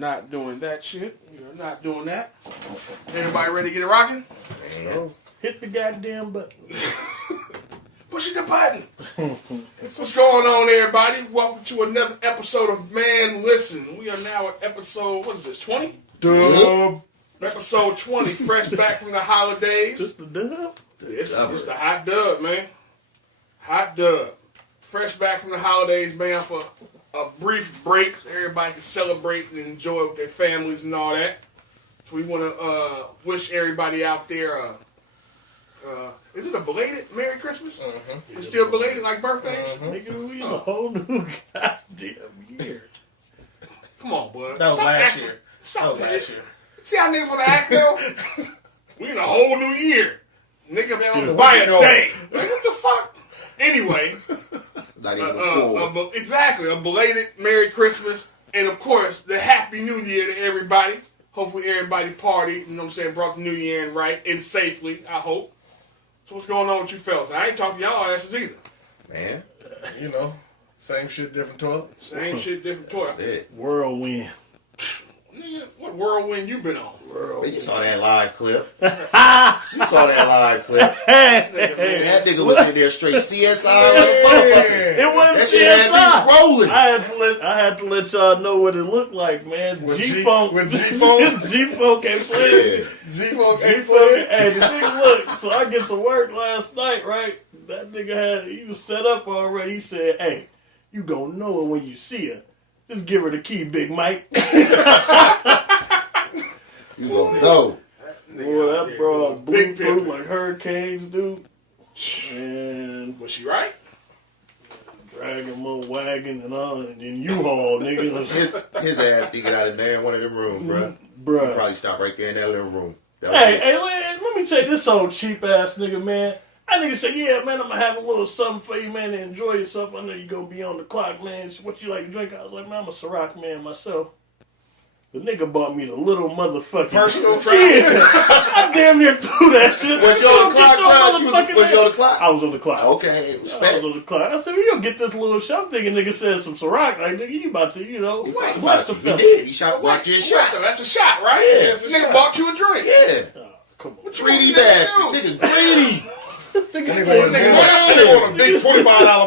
not doing that shit. You're not doing that. Everybody ready to get it rocking? Oh, hit the goddamn button. Pushing the button. What's going on, everybody? Welcome to another episode of Man Listen. We are now at episode, what is this, 20? Dub. Episode 20, fresh back from the holidays. This the dub? It's the hot dub, man. Hot dub. Fresh back from the holidays, man, for a brief break so everybody can celebrate and enjoy with their families and all that. So we want to wish everybody out there, is it a belated Merry Christmas? Mm-hmm. It's still belated like birthdays? Nigga, we in a whole new goddamn year. Come on, bud. That was last year. That was last year. See how niggas want to act, though? We in a whole new year. Nigga, man, on by a day. Like, what the fuck? Anyway. Not even full. Exactly. A belated Merry Christmas. And, of course, the Happy New Year to everybody. Hopefully everybody partied, you know what I'm saying, brought the New Year in right and safely, I hope. So what's going on with you fellas? I ain't talking to y'all asses either. Man. You know, same shit, different toilet. Same shit, different toilet. Whirlwind. Nigga, what whirlwind you been on? Man, you saw that live clip. You saw that live clip. That nigga was in there straight CSI. It wasn't CSI. Rolling. I had to let y'all know what it looked like, man. G-Funk. With G-Funk? G-Funk ain't playing. G-Funk ain't playing. Hey, the nigga, look, so I get to work last night, right? That nigga he was set up already. He said, hey, you gonna know it when you see her. Just give her the key, Big Mike. You gonna know. Boy, that bro blew through like hurricanes, dude. And Was she right? dragging my wagon and all, and then U-Haul, nigga. His ass he get out of there in one of them rooms, bro. Bruh. Probably stop right there in that living room. Hey, let me take this old cheap ass nigga, man. That nigga said, yeah, man, I'm gonna have a little something for you, man, to enjoy yourself. I know you gonna be on the clock, man. What you like to drink? I was like, man, I'm a Ciroc man myself. The nigga bought me the little motherfucking Personal track. Yeah. I damn near threw that shit. Was you on the clock, bro? Was you on the clock? I was on the clock. Okay, respect. I was on the clock. I said, well, you'll get this little shot. I'm thinking nigga said some Ciroc. Like, nigga, you about to, bless the He fella. did. He shot watch your shot. That's a shot, right? Yeah, This nigga bought you a drink. Yeah. Oh, come on. Greedy bastard. Nigga greedy. Nigga want a big $25 bottle.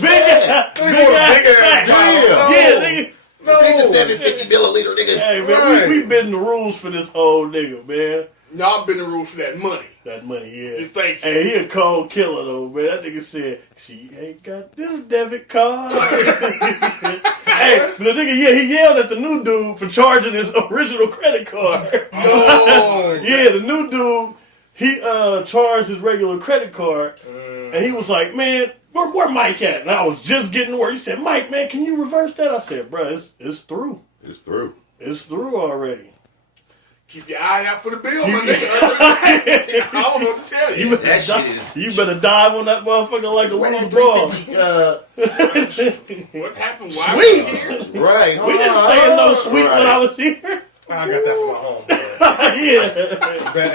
Big ass Damn. Yeah, nigga. This ain't the 750 milliliter, nigga. Hey, man, we been the rules for this old nigga, man. Y'all been the rules for that money. That money, yeah. Thank you. Hey, he a cold killer, though, man. That nigga said, she ain't got this debit card. Hey, the nigga, yeah, he yelled at the new dude for charging his original credit card. Oh, Yeah, the new dude, he charged his regular credit card, and he was like, man, where Mike at? And I was just getting to work. He said, Mike, man, can you reverse that? I said, bro, it's through. It's through. It's through already. keep your eye out for the bill, my nigga. I don't know what to tell you. That shit is... You better dive on that motherfucker like a Where loose that ball. 350, What happened? Why Sweet. we here? right. We didn't stay in no suite when I was here. I got that for my home, bro. Yeah. But,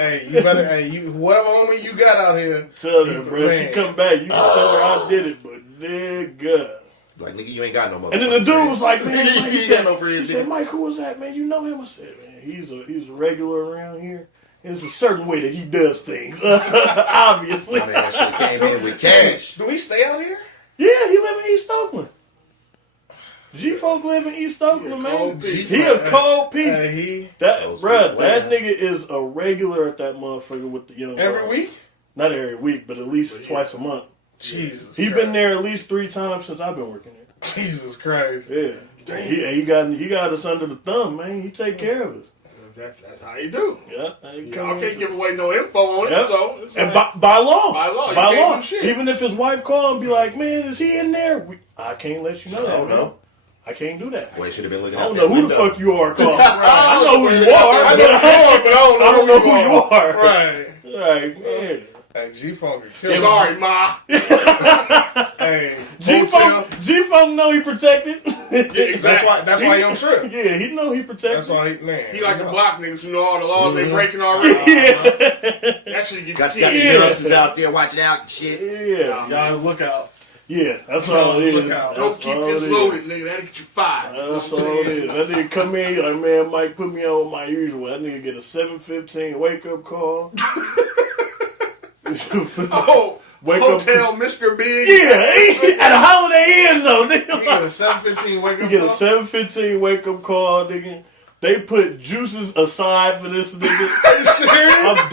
whatever homie you got out here. Tell her, bro. She come back. You can tell her I did it, but nigga. Like, nigga, you ain't got no motherfucking And then the dude friends. was like, man, You ain't got no friends, he said, nigga. Mike, who was that, man? You know him? I said, man, he's a regular around here. There's a certain way that he does things. Obviously. My man should have came in with cash. Do we stay out here? Yeah, he live in East Oakland. G-Folk live in East Oakland, man. He a cold piece. Bruh, that nigga is a regular at that motherfucker with the young Every boys. week? Not every week, but at least twice a month. Jesus He Christ. been there at least 3 times since I've been working there. Jesus Christ. Yeah. He got us under the thumb, man. He take care of us. That's how you do. Yeah. Y'all can't give away no info on it, so it's and like, by law. By law, you can't do shit. Even if his wife called and be like, man, is he in there? I can't let you know I that, don't man. know. I can't do that. Boy, should have been looking I out don't that know who the window. fuck you are, Carl. I know who you are, I but I don't know who you you are. Right. Right, man. Hey, G-Funk killed sorry, ma. Hey, G-Funk know he protected. That's why he on trip. Yeah, he know he protected. That's why He like the block niggas who know all the laws they breaking already. That shit get Got shit. the nurses out there watching out and shit. Yeah. Y'all look out. Yeah, that's all it is. Look out. Don't That's keep all this it is. loaded, nigga. That'll get you fired. That's all it is. That nigga come in, like, man, Mike, put me on my usual. That nigga get a 7:15 wake up call. Oh, Wake Hotel up. Mr. Big. Yeah, at a Holiday Inn though, nigga. You get a 7:15 wake You up get a call? 7:15 wake up call, nigga. They put juices aside for this nigga. Are you serious? I'm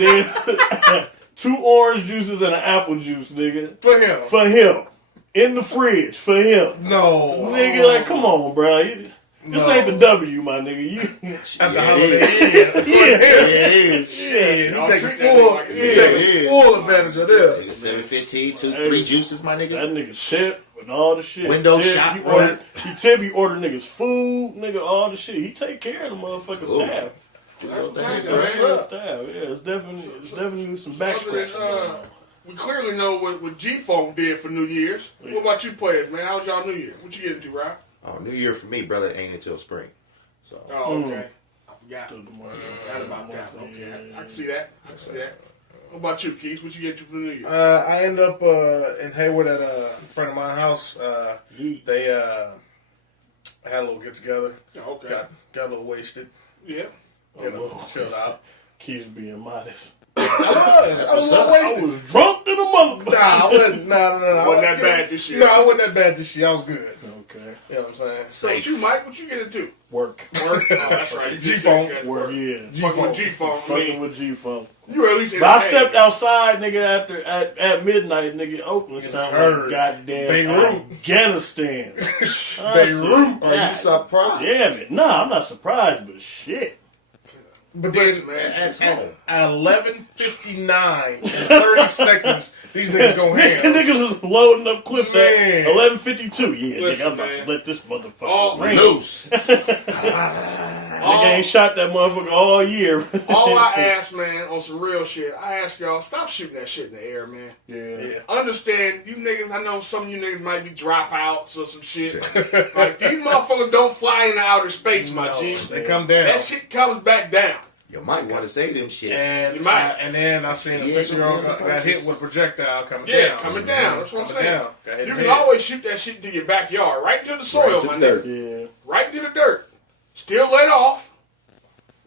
dead. 2 orange juices and an apple juice, nigga. For him? For him. In the fridge. For him. No. Nigga, like, come on, bro. This ain't the W, my nigga. You, At the Yeah, Holiday it Inn. yeah. it is. Shit, I'll you taking treat that full, nigga like a you nigga. taking Yeah. full advantage of this. 7:15, 3 juices, my nigga. That nigga tip and all the shit. Window Tip, shop, he right? order, he tip, he order niggas food, nigga, all the shit. He take care of the motherfucking Cool. staff. That's That's right. the staff. Yeah, it's definitely some back Other than, scratching going on. we clearly know what G-Funk did for New Year's. Yeah. What about you players, man? How was y'all New Year? What you get into, Rob? Oh, New Year for me, brother, ain't until spring. So, Oh, okay. I forgot. To the month. Forgot about that. Okay, I can see that. I can see that. What about you, Keith? What you get into for New Year? I end up in Hayward at a friend of mine's house. They had a little get together. Okay. Got a little wasted. Yeah. You know, chilled out. Keys being modest. I was a little I wasted. was drunk than a motherfucker. Nah, I wasn't. No. Wasn't that bad this year? No, I wasn't that bad this year. I was good. Okay. You know what I'm saying? So what you, Mike? What you get into? Work. Work. Oh, that's right. You just G-Funk. said you had Work, yeah. Fucking with G-Funk. I Fucking mean, with G-Funk. you were at least But I entertained. stepped outside, nigga, at midnight, nigga. Oakland sounded like heard. goddamn Beirut. Afghanistan. I Beirut. are you surprised? Damn it. Nah, I'm not surprised, but shit. But Listen, then man. At home. at 11:59 and 30 seconds, these niggas go ham. Niggas is loading up clips Man. at 11:52. Yeah, Listen, nigga, I'm about man. to let this motherfucker All- ring. Loose. Nigga ain't shot that motherfucker all year. All I ask, man, on some real shit, I ask y'all, stop shooting that shit in the air, man. Yeah. Understand, you niggas, I know some of you niggas might be dropouts or some shit. Like, these motherfuckers don't fly into outer space, my G. They come down. That shit comes back down. You might want to say them shit. And, You might. and then I seen a Yeah, 6-year-old but got hit with a projectile coming Yeah, down. coming down. That's what I'm Coming saying. down. Got hit You in can the head. always shoot that shit into your backyard, right into the soil, Right to my the nigga. dirt. Yeah. Right into the dirt. Still let off.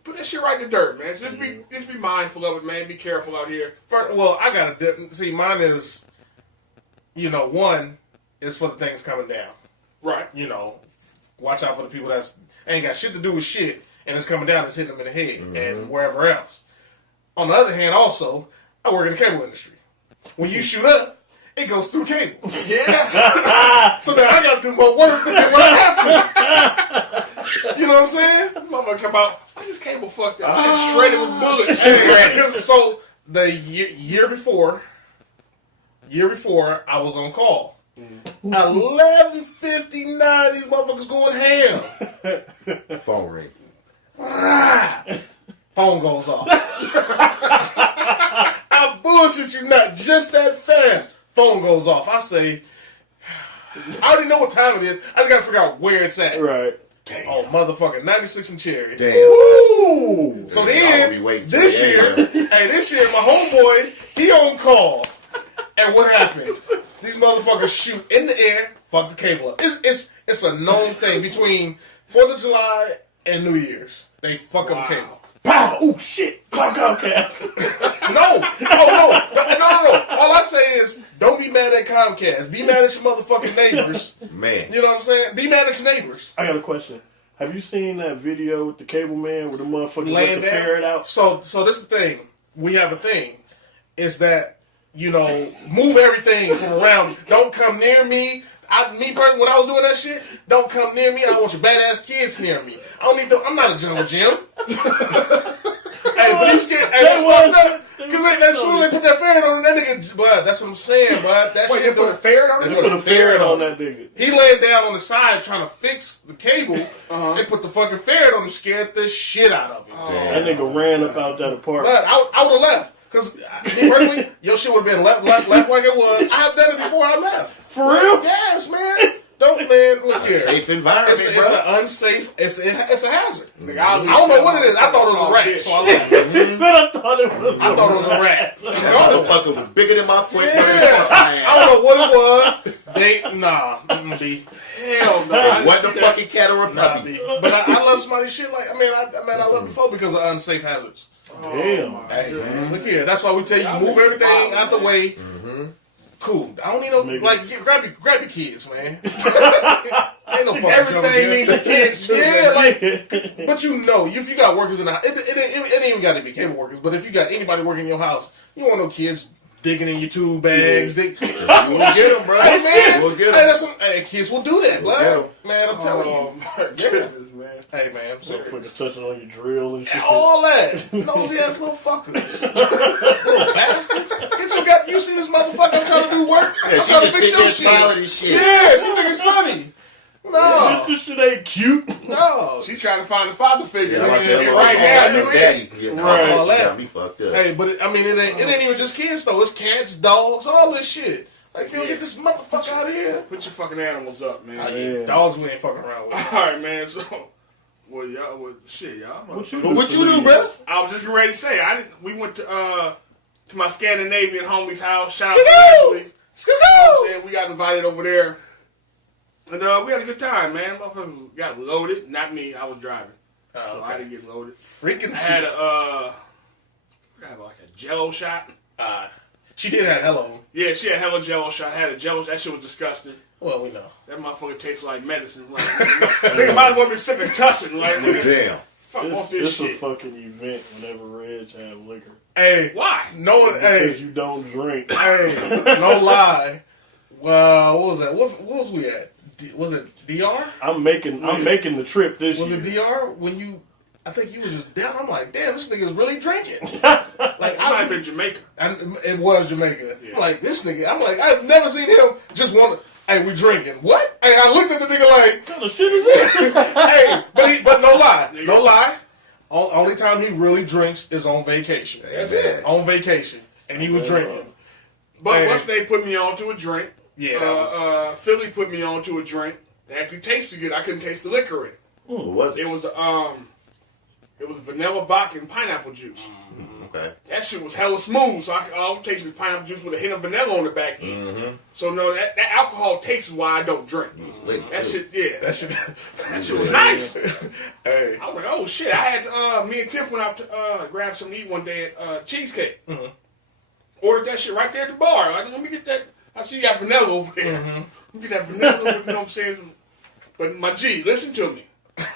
Put that shit right in the dirt, man. Just be mindful of it, man. Be careful out here. Well, I got to see. Mine is, one is for the things coming down. Right. Watch out for the people that's ain't got shit to do with shit, and it's coming down, it's hitting them in the head and wherever else. On the other hand, also, I work in the cable industry. When you shoot up, it goes through cable. Yeah. So now I got to do more work than what I have to. You know what I'm saying? Mama come out. I just cable fucked that shit shredded with bullets. So the year before, I was on call. 11:59, these motherfuckers going ham. Phone ring. Phone goes off. I bullshit you not just that fast. Phone goes off. I say, I already know what time it is. I just gotta figure out where it's at. Right. Oh, motherfucker, 96 and Cherry. Damn. Ooh. So I'll be then, waiting this till year, the end. this year, my homeboy, he on call. And what happened? These motherfuckers shoot in the air, fuck the cable up. It's a known thing between 4th of July and New Year's. They fuck up the cable. Pow! Ooh, shit! Fuck Comcast. No. All I say is, don't be mad at Comcast. Be mad at your motherfucking neighbors. Man. You know what I'm saying? Be mad at your neighbors. I got a question. Have you seen that video with the cable man where the motherfucker let Laying the down. ferret out? So this is the thing. We have a thing. Is that, move everything from around you. Don't come near me. Me personally, when I was doing that shit, don't come near me. I want your badass kids near me. I don't need to, I'm not a Jungle Jim. Hey, but he's scared. Hey, that's fucked up. Because as soon as they put that ferret on that nigga, bud, that's what I'm saying, bud. That Wait, shit they put a ferret on They it? Put a ferret on that nigga. He laying down on the side trying to fix the cable. They put the fucking ferret on him, scared the shit out of him. That nigga ran up out that apartment. But I would have left. Because, me personally, your shit would have been left like it was. I have done it before I left. For real? Yes, man. Don't don't, man. Look here. Safe environment, It's bro. an unsafe. It's a hazard. Nigga, I don't know what it is. I thought it was a rat. So I thought it was a rat. Motherfucker was bigger than my foot. I don't know what it was. B. Hell no. What the fucking cat or a puppy? But I love somebody's shit like, I love the folk because of unsafe hazards. Damn. Hey, look here. That's why we tell you move everything out the way. Cool. I don't need no, grab your kids, man. Ain't no fucking Everything needs your kids too. Yeah, man. like, but you know, if you got workers in the house, it ain't even got to be cable workers, but if you got anybody working in your house, you don't want no kids digging in your tube bags. You will get them, bro. Hey, man. You will get Hey, them. kids will do that, blood. Man, I'm telling you. Oh my goodness, man. Hey, man, I'm sorry. Motherfucker touching on your drill and shit. All that. Nosy ass little fuckers. Little bastards. You see this motherfucker? I'm trying to do work. Yeah, I'm she trying to just fix sit your there shit. smiling and shit. Yeah, she think it's funny. No. This shit ain't cute. No. She trying to find a father figure. Yeah, Right now, you in. daddy. Right. All that. Got me fucked up. Hey, but it ain't even just kids though. It's cats, dogs, all this shit. Like, if you don't get this motherfucker out of here. Put your fucking animals up, man. Yeah. Dogs we ain't fucking around with. All right, man. So, shit, y'all. What you But what you do, bro? I was just ready to say. We went to my Scandinavian homie's house. Shout out Skidoo! to Ashley. Skidoo! And we got invited over there, and we had a good time, man. Motherfuckers got loaded. Not me. I was driving, so I didn't get loaded. Freaking I had I had like a Jello shot. She did have hell of them. Yeah, she had hella Jello shot. I had a Jello. That shit was disgusting. Well, we know. That motherfucker tastes like medicine. Like, nigga might as well be sipping tussin. Like, nigga, Damn. fuck off this It's a shit. fucking event whenever Reg have liquor. Hey, Why? no, Because hey, you don't drink. hey, no lie. Well, what was that? What was we at? Was it DR? I'm making the trip this Was year. it DR when you? I think you was just down. I'm like, damn, this nigga's really drinking. Like, I might have been Jamaica. And it was Jamaica. Yeah. I'm like, this nigga. I'm like, I've never seen him just want to. Hey, we drinking. What? Hey, I looked at the nigga like, What kind of shit is this? hey, but no lie. Only time he really drinks is on vacation. That's it. On vacation, and he was drinking. But Man. once they put me on to a drink, Yeah, Philly put me on to a drink that actually tasted good. I couldn't taste the liquor in it. What was it? It was vanilla vodka and pineapple juice. Okay. That shit was hella smooth, so I was tasting pineapple juice with a hint of vanilla on the back end. So no, that alcohol taste is why I don't drink. That shit, yeah, that shit. that shit was nice. Hey, I was like, oh shit! I had me and Tiff went out to grab something to eat one day at Cheesecake. Ordered that shit right there at the bar. Like, let me get that. I see you got vanilla over there. Let me get that vanilla. You know what I'm saying? But my G, listen to me.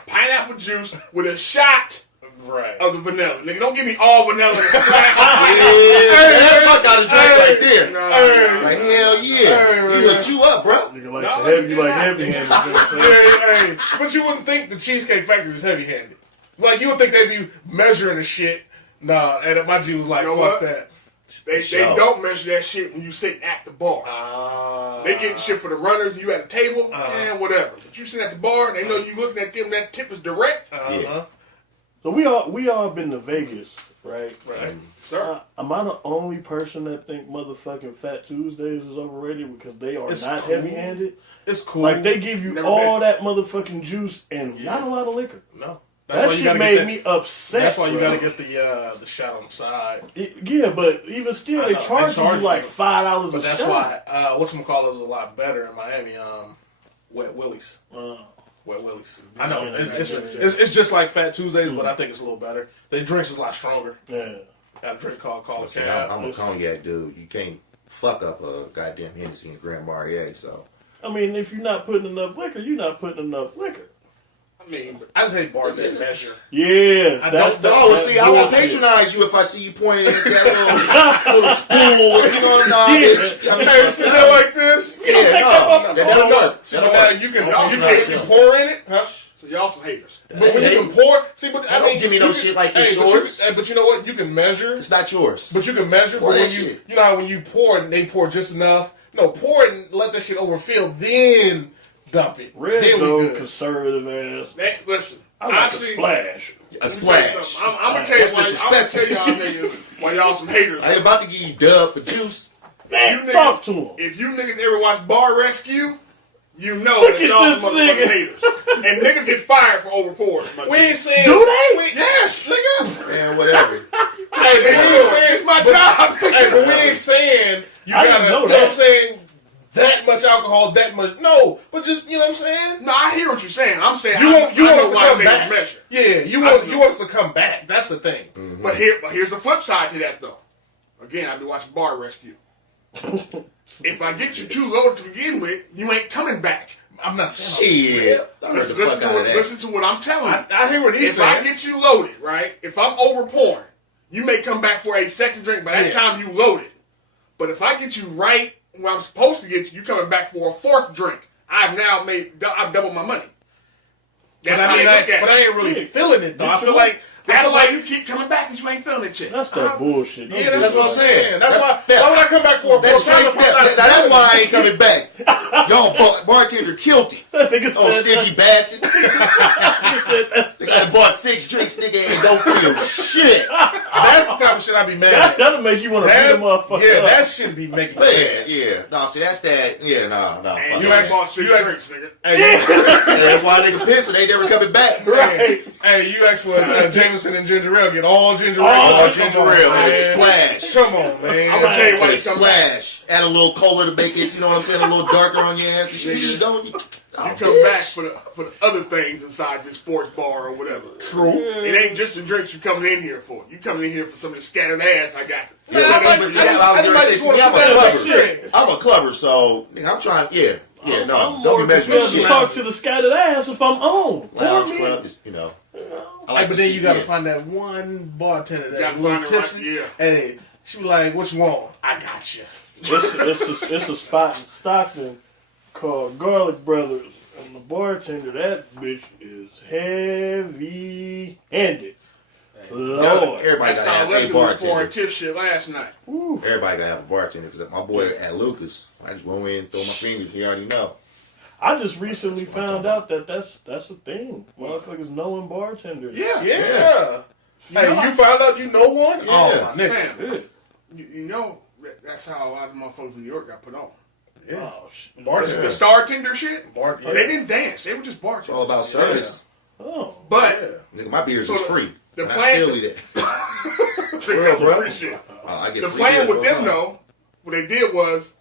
Pineapple juice with a shot right. of the vanilla. Nigga, don't give me all vanilla in a splash. That's my kind of drink right there. No, Like, hell yeah. He hooked you up, bro. Nigga like No, the heavy, you like did heavy not. handed. Hey, but you wouldn't think the Cheesecake Factory was heavy-handed. Like, you would think they'd be measuring the shit. Nah, and my G was like, You know fuck what? that. They don't measure that shit when you sit at the bar. They getting shit for the runners and you at a table, and whatever. But you sit at the bar, they know you looking at them, that tip is direct. So we all been to Vegas, right? Right. Sir. Am I the only person that think motherfucking Fat Tuesdays is overrated because they are It's not cool. heavy-handed? It's cool. Like they give you Never all been. that motherfucking juice and not a lot of liquor. No. That shit made me upset. That's why you bro. gotta get the shot on the side. Yeah, but even still, I they know, charge they charge you like you. $5 But a that's shot. why whatchamacallit is a lot better in Miami. Wet Willie's. Wet Willie's. I know it's just like Fat Tuesdays, but I think it's a little better. The drinks is a lot stronger. Yeah. Got a drink called Call See, Cab. I'm a cognac dude. You can't fuck up a goddamn Hennessy and Grand Marnier, so. I mean, if you're not putting enough liquor, you're not putting enough liquor. I mean, I just hate bars that measure. Yes, I that's don't- Oh, see, I won't bullshit. patronize you if I see you pointing at that little spoon. You know, nah, bitch. I mean, Hey, sit there like this. yeah, take that no, off. that don't work. So That but don't now work. you can Y'all pour in it, huh? so y'all some haters. But when you can pour, see, but I Don't mean, give me no you shit like hey, it's but you- yours. hey, but you know what? You can measure. It's not yours. But you can measure. Pour But when that you, shit. you know how when you pour and they pour just enough. No, pour it and let that shit overfill, then dump it. Red then we Zone, good. conservative ass. Listen, I like a actually, splash. A let me tell you splash. something. I'm gonna tell you That's why. I'm gonna disrespectful. tell y'all niggas why y'all some haters. I ain't about to give you dub for juice. Man, You talk niggas- to him. If you niggas ever watch Bar Rescue, you know Look that at y'all this some motherfucking nigga. haters. And niggas get fired for over pours. We ain't saying. Do they? Yes, nigga. Man, whatever. Hey, but we ain't saying. It's my job. Hey, but we ain't saying you I gotta. didn't know You know that. what I'm saying? That much alcohol, that much. No, but just you know what I'm saying. No, I hear what you're saying. I'm saying You want I know us to why come niggas back. measure. Yeah, you want us to come back. That's the thing. But here's the flip side to that though. Again, I be watching Bar Rescue. If I get you too low to begin with, you ain't coming back. I'm not saying. Shit. I heard the fuck out of that. Listen to what I'm telling you. I hear what he's If saying. I get you loaded, right? If I'm over pouring, you may come back for a second drink. By that time, you loaded. But if I get you right where I'm supposed to get you, you coming back for a fourth drink. I've doubled my money. That's how they look at but it. I ain't really feeling it though. I feel feel like That's why you keep coming back because you ain't feeling it shit. That's that bullshit. yeah, that's what I'm saying. That's why. That's Why would I come back for a That's fourth time straight if I'm not? Now that's why I ain't coming back. Y'all bartender killed him. Nigga Oh, said stingy bastard. that's They got bought 6 drinks, nigga, and don't feel shit. That's the type of shit I be mad at. that'll make you want to beat a motherfucker Yeah, up. that shit be making. Yeah. No, see, that's that. Yeah, no. And fuck you that. ain't bought 6 you drinks, nigga. Hey, Yeah, that's why nigga pissing. They never coming back. Right. hey, you asked for Jameson and ginger ale. Get all ginger ale. All Come ginger on, ale, man. man. Splash. Come on, man. I'm gonna tell you why Put you a come back. splash. Add a little cola to make it, you know what I'm saying, a little darker on your ass and shit. You don't. You come back for the other things inside your sports bar or whatever. True. It ain't just the drinks you coming in here for. You coming in here for some of the scattered ass I got. Yeah, I see, like- but see, I that's what I was just gonna say. wanna See, I'm a smell that clubber. shit. I'm a clubber, so nigga, I'm trying. Yeah, no, I'm don't more be measuring prepared to shit. talk to the scattered ass if I'm on. Lounge Pour me. club is, you know. I Hey, like but to then see- you gotta yeah. find that one bartender Gotta that's a little find the right- tipsy. yeah. Hey, she be like, "What you want? I got you." It's a spot in Stockton called Garlic Brothers, and the bartender, that bitch is heavy-handed. Lord. Everybody That's gotta how have a Leslie was pouring bartender. tip shit last night. Everybody gotta have a bartender. Because my boy at Lucas, I just went in, throw my fingers. He already know. I just recently found out that that's a thing. Motherfuckers knowing bartenders. Yeah. Yeah. Hey, know- you found out you know one? Yeah. Oh, my nigga. Man, Yeah. you know that's how a lot of motherfuckers in New York got put on. Yeah. Oh, shit. Bartender. The star tender shit, Bartender. they didn't dance. They were just It's all bartenders. about service. Oh. But Nigga, my beers So is the- free. the And I plan- still eat it. real, bro. shit. I get The free plan beers with all them the time. though, what they did was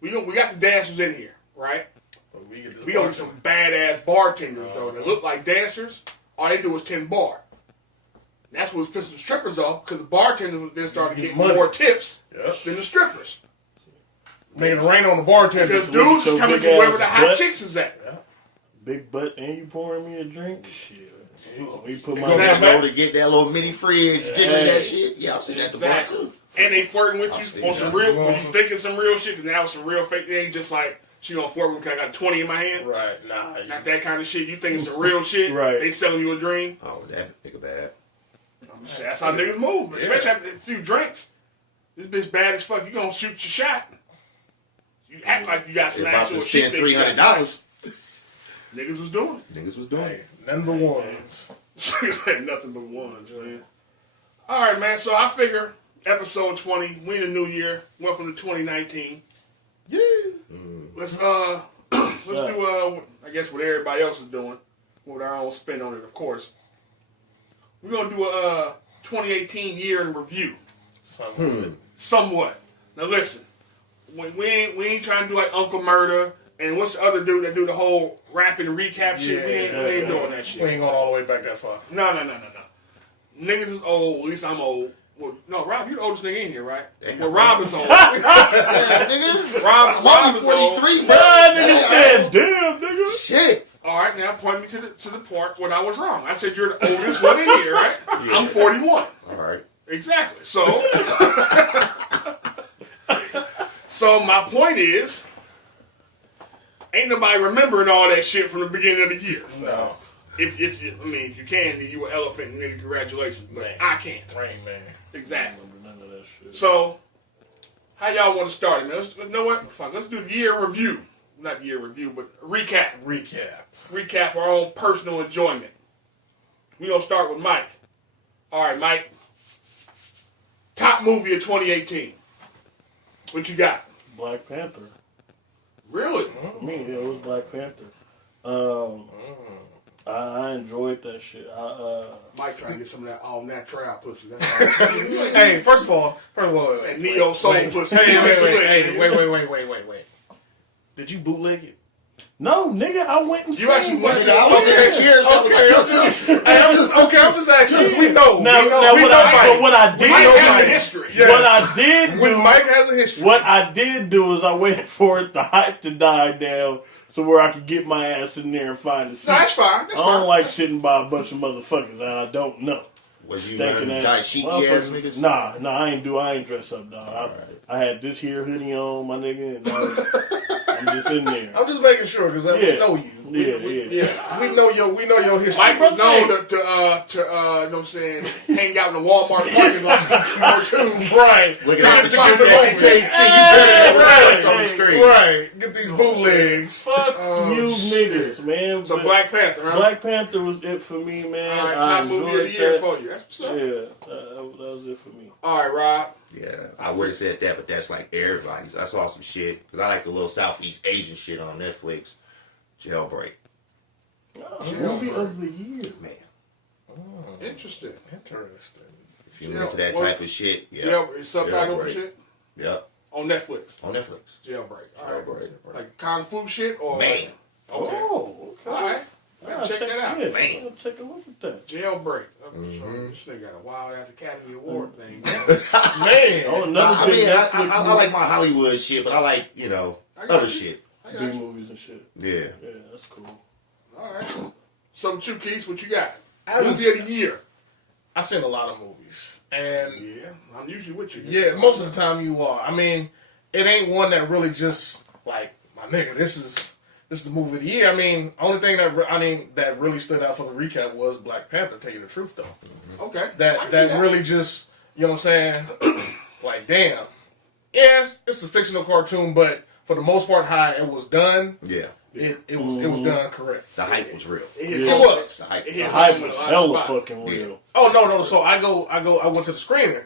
we got the dancers in here, right? We gonna get some badass bartenders though that look like dancers. All they do is 10 bar. And that's what was pissing the strippers off because the bartenders then started Get getting money. more tips Yep. than the strippers. Making it rain on the bartender. Because with dudes your is coming big to wherever ass the hot butt. chicks is at. Big butt and you pouring me a drink? Shit. We put You my go Yeah, down man. low to get that little mini fridge, jiggling Hey. that shit. Yeah, I've seen that at the bar Exactly. too. And they flirting with I'll you see on that. some real, when you Awesome. think it's some real shit, and now it's some real fake. They ain't just like, she gonna flirt with me because I got 20 in my hand. Right. Nah. Not that kind of shit. You think it's some real shit. Right. They selling you a dream. Oh, that nigga bad. That's how niggas move. Especially after a few drinks. This bitch bad as fuck. You gonna shoot your shot. You act like you got some About actual to shit. spend $300. Niggas was doing Niggas was doing Hey, it. none but ones. it. Nothing but ones, man. All right, man. So I figure episode 20. We in the new year. Welcome to 2019. Yeah. Let's do I guess what everybody else is doing with our own spin on it, of course. We're gonna do a 2018 year in review. Somewhat. Now listen, we ain't trying to do like Uncle Murder and what's the other dude that do the whole rapping recap shit. We ain't doing that We shit. ain't going all the way back that far. No. Niggas is old. At least I'm old. Well, no, Rob, you the oldest nigga in here, right? Damn. Well, Rob is old. Yeah, nigga. Rob I'm is only old. 43, bro. Ah, nigga said, damn, nigga. Shit. All right, now point me to the part when I was wrong. I said you're the oldest one in here, right? I'm 41. All right. Exactly. So, so my point is, ain't nobody remembering all that shit from the beginning of the year. No. If you, I mean, if you can, then you an elephant, nigga. Congratulations, but Man. I can't. Rain Man. Exactly. None of that shit. So, how y'all want to start it, man? You know what? Fuck, let's do the year review. Not year review, but recap. Recap our own personal enjoyment. We gonna start with Mike. All right, Mike. Top movie of 2018. What you got? Black Panther. Really? For me, it was Black Panther. I enjoyed that shit. Mike trying to get some of that all natural pussy. That's Hey, first of all, that neo soul pussy. Wait. Did you bootleg it? No, nigga, I went and You actually went to Nigga, I was there. Cheers. I'm just asking because we know. Now, what I did, Mike has a history. Yes. what I did When do, Mike has a history. what I did do is I waited for the hype to die down, so where I could get my ass in there and find a seat. No, that's fine. That's I don't fine. like sitting by a bunch of motherfuckers that I don't know. Was you Stinking wearing ass dashiki ass motherfuckers. niggas? Nah, I ain't dress up, dog. I had this here hoodie on, my nigga, and I'm just in there. I'm just making sure because we know you. Yeah. We know your history. Mike was known to you know what I'm saying, hang out in the Walmart parking lot or two. Right. Looking at the Trying shit to that find you the can't see. Hey, You right, on the screen. Right. Get these bootlegs. Fuck Oh, you shit. niggas, man. So But Black Panther, huh? Black Panther was it for me, man. All right, I top movie of the enjoyed year that. for you. That's what's up. Yeah, that was it for me. All right, Rob. Yeah, I would have said that, but that's like everybody's. I saw some shit because I like the little Southeast Asian shit on Netflix. Jailbreak, Movie of the year. man. Interesting. If you're into that type of shit, yeah. Jail, it's subtitled and Jailbreak. shit Yep, on Netflix. on Netflix. Jailbreak. All right. Jailbreak. Like kung fu shit or Man, Okay. Oh, okay. All right. I'll Check that out. Yeah, Man. I'll take a look at that. Jailbreak. This nigga got a wild ass Academy Award thing. Man. Oh, another I big mean, Netflix I like my Hollywood shit, but I like, you know, I got other you. shit. I got B you. movies and shit. Yeah. Yeah, that's cool. All right. So, two Keys, what you got? haven't Movie of the year. I've seen a lot of movies. And Yeah, I'm usually with you. yeah, most of the time you are. I mean, it ain't one that really just like, my nigga, this is the movie of the year. I mean, only thing that really stood out for the recap was Black Panther. Tell you the truth, though, Okay. I that can see that really just, you know what I'm saying? Like, damn. Yes, it's a fictional cartoon, but for the most part, how it was done, Yeah. it was done correct. The hype was real. It hit Yeah. home. It was. The hype. It hit The hype home was with a lot of hella spots. fucking real. Oh no! So I went to the screening,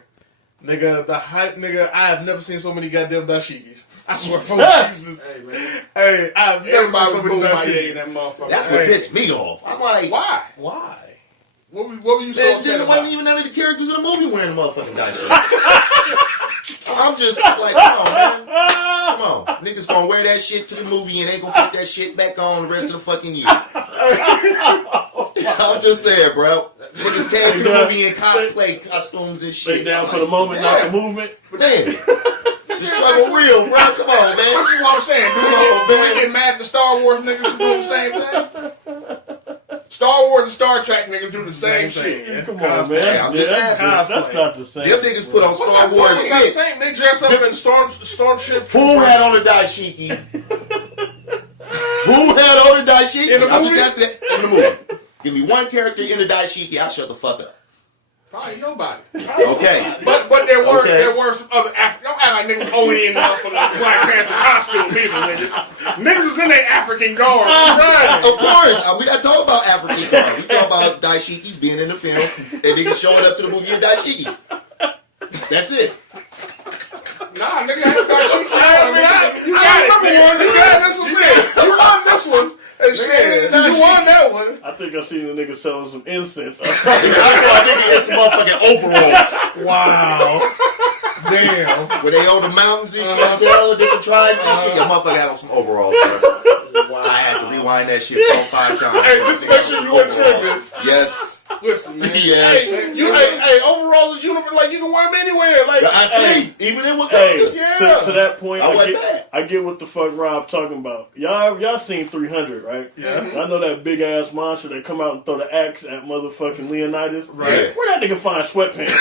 nigga. The hype, nigga. I have never seen so many goddamn dashikis. I swear for Jesus. Hey, man. Hey, I have never Everybody seen so was many booing my yay in dashikis. that motherfucker. That's Hey. what pissed me off. I'm like, Why? Why? What were you so man, upset there about? wasn't even none of the characters in the movie wearing the motherfucking dashiki. I'm just like, come on, man. Come on. Niggas gonna wear that shit to the movie and ain't gonna put that shit back on the rest of the fucking year. I'm just saying, bro. Niggas came to the movie in cosplay costumes and shit. Stay down for the moment, not the movement. Man, the struggle real, bro. Come on, This man. is what I'm saying. Do we get mad at the Star Wars niggas who do the same thing? Star Wars and Star Trek niggas do the same shit. Yeah. Come on, Cosplay. man. I'm just That's asking. not the same. Them niggas put on What's Star that? Wars It's not the shit. same. They dress up in stormship. Who had on the dashiki? Who had on the dashiki? In the I'm movie? just asking that in the movie. Give me one character in the dashiki, I'll shut the fuck up. Probably nobody. Okay. But there were some other African. Don't act like niggas only in the motherfucking Black Panther costume either, niggas. Niggas was in their African garb. Right. Of course, we not talking about African garb. We talking about dashikis being in the film and niggas showing up to the movie in dashikis. That's it. Nah, nigga had a dashiki I on. mean, You I got it, remember man. one. Yeah, that's what I'm saying. You won this one. And shit, you won that one. I think I seen a nigga selling some incense. That's why I think it's motherfucking overalls. Wow. Damn. Where they on the mountains and shit, see all the different tribes and shit. That motherfucker had on some overalls, bro. I had to rewind that shit 4 or 5 times. Hey, just to make sure you weren't tripping. Yes. Listen, man. Yes. Hey, overalls is uniform. Like, you can wear them anywhere. Like, I see. Even in Wakanda. Hey, Yeah. to that point, I wasn't mad. I get what the fuck Rob talking about. Y'all seen 300, right? Yeah. I know that big ass monster that come out and throw the axe at motherfucking Leonidas. Right. Yeah. Where that nigga find sweatpants?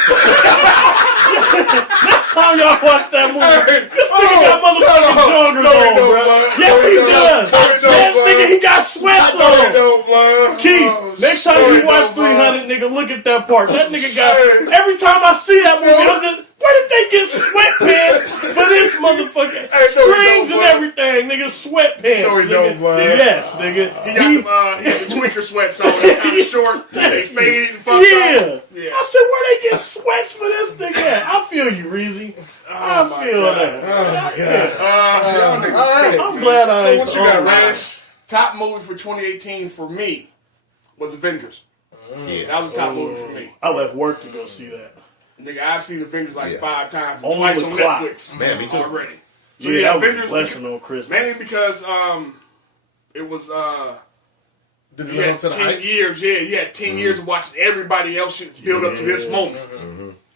Next time y'all watch that movie, this nigga got motherfucking joggers on, bro. Yes, he does. Yes, nigga, he got sweats on. Keith, next time you watch 300, nigga, look at that part. That nigga got. Every time I see that movie, I'm just. Where did they get sweatpants for this motherfucker? Hey, no, he Strings don't, and everything, nigga. Sweatpants. No, he nigga. don't, boy. Yes, nigga. He got the tweaker sweats on. It's kind of short. They faded and fucked Yeah. up. Yeah. I said, where they get sweats for this nigga at? I feel you, Reezy. I my feel God. that. Y'all niggas crazy. I'm glad I So ain't what you got, on that. Rash? Top movie for 2018 for me was Avengers. Yeah. That was the top movie for me. I left work to go see that. Nigga, I've seen Avengers like Yeah. 5 times, and On twice the on clock. Netflix Man, me too. already. So Yeah, that was a Avengers blessing on Christmas. mainly because it was Did you you live had up to the 10 hype? years, yeah, you had 10 years of watching everybody else shit build up to this moment.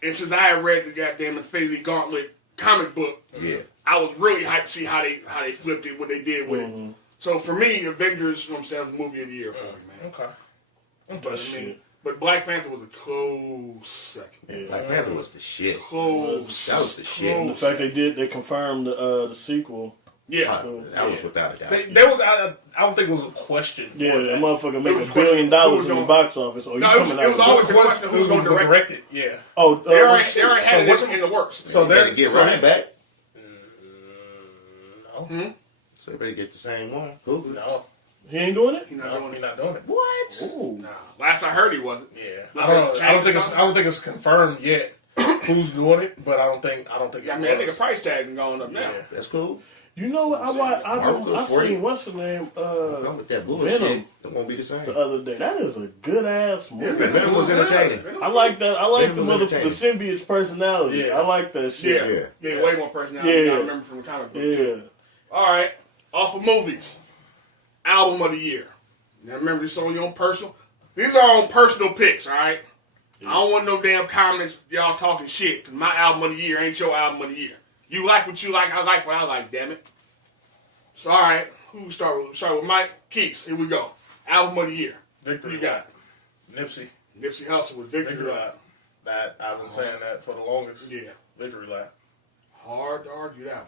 And since I had read the goddamn Infinity Gauntlet comic book, Yeah. I was really hyped to see how they flipped it, what they did with it. So for me, Avengers, you know what I'm saying, was the movie of the year for me, man. Okay. But, I mean, but Black Panther was a close second. Black Panther was the shit. Close. That was the shit. And the fact they confirmed the sequel. Yeah. That was without a doubt. There was, I don't think it was a question. Yeah, for that that. motherfucker make was $1 billion it was in the gonna- box office. Or you No, it was- coming it out was with always that? the question who's gonna direct it. Yeah. Oh, They already had so it what's- in the works. So You better there, get so Ryan back. No. So they better get the same one. Cool. No. He ain't doing it? He's not No, doing he's it. not doing it. What? Ooh. Nah. Last I heard, he wasn't. Yeah. Let's I don't say know. change I don't think it's confirmed yet who's doing it, but I don't think I it mean, that nigga was. price tag been going up now. Yeah. That's cool. You know what? I Marvel for seen you. what's the name Come with that bullshit. Venom It won't be the same. the other day. That is a good ass movie. Venom was entertaining. I like that. I like the Venom was symbiote's personality. Yeah. I like that Yeah. shit. Yeah, way more personality than I Yeah. remember from the comic book. Yeah. All right, off of movies, album of the year. Now remember, this is on your own personal. These are on personal picks. All right. I don't want no damn comments, y'all talking shit. Cause my album of the year ain't your album of the year. You like what you like. I like what I like. Damn it. So all right, who start with? Start with Mike Keys. Here we go. Album of the year. Victory. Who you got? Nipsey. Nipsey Hussle with Victory Victory Lap. Lap. That I've been saying that for the longest. Yeah. Victory Lap. Hard to argue that one.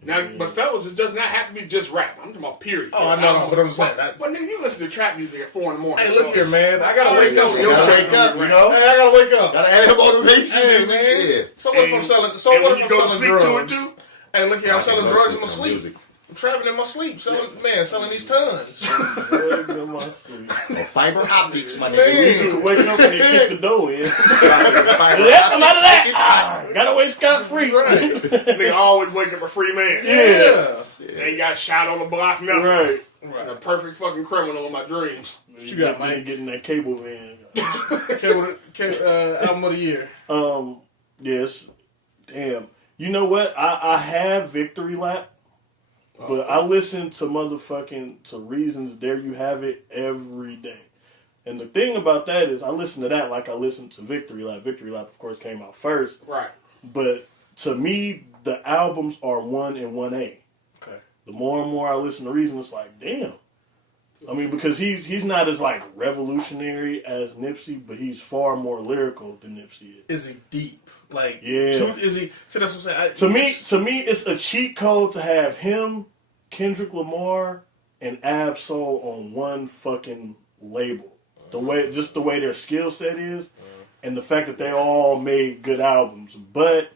Now, but fellas, it does not have to be just rap. I'm talking about period. Oh, I know, but I'm saying that. But nigga, you listen to trap music at 4 in the morning. Hey, look here, man. I gotta already wake up. know So your Gotta shit wake up, gonna you be know? Hey, I gotta wake up. Gotta have motivation. Hey, and man. shit. So what if I'm And- selling? So and what when if you I'm go to selling sleep to it drugs? too? And look here, I'm selling I drugs in can my go sleep. music. I'm traveling in my sleep, selling these tons. Drugs in my sleep. Oh, fiber optics, my You nigga. can wake up and you kick the door in. Fiber Let them out of that. optics, Ah, got away scot free. Right. Nigga always wake up a free man. Yeah. Ain't got shot on the block, nothing. Right. A perfect fucking criminal in my dreams. You got, man? Mike? Getting that cable van. Album of the year. Yes. Damn. You know what? I have Victory Lap, but I listen to to Reasons There You Have It every day. And the thing about that is I listen to that like I listen to Victory Lap. Victory Lap, of course, came out first. Right. But to me, the albums are 1 and 1A. Okay. The more and more I listen to Reason, it's like, damn. I mean, because he's not as like revolutionary as Nipsey, but he's far more lyrical than Nipsey is. Is he deep? Like, Yeah. is he? So that's what I'm saying. To me, it's a cheat code to have him, Kendrick Lamar, and Ab-Soul on one fucking label. The way their skill set is, and the fact that they all made good albums. But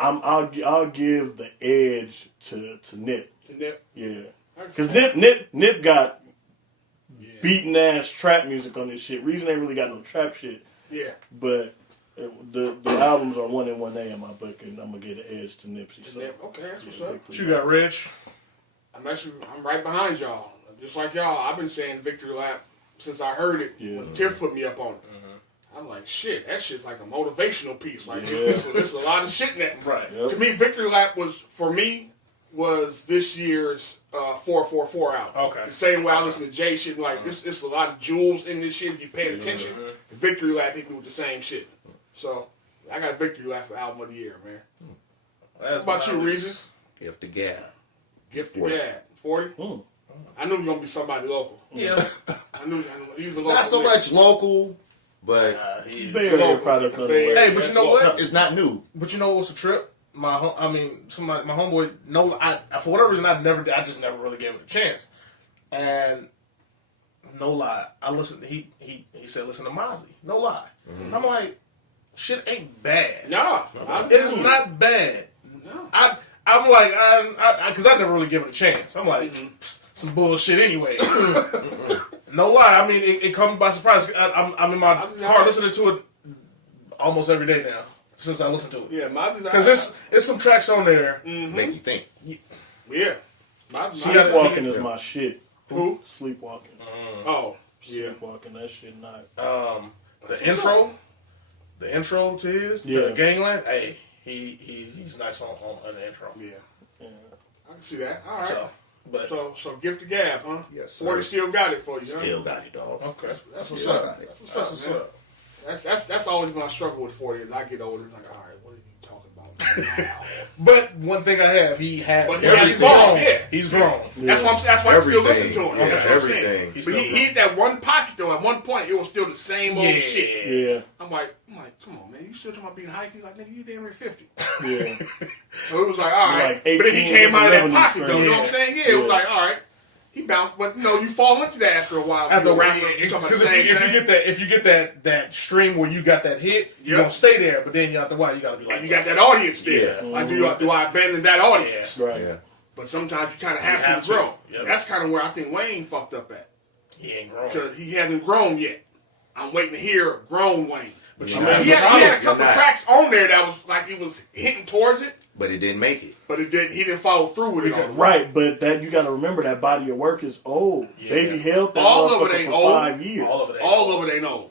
I'll give the edge to Nip. Nip. Yeah, because Nip got beaten ass trap music on this shit. Reason ain't really got no trap shit. Yeah. But the albums are 1 and 1A in my book, and I'm gonna get an edge to Nipsey. So. Nip. Okay, that's what's up. What you got, Rich? I'm right behind y'all. Just like y'all, I've been saying Victory Lap since I heard it. Yeah. When Tiff put me up on it. I'm like, shit, that shit's like a motivational piece. Like, Yeah. there's a lot of shit in that. Right. Yep. To me, Victory Lap was this year's 444 album. Okay. The same way I listen to Jay shit, like, it's a lot of jewels in this shit if you pay attention. The Victory Lap hit me with the same shit. So, I got Victory Lap for album of the year, man. That's What about you, what I Reason? If the gap. Gift to 40. Dad. 40? I knew he was going to be somebody local. Yeah. I knew he was a local. Not so nigga. much local, but Very product of the way. Hey, but you know what? it's not new. But you know what's a trip? My homeboy. No, for whatever reason I just never really gave it a chance. And no lie, I listened. He said listen to Mozzie. No lie. And I'm like, shit ain't bad. Nah. It is not bad. No. I'm like, because I never really give it a chance. I'm like, some bullshit anyway. No lie. I mean, it caught me by surprise. I'm in my car listening to it almost every day now since I listened to it. Yeah, Mozzie's Because it's some tracks on there. Make you think. Yeah. Mozzie's Sleepwalking is my shit. Who? Sleepwalking. Oh, yeah. Sleepwalking, that shit not. The intro to Yeah. Gangland. Hey, he's nice on the intro. Yeah. I can see that. All right. So gift the gab, huh? Yes, sir. 40 still got it for you, huh? Still got it, dog. Okay, That's what's Still up. got it. That's what's up, man. That's always been my struggle with 40 as I get older. Like, all right, what are you talking about now? But one thing I have, But he he's has grown. grown, yeah. He's grown. That's why I still listen to him. Yeah, That's what I'm saying. everything. He's But still he hit that one pocket though. At one point, it was still the same old shit. Yeah. I'm like, come on, man. You still talking about being hypey? Like, nigga, you damn near 50. Yeah. So it was like, all right. Like but then he 18 came out of that revenue pocket though. stream. You know what I'm saying? Yeah, it was like, all right. He bounced, but no, you fall into that after a while. After You're a rapper, you talking about the because same thing. if you get that string where you got that hit, you're Yep. gonna stay there. But then after a while, you gotta be like, And you got that audience there. Yeah. Like, do I abandon that audience? Right. Yeah. But sometimes you kind of have have to to. grow. Yep. That's kind of where I think Wayne fucked up at. he ain't grown. Because he hasn't grown yet. I'm waiting to hear grown Wayne. But Yeah. you know, He had a couple You're not. tracks on there that was like he was hitting towards it, But it didn't make it. but he didn't follow through with it. all the way. Right, but that you got to remember that body of work is old. Yeah. Baby held that All of it motherfucker ain't for old. 5 years. all of it. All of it ain't old.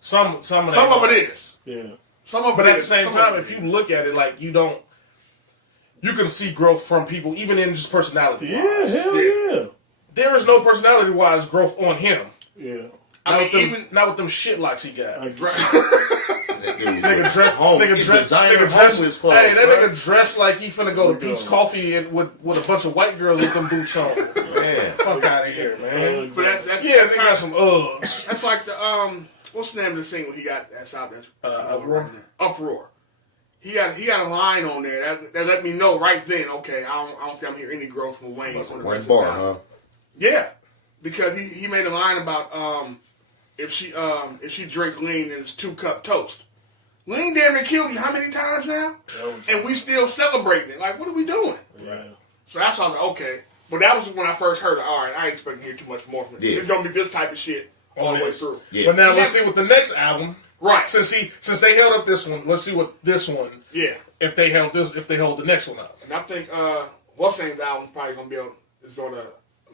Some of Some of it is. Yeah. Some of But it at the is. same Some time, of if it you look at it, like you can see growth from people, even in just personality. Yeah, hell yeah. There is no personality wise growth on him. Yeah. Not with them shit locks he got. I get That dude, Nigga dress, home, nigga it's dress, designer nigga dress. homeless clothes, Hey, that bro. nigga dressed like he finna go to Pete's Coffee and with a bunch of white girls with them boots on. Man. Fuck out of here, man. But that's Yeah, they got some Uggs. That's like the what's the name of the single he got that's out there? Uproar. Uproar. He got a line on there that let me know right then. Okay, I don't think I'm hearing any growth from Wayne. On the One rest bar, of the album. huh? Yeah, because he made a line about if she drink lean and it's 2-cup toast. Lean damn near killed you how many times now? And we still celebrating it. Like, what are we doing? Right. So that's why I was like, okay. But that was when I first heard it. All right, I ain't expecting to hear too much more from it. Yeah. It's gonna be this type of shit all the way through. Yeah. But now let's Yeah. see what the next album. Right. Since they held up this one, let's see what this one. Yeah. If they hold the next one up. And I think what's the name of the album probably gonna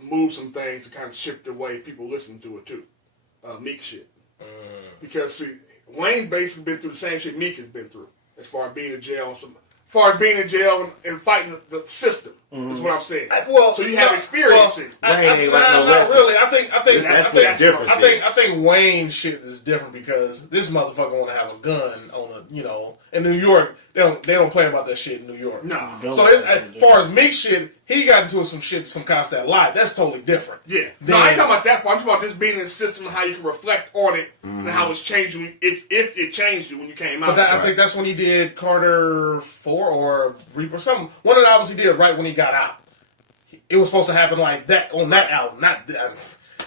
move some things to kind of shift the way people listen to it too. Meek shit. Because see, Wayne's basically been through the same shit Meek has been through, as far as being in jail and fighting the system. Is what I'm saying. So you have experience in it. Wayne ain't like no Not lesson. really. I think That's the difference. I think Wayne's shit is different because this motherfucker want to have a gun on in New York. They don't play about that shit in New York. No. So as far as Meek shit, he got into some cops that lied. That's totally different. Yeah. No, I ain't talking about that part. I'm talking about this being in the system and how you can reflect on it and how it's changed you if it changed you when you came out. But I think that's when he did Carter 4 or Reaper, something. One of the albums he did right when he got out. It was supposed to happen like that on that album.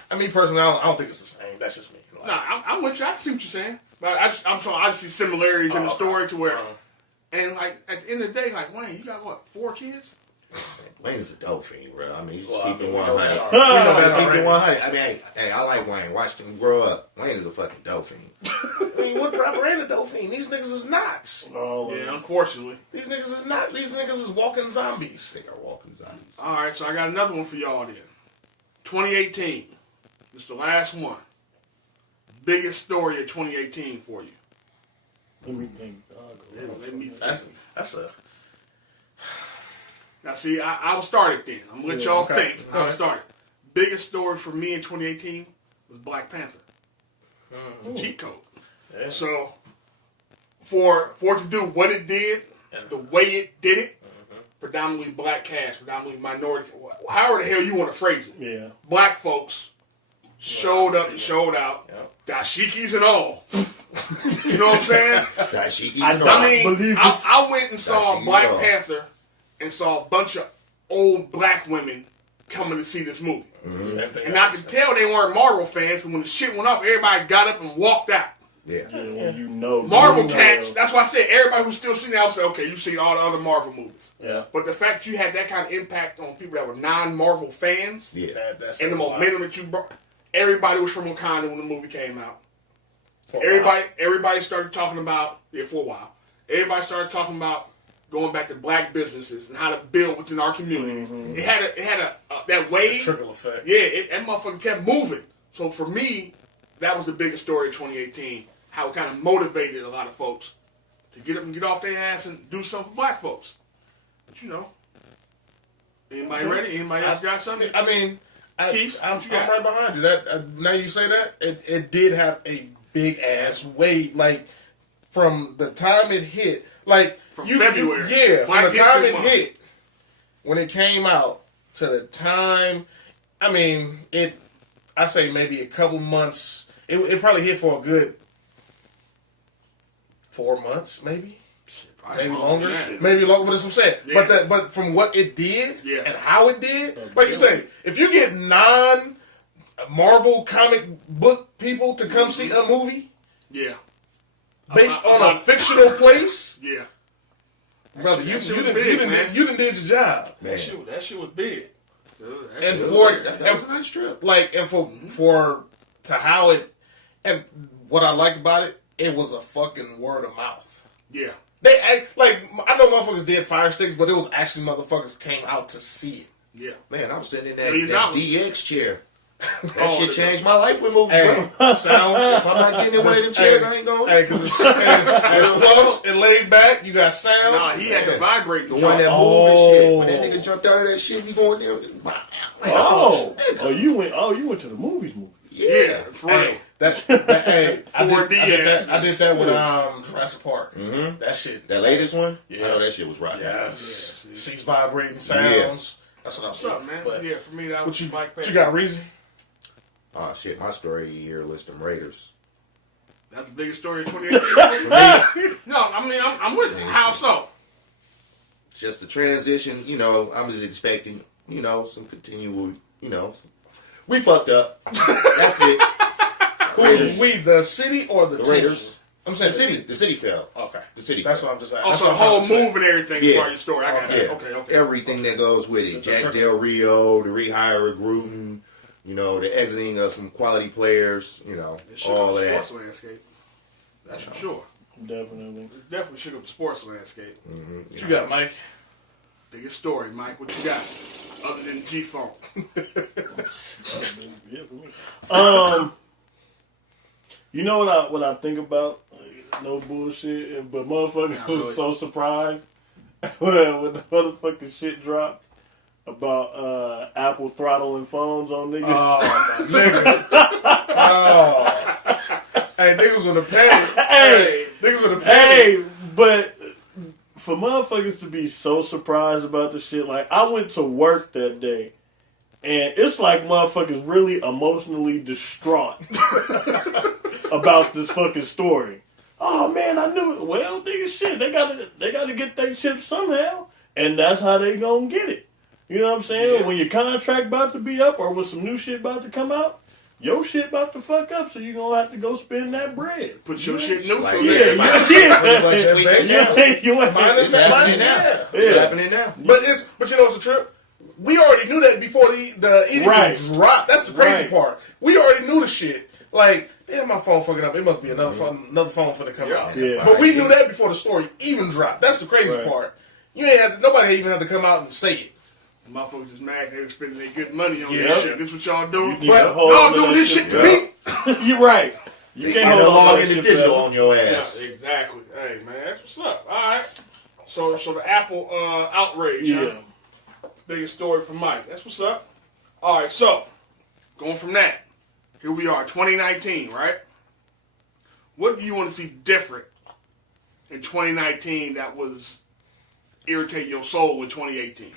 I mean, personally, I don't think it's the same. That's just me. Nah, I'm with you. I see what you're saying. But I see similarities in the story to where, and like at the end of the day, like Wayne, you got what, 4 kids? Wayne is a dope fiend, bro. I mean, he's Well, keeping we know 100. that already. He's keeping 100. I mean, hey, I like Wayne. Watched him grow up. Wayne is a fucking dope fiend. I mean, what rapper ain't a dolphin? These niggas is not. Oh, Yeah, unfortunately. These niggas is not. These niggas is walking zombies. They are walking zombies. All right, so I got another one for y'all then. 2018. This is the last one. Biggest story of 2018 for you. let me think. Let me think. That's a. Now, see, I will start it then. I'm going to let y'all okay. think. All I'll right. start it. Biggest story for me in 2018 was Black Panther. Cheat code. Yeah. So, for it to do what it did, the way it did it, predominantly black cast, predominantly minority, however the hell you want to phrase it. Yeah. Black folks showed up and showed out, dashikis and all. You know what I'm saying? Dashiki I and don't all. I mean, believe it. I went and saw Dashiki Black and all. Panther and saw a bunch of old black women coming to see this movie. And I could tell they weren't Marvel fans, but when the shit went off, everybody got up and walked out. Yeah. When you know. Marvel you know. cats, that's why I said everybody who's still sitting there will say, okay, you've seen all the other Marvel movies. Yeah. But the fact that you had that kind of impact on people that were non-Marvel fans, Yeah. That's and the a lot. momentum that you brought, everybody was from Wakanda when the movie came out. Everybody started talking about for a while. Everybody started talking about going back to black businesses and how to build within our communities. Mm-hmm. It had a that wave. Trickle effect. Yeah, that motherfucker kept moving. So for me, that was the biggest story of 2018. How it kind of motivated a lot of folks to get up and get off their ass and do something for black folks. But you know, anybody ready? Anybody else got something? I mean, Keith, I'm what you got? right behind you. That now you say that it did have a big ass wave, like from the time it hit, like From February. From the Black time History it Month. hit, when it came out to the time. I mean, I say maybe a couple months. It probably hit for a good 4 months, maybe. Probably Maybe longer longer, than that. maybe longer. But that's what I'm saying. Yeah. But from what it did Yeah. and how it did, like you say, if you get non-Marvel comic book people to come see a movie Yeah, based I'm on not- a fictional place, yeah. brother, that shit was big, man. you done did your job. Man. That shit was big. And That for was a nice trip. like and for to how it and what I liked about it, it was a fucking word of mouth. Yeah. They like I know motherfuckers did fire sticks, but it was actually motherfuckers came out to see it. Yeah. Man, I was sitting in $1 that million. DX chair. That Oh, shit the- changed my life with movies, Hey, bro. sound. If I'm not getting in one of them chairs, I ain't going. Hey, because it's plush and laid back. You got sound. Nah, he had to vibrate. The one that Oh. moved and shit. When that nigga jumped out of that shit, he going there. Like, Oh, nigga. you went to the movies. Yeah, for real. Hey, hey, I 4D did ass. that. I did that with Jurassic Park. Mhm. That shit. That latest one? Yeah. I know that shit was rocking. Yeah. see. Seats vibrating sounds. That's what I'm What's up, man? But Yeah, for me, that what was you Mike what Payne. you got, Reason? Oh shit, my story of the year list them Raiders. That's the biggest story of 2018. No, I mean, I'm with you. How so? Just the transition, you know, I'm just expecting, you know, some continual, you know. We fucked up. That's it. Who's we, the city or the The team? Raiders. I'm The saying city fell. Okay. The city That's fell. what I'm just saying. Also, That's the what I'm whole trying to move and everything is Yeah. part of your story. I got Yeah. you. Okay. Everything that goes with it. Jack Del Rio, the rehire of Gruden, you know, the exiting of some quality players, you know, It shook all up the that. sports landscape. That's for sure. Definitely. It definitely shook up the sports landscape. Mhm. What you got, Mike? Biggest story, Mike. What you got? Other than G-Funk. Yeah, for me. You know what I think about? No bullshit, but motherfuckers Not was really. so surprised when the motherfucking shit dropped about Apple throttling phones on niggas. Oh, nigga. Oh. Hey, niggas with a panic. Hey, Niggas with a panic. hey, but for motherfuckers to be so surprised about the shit, like I went to work that day, and it's like motherfuckers really emotionally distraught about this fucking story. Oh man, I knew it. Well, nigga, shit, they gotta get their chips somehow, and that's how they gonna get it. You know what I'm saying? Yeah. When your contract about to be up, or when some new shit about to come out, your shit about to fuck up, so you gonna have to go spend that bread. Put your shit neutral. Like, Yeah, there. yeah. Tweet this out. You ain't Mine is It's happening mine, now. yeah. It's Yeah. happening now. But you know what's a trip? We already knew that before the it Right. even dropped. That's the crazy Right. part. We already knew the shit. Like, damn, my phone fucking up. It must be another phone for to come out. Yeah. But we knew that before the story even dropped. That's the crazy Right. part. You ain't have nobody even had to come out and say it. Motherfuckers just mad they were spending their good money on Yeah. this shit. This what y'all doing? You can't hold Y'all on to doing that this shit to forever. me? You right. You They can't get hold the on log to in that the shit digital forever. on your Yeah, ass. exactly. Hey man, that's what's up. All right. So the Apple outrage. Yeah. Huh? Biggest story from Mike. That's what's up. All right. So going from that, here we are, 2019, right? What do you want to see different in 2019 that was irritate your soul in 2018?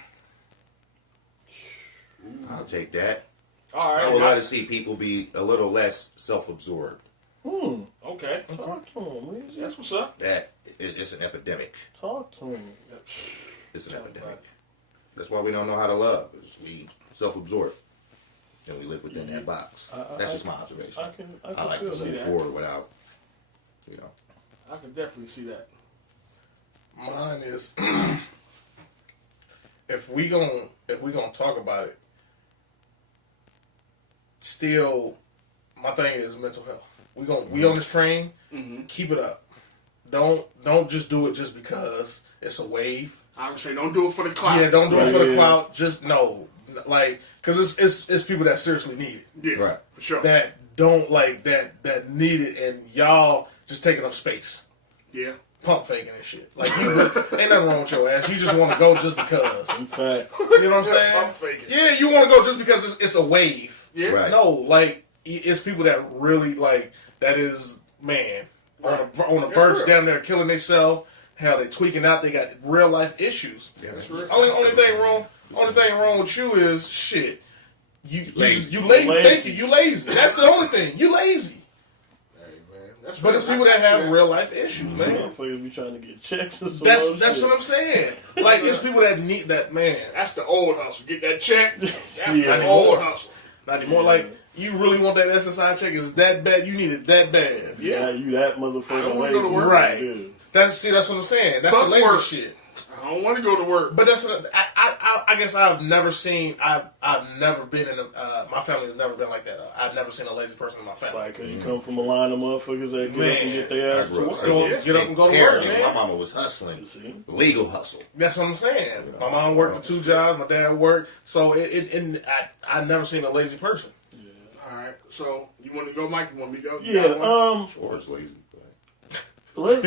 I'll take that. All right. I would like to see people be a little less self-absorbed. Okay. Talk to him, Reezy. That's what's up. It's an epidemic. Talk to him. It's an epidemic. That's why we don't know how to love. Is we self-absorbed, and we live within that box. That's just my observation. I like feel to move that. forward without, you know. I can definitely see that. Mine is if we gonna talk about it, still my thing is mental health. we on this train. Keep it up. Don't just do it just because it's a wave. I would say don't do it for the clout. Yeah, don't do it for the clout. Just no, like because it's people that seriously need it. Yeah, Right. for sure. That don't like that need it, and y'all just taking up space. Yeah. Pump faking and shit. Like you ain't nothing wrong with your ass. You just want to go just because. In fact, You know what I'm saying? Pump faking. Yeah, you want to go just because it's a wave. Yeah. Right. No, like it's people that really like that is man on the That's verge real. down there killing themselves. Hell, they tweaking out. They got real life issues. Yeah, That's real. Only thing wrong with you is shit. You Lazy. lazy. Lazy. Thank you. You lazy. That's the only thing. You lazy. Hey, man. That's But real. it's people that have real life issues, man. motherfuckers be trying to get checks or some That's other shit. what I'm saying. Like it's people that need that man. That's the old hustle. Get that check. That's Yeah. the old hustle. Not anymore. Like you really want that SSI check? Is that bad? You need it that bad? Yeah, you that motherfucker. I don't wanna lazy. go to work. Right. Yeah. That's what I'm saying. That's Fuck the lazy work. shit. I don't want to go to work. But that's I guess I've never seen. I've never been in a. My family has never been like that. I've never seen a lazy person in my family. Like, cause you come from a line of motherfuckers that get up and get their ass I to grew work. up Go, Yeah. get up and go to work, Parenting, man. my mama was hustling. You see? Legal hustle. That's what I'm saying. My mom worked the 2 jobs. My dad worked. So I never seen a lazy person. All right. So you want to go, Mike? You want me to go? You Yeah. got one? George lazy. But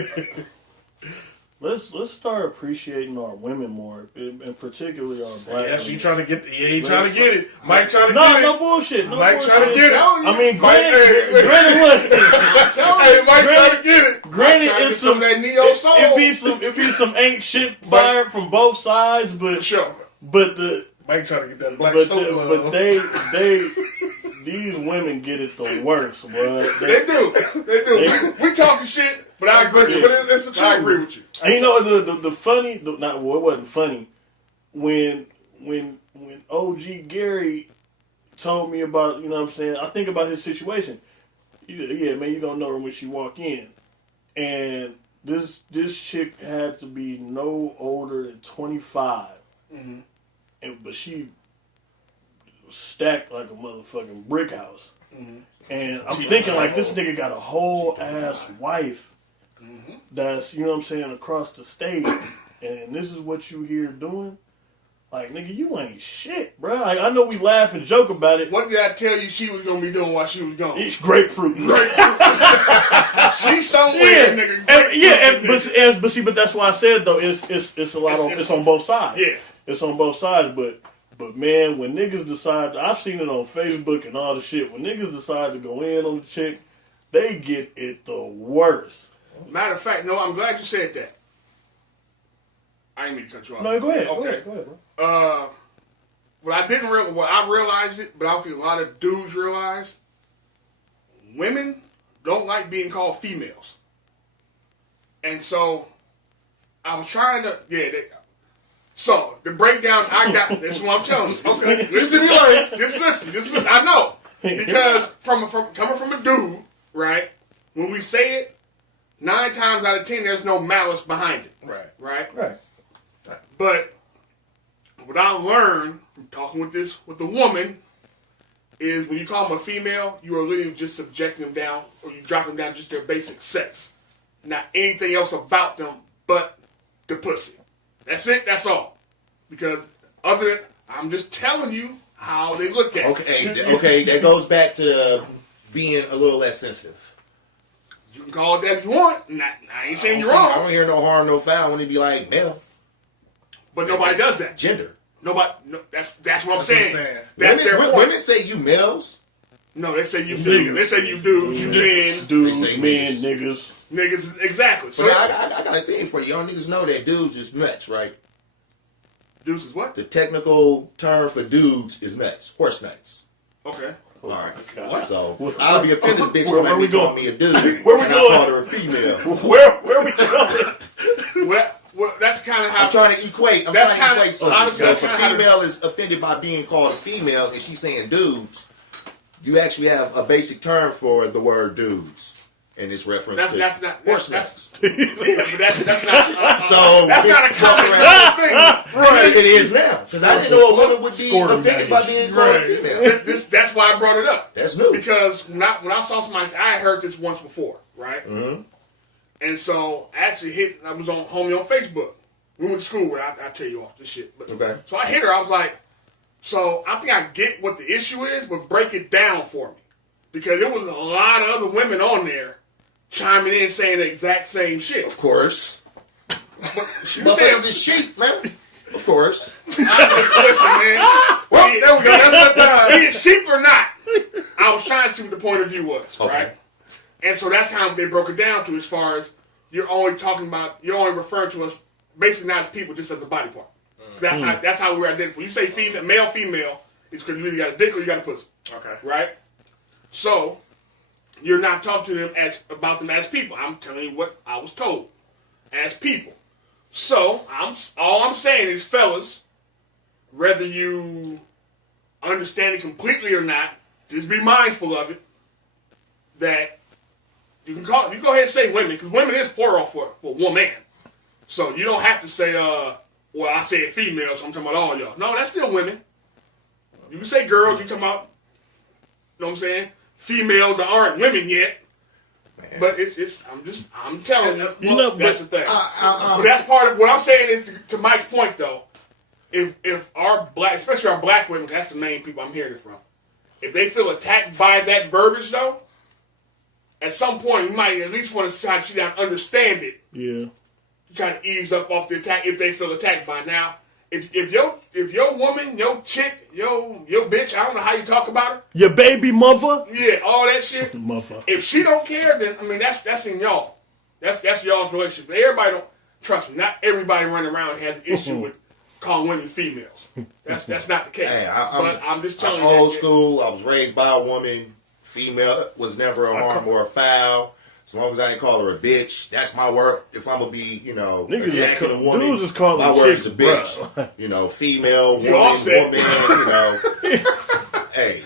Let's start appreciating our women more, and particularly our black Yeah, women. you trying to get? You ain't trying to get it. Mike trying to No, get it. no bullshit. No Mike bullshit. trying to get it. I mean, Mike, hey, granted, what? Hey, Mike trying to get it. Granted, Trying to it's get some some of that neo soul. it be some ain't shit fired from both sides, but Sure. the Mike trying to get that black but soap. but they these women get it the worst, bro. They do. We talking shit, but I agree. Yeah. But it's the truth. I agree with you. And you know the funny, it wasn't funny when OG Gary told me about, you know what I'm saying, I think about his situation. Yeah, man, you gonna know her when she walk in, and this chick had to be no older than 25, but she stacked like a motherfucking brick house. And I'm thinking like this nigga got a whole ass wife that's, you know what I'm saying, across the state, and this is what you here doing. Like, nigga, you ain't shit, bro. Like, I know we laugh and joke about it. What did I tell you she was gonna be doing while she was gone? It's grapefruit. She's somewhere, Yeah, nigga. but that's why I said though it's a lot it's on both sides. Yeah. It's on both sides, but man, when niggas decide, I've seen it on Facebook and all the shit. When niggas decide to go in on the chick, they get it the worst. Matter of fact, no, I'm glad you said that. I ain't mean to cut you off. No, go ahead. Okay. Go ahead, bro. I realized it, but I don't think a lot of dudes realize women don't like being called females. And so I was trying to, so the breakdown I got, this is what I'm telling you. Okay, listen, just listen. I know. Because coming from a dude, right, when we say it, 9 times out of 10, there's no malice behind it. Right? Right. But what I learned from talking with the woman is when you call them a female, you are literally just subjecting them down, or you drop them down just their basic sex. Not anything else about them but the pussy. That's it, that's all. Because other than, I'm just telling you how they look at it. Okay, that goes back to being a little less sensitive. You can call it that if you want. I ain't saying you're I wrong. don't hear no harm, no foul when he be like, male. But nobody does that. Gender. Nobody. No, that's what I'm saying. saying. That's their point. Women say you males. No, they say you do. They say you do. You men. Dudes, They say men, niggas. niggas. Niggas. Exactly. So But I got a thing for you. Y'all niggas know that dudes is nuts, right? dudes is what? The technical term for dudes is nuts. Horse nuts. Okay. All right. God. So I'll be offended, bitch, Where when we they call going? me a dude. Where we and going? I call her a female. Where we going? Well, that's kind of how. I'm trying to equate. That's I'm trying to kinda- equate something. honestly, So that's if a kinda how- female is offended by being called a female and she's saying dudes, you actually have a basic term for the word dudes. and it's reference That's to not horse that's nuts. yeah, but that's not So that's not a it's common thing. Right. It is now. Because I didn't know a woman would be Scoring offended by values. being called a female. That's why I brought it up. That's new. Because when I saw somebody, I had heard this once before, right? Mm-hmm. And so I actually I was on homie on Facebook. We went to school with I tell you all this shit. But, Okay. So I hit her. I was like, so I think I get what the issue is, but break it down for me. Because there was a lot of other women on there chiming in saying the exact same shit. Of course. But you Motherfuckers said, is sheep, man. Of course. listen, man. Well, there we go. That's the time. Be it sheep or not, I was trying to see what the point of view was, Okay. right? And so that's how they broke it down to, as far as you're only referring to us basically not as people, just as a body part. That's how we're identified. When you say female, male, female, it's because you either got a dick or you got a pussy. Okay. Right? So you're not talking to them about them as people. I'm telling you what I was told as people. So all I'm saying is, fellas, whether you understand it completely or not, just be mindful of it. That you can go ahead and say women, because women is plural for woman. So you don't have to say, well, I said female, so I'm talking about all y'all. No, that's still women. You can say girls, you talking about, you know what I'm saying? Females that aren't women yet. Man. But I'm telling you, You know, that's but- the thing. But that's part of what I'm saying is, to Mike's point though, if our black, especially our black women, that's the main people I'm hearing it from. If they feel attacked by that verbiage though, at some point you might at least want to try to sit down and understand it. Yeah. Try to ease up off the attack if they feel attacked by now. If your woman, your chick, your bitch, I don't know how you talk about her. Your baby mother? Yeah, all that shit. Mother. If she don't care, then I mean that's in y'all. That's y'all's relationship. Everybody don't trust me. Not everybody running around and has an issue with calling women females. That's not the case. Hey, but I'm just telling I'm you. old school. I was raised by a woman. Female was never a harm or a foul. As long as I didn't call her a bitch, that's my word. If I'm gonna be, Niggas attacking a woman, dudes is calling my word is chicks a bitch. Female, You woman, offset. Hey,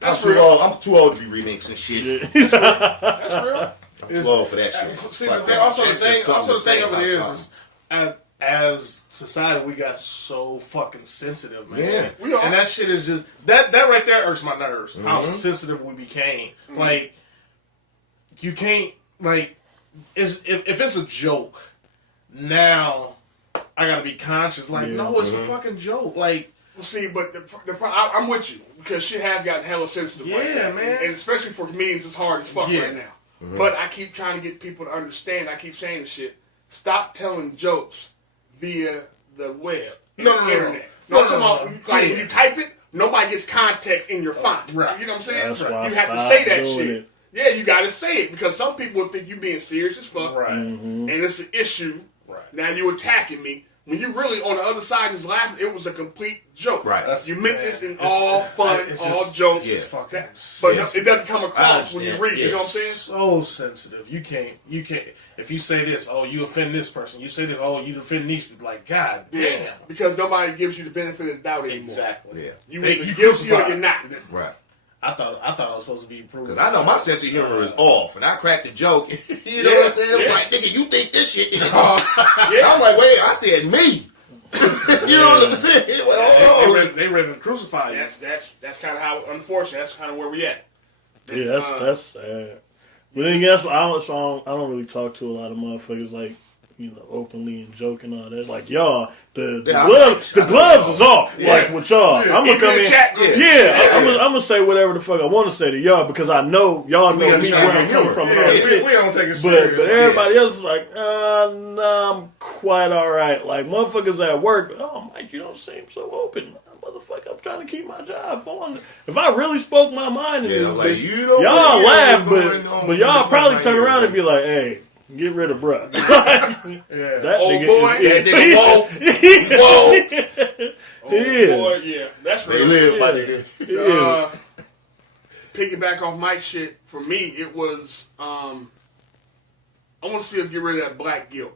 That's I'm too real. old. I'm too old to be remixing shit. That's real. I'm too old for that shit. See, Fuck the that. also the That's thing, just something also the to say thing of it about is something. as society, we got so fucking sensitive, man. Yeah. We are. And that shit is just that right there irks my nerves. How sensitive we became. Like, you can't if it's a joke, now I gotta be conscious. Like, no, it's a fucking joke. Like, Well, see, but I'm with you because shit has gotten hella sensitive. right Yeah, now. man. And especially for comedians, it's hard as fuck Yeah. right now. But I keep trying to get people to understand. I keep saying this shit. Stop telling jokes via the web, No, the no, no, internet. no. I'm talking No, about, no, no. like, Yeah. when you type it, nobody gets context in your font. Right. You know what I'm saying? That's why I you have to stopped say that doing shit. it. Yeah, you got to say it because some people think you being serious as fuck, right, and it's an issue. right. Now you attacking me. When you really on the other side is laughing, it was a complete joke. Right. You meant this in It's- all fun, it's all just- jokes. Yeah. Fucking But Yes. it doesn't come I across when you understand. read. You know what I'm saying? so sensitive. You can't. If you say this, oh, you offend this person. You say this, oh, you offend these people. Like, God damn. Yeah. Because nobody gives you the benefit of the doubt anymore. Exactly. Yeah. You Hey, either you guilty or crucified. you're not. Right. I thought I was supposed to be approved. Because I know my sense of humor is off, and I cracked a joke. You know what I'm saying? It was Yeah. like, nigga, you think this shit? Yeah. I'm like, wait, I said me. You know what I'm saying? Well, They ready to crucify you. That's kind of how. Unfortunately, that's kind of where we at. Yeah, that's sad. But then guess what? I don't really talk to a lot of motherfuckers like, openly and joking all that. Like y'all, the gloves is off. Yeah. Like with y'all, I'm gonna In come the in. chat group. I'm gonna say whatever the fuck I want to say to y'all because I know y'all know me understand where I'm your coming humor. from. and Yeah, all that shit. we don't take it serious. But everybody else is like, nah, I'm quite all right. Like motherfuckers at work, oh Mike, you don't seem so open. Motherfucker, I'm trying to keep my job. If I really spoke my mind in Yeah, this I'm like, bitch, you don't y'all know laugh, what's going on but y'all between probably my turn ears, around and man. be like, hey, get rid of bruh. Yeah. That Old nigga boy, is that nigga, whoa, Oh, Yeah. boy, yeah. That's they real. live by the Piggyback off Mike's shit, for me, it was, I want to see us get rid of that black guilt.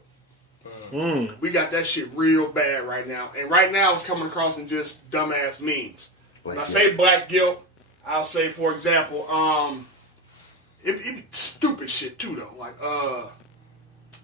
We got that shit real bad right now. And right now it's coming across in just dumbass memes. When I say black guilt, I'll say, for example, it be stupid shit too though. Like,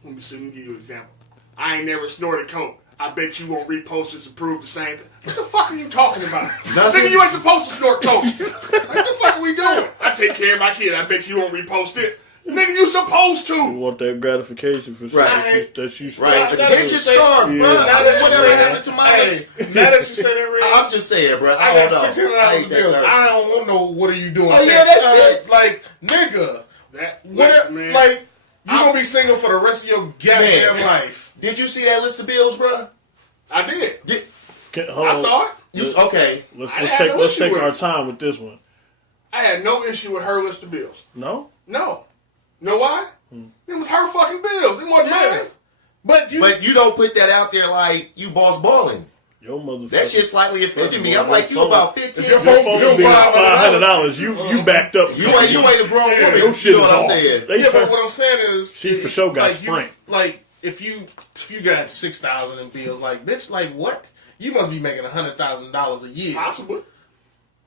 let me see. Let me give you an example. I ain't never snorted coke. I bet you won't repost this and prove the same thing. What the fuck are you talking about? Nigga, you ain't supposed to snort coke. Like, what the fuck are we doing? I take care of my kid. I bet you won't repost it. Nigga, you supposed to. You want that gratification for Right. something that you Right, attention starved, bro. Now that What's you happened to my hey, now that you say that, Red, I'm just saying, bro. I don't got know. $600 of bills. I don't want no. What are you doing? Oh, yeah, that shit. Like, nigga, That what? man. Like, you gonna be single for the rest of your goddamn Man. life? Did you see that list of bills, bro? I did. Hold I on. saw it. Okay. Let's I had no let's issue take with our it. time with this one. I had no issue with her list of bills. No? No. Know why? It was her fucking bills. It wasn't mine. But But you don't put that out there like you boss balling. Your motherfucker. That shit slightly offended me. I'm like, you about 15, If your 16. phone Your bill $500. You backed up. You ain't a grown woman. Your shit You know is what I'm off. saying? They yeah, turn- but what I'm saying is, She for sure got like sprint. Like if you got 6,000 in bills, like bitch, like what? You must be making $100,000 a year. Possibly.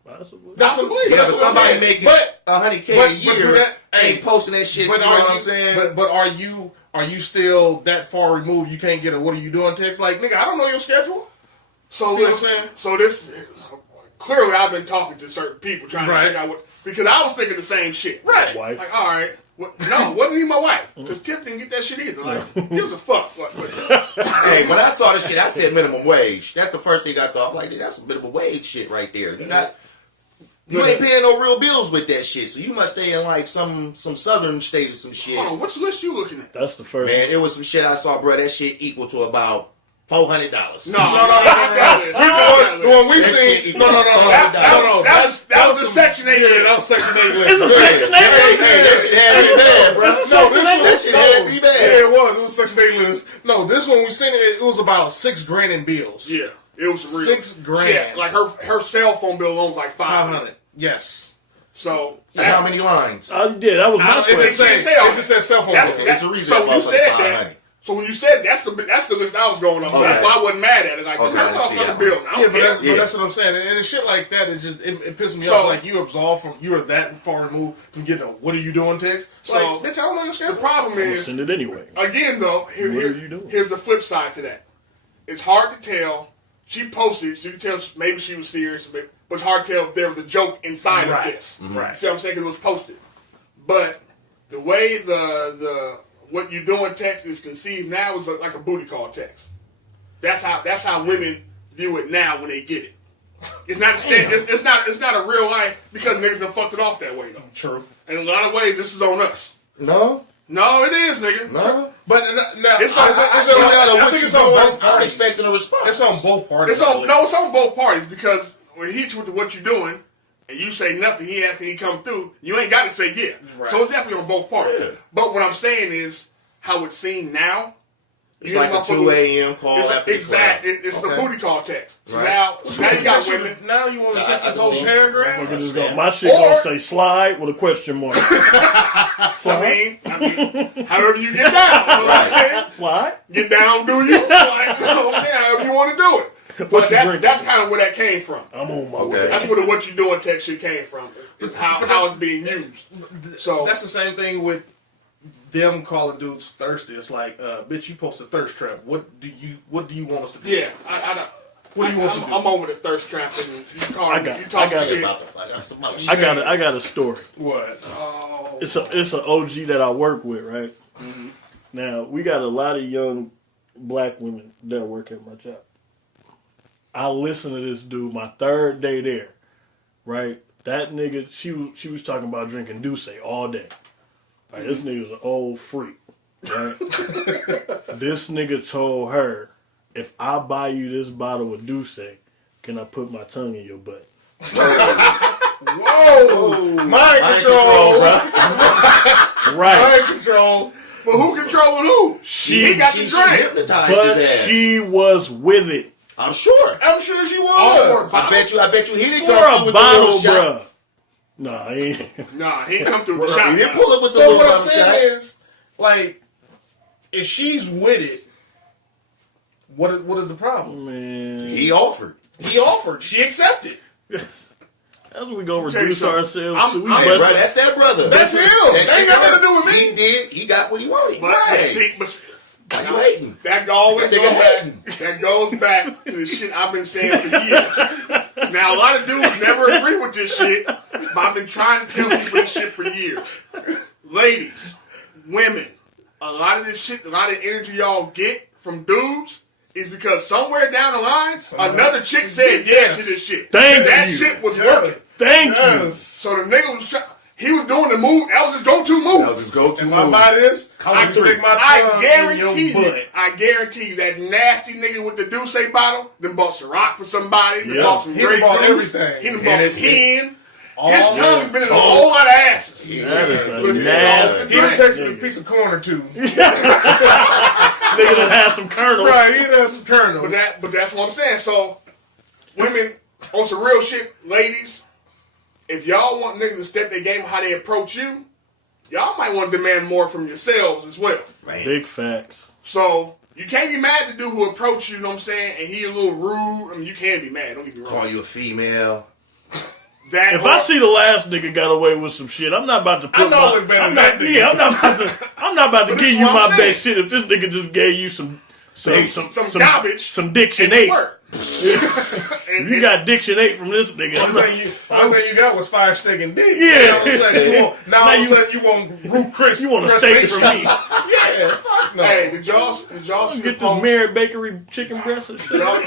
Possibly. Possibly. Yeah, but That's what I'm somebody saying. making But- $100K but a do year that- hey, ain't posting that shit. You know are what I'm saying? But are you still that far removed? You can't get a "What are you doing?" text. Like nigga, I don't know your schedule. So See what I'm listen, saying? so this clearly I've been talking to certain people trying to Right. figure out what, because I was thinking the same shit. Right. Wife. Like, all right, no, wasn't even my wife, because Tip didn't get that shit either. Like, gives a fuck. Hey, when I saw this shit, I said minimum wage. That's the first thing I thought. I'm like, that's a minimum wage shit right there. You ain't paying no real bills with that shit, so you must stay in like some southern state or some shit. Hold on, which list you looking at? That's the first Man, it was some shit I saw, bro. That shit equal to about $400. No, that The one we That seen. shit No. That was the Section 8 Yeah, list. that was Section 8 list. It's a Section 8 Hey, that shit had me bad, bro. That shit had me Yeah, bad. it was. It was Section 8 list. No, this one we seen it was about $6,000 in bills. Yeah, it was real. $6,000. Shit, like her cell phone bill alone was like 500. 500. Yes. So And how many lines? I did. That was my It question. just said cell phone That's- bill. It's a reason So when you motherfucker said 500. that, so when you said that's the list I was going on. Okay. That's why I wasn't mad at it. Like, Okay, that's I not see fucking that. bill. I Yeah, don't care. but that's what I'm saying. And shit like that, it pisses me So- off. Like, you absolved from, you are that far removed from getting a "What are you doing?" text. Like, So- bitch, I don't know your The schedule. problem I'm gonna is, send it anyway. again though, What are you doing? here's the flip side to that. It's hard to tell. She posted, so you can tell maybe she was serious, but it's hard to tell if there was a joke inside Right. of this. Right. See what I'm saying? 'Cause it was posted. But the way the what you doing text is conceived now is like a booty call text. That's how women view it now when they get it. It's not it's not a real life because niggas done fucked it off that way though. True. In a lot of ways, this is on us. No? No, it is, nigga. No? But now, It's I on- Shoot out of I what think you it's on both doing. I'm parties. expecting a response. It's on both parties. It's on both parties because when he with what you're doing and you say nothing, he asking he come through, you ain't got to say yeah. Right. So it's definitely on both parties. Yeah. But what I'm saying is how it's seen now. It's like a 2 a.m. call It's after the exact. club. It's Okay. a booty call text. So Right. now you got women. Now you want to text I this whole see. paragraph? Motherfucker just go, my shit gonna say slide with a question mark. I mean, however you get down. You know what I'm saying? Slide? Get down, do you? Like, however you want to do it. But you that's drinking? kind of where that came from. I'm on my Okay. way. That's where the what you doing text shit came from. It's how it's being used. So That's the same thing with them calling dudes thirsty. It's like, bitch, you post a thirst trap. What do you want us to do? yeah, I don't. What do you want us to do? I'm over the thirst trap and you call I me, got you it. talk I got it. shit. About to find out some more shit. I got a story. What? Oh, It's a OG that I work with, right? Mm-hmm. Now we got a lot of young black women that work at my job. I listened to this dude my third day there, right? That nigga, she was talking about drinking Douce all day. Like, this nigga's an old freak, right? This nigga told her, if I buy you this bottle of Douce, can I put my tongue in your butt? Whoa! Mind control, bro. Right. Mind control. but who controlling who? He got the She drink. hypnotized But his ass. she was with it. I'm sure. I'm sure she Oh, was. I bet you he didn't For come through a with bottle, the little shot. bruh. Nah, he ain't. Nah, he come through the shot. He didn't pull up with the But little what I'm bottle saying shot. is, like, if she's with it, what is the problem? Man. He offered. He offered. She accepted. That's what we gonna Tell you reduce something. ourselves to. We I'm- Hey, bro, busting- that's that brother. That's him. That Ain't shit got nothing to do with me. He did. He got what he wanted. But, Right. see, but Why you hating? that always That nigga goes back. hating. That goes back to the shit I've been saying for years. Now, a lot of dudes never agree with this shit, but I've been trying to tell people this shit for years. Ladies, women, a lot of this shit, a lot of energy y'all get from dudes is because somewhere down the line, another chick said yeah to this shit. Thank that you. shit was working. Thank you. Yes. So the nigga was, he was doing the move. That was his go-to move. That was his go-to If I move. buy this, Call I him can three. stick my I tongue in guarantee your you, butt. I guarantee you that nasty nigga with the Douce bottle, then bought Ciroc for somebody, then Yeah. bought some He done Grey bought Goose, everything. he done And bought it's- some hen. All His of tongue's it. been in a whole lot of asses. That is a Look, it's nasty. all He done drink. tasted a piece of corn or two. Nigga done have some kernels. Right, he done had some kernels. But that's what I'm saying. So, women, on some real shit, ladies, if y'all want niggas to step their game how they approach you, y'all might want to demand more from yourselves as well. Man. Big facts. So, you can't be mad at the dude who approach you, you know what I'm saying, and he a little rude. I mean, you can be mad, don't get me wrong. Call you a female. That If I see the last nigga got away with some shit, I'm not about to put I know my, it look better I'm than not, that nigga. yeah, I'm not about to But give this you is what my I'm saying. best shit if this nigga just gave you some garbage, some Diction and it 8. worked. And You got Diction 8 from this nigga. I'm One not- thing you got was fire steak and dick. Yeah. Now all of a sudden you want, Now you want root Chris. You want a Chris steak fish from and me. cheese. Yeah, fuck no. Hey, did y'all see the Get this post? Mary Bakery chicken breast and shit. Y'all-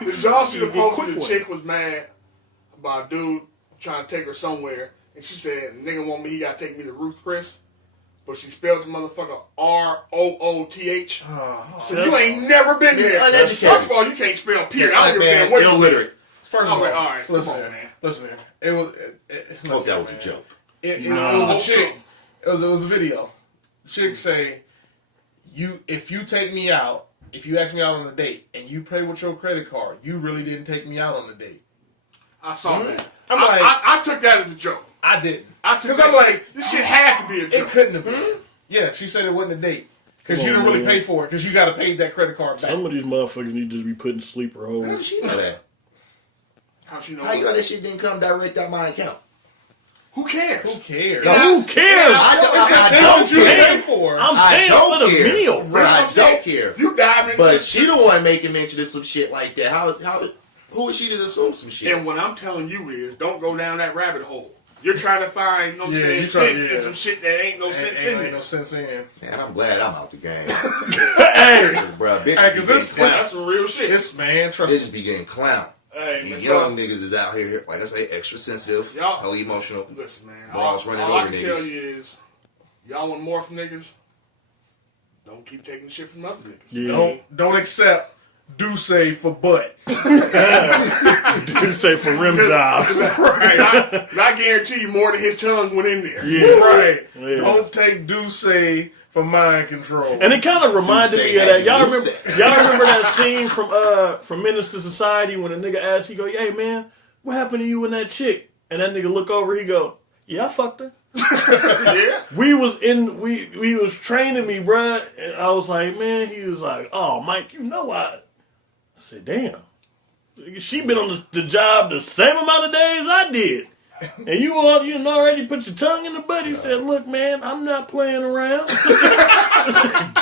Did y'all see the Get post quick where the one. chick was mad about a dude trying to take her somewhere, and she said, "Nigga want me, he gotta take me to Ruth Chris," but she spelled the motherfucker ROOTH. So you ain't never been there. Uneducated. First of all, you can't spell period. I don't give a damn Man, what you illiterate. First I'm of like, all, all right, listen come here. on, man. Listen here. It was. Hope that was a joke. It No. was a chick. It was a video. Chick say, if you take me out, if you ask me out on a date and you pay with your credit card, you really didn't take me out on a date. I saw that. I'm like- I took that as a joke. I didn't. I took Because that I'm like, this shit had to be a it joke. couldn't have been. Yeah, she said it wasn't a date. Because you Come didn't on, really man. pay for it. Because you got to pay that credit card back. Some of these motherfuckers need to just be putting sleeper How does holes. she know that? How she know? How you know that shit didn't come direct out my account? Who cares? Who cares? No. Who cares? I don't, It's I a don't thing that you care. pay for. I'm I paying don't for the care. meal. That's Right, what I I'm saying. don't care. You dive into But she the one making mention of some shit like that. Who is she to assume some shit? And what I'm telling you is, don't go down that rabbit hole. You're trying to find, you know what I'm Yeah, saying, you try- sense in yeah. some shit that ain't no sense in Ain't it. no sense in. Man, I'm glad I'm out the game. Hey, Bro, bitches Hey, be 'cause getting this- clown. That's some real shit. It's, man, trust me. Bitches be getting clown. Hey, man, These so, young niggas is out here, like I say, extra sensitive, Y'all- highly emotional. listen, man. Bras running all I over can niggas. tell you is, y'all want more from niggas, don't keep taking shit from other niggas. yeah. Don't accept do say for butt. Didn't say for rim job. Right. I guarantee you more than his tongue went in there. Yeah. Right. Yeah. Don't take do say for mind control. And it kind of reminded me of that. Y'all Do remember? say. Y'all remember that scene from Menace to Society when a nigga asked, he go, "Hey man, what happened to you and that chick?" And that nigga look over, he go, "Yeah, I fucked her. Yeah. We was training me, bruh." And I was like, man, he was like, "Oh, Mike, you know I said, damn. She been on the job the same amount of days I did. And you already put your tongue in the butt." He said, "Look, man, I'm not playing around."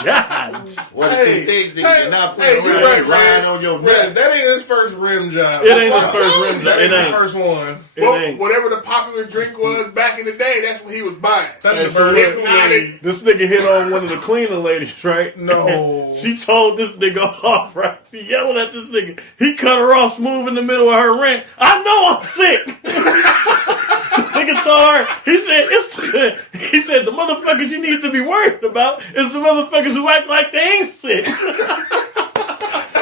God. What are two things that you're not playing you around right, and lying Reg. on your Reg, nuts? that ain't his first rim job. It ain't his That's first why- rim job. That It ain't his ain't. first one. It Well, ain't. whatever the popular drink was back in the day, that's what he was buying. That's Hey, the so first look, one. this nigga hit on one of the cleaning ladies, right? No. She told this nigga off, right? She yelling at this nigga. He cut her off smooth in the middle of her rant. "I know I'm sick." Nigga told her, he said, "The motherfuckers you need to be worried about is the motherfuckers who act like they ain't sick."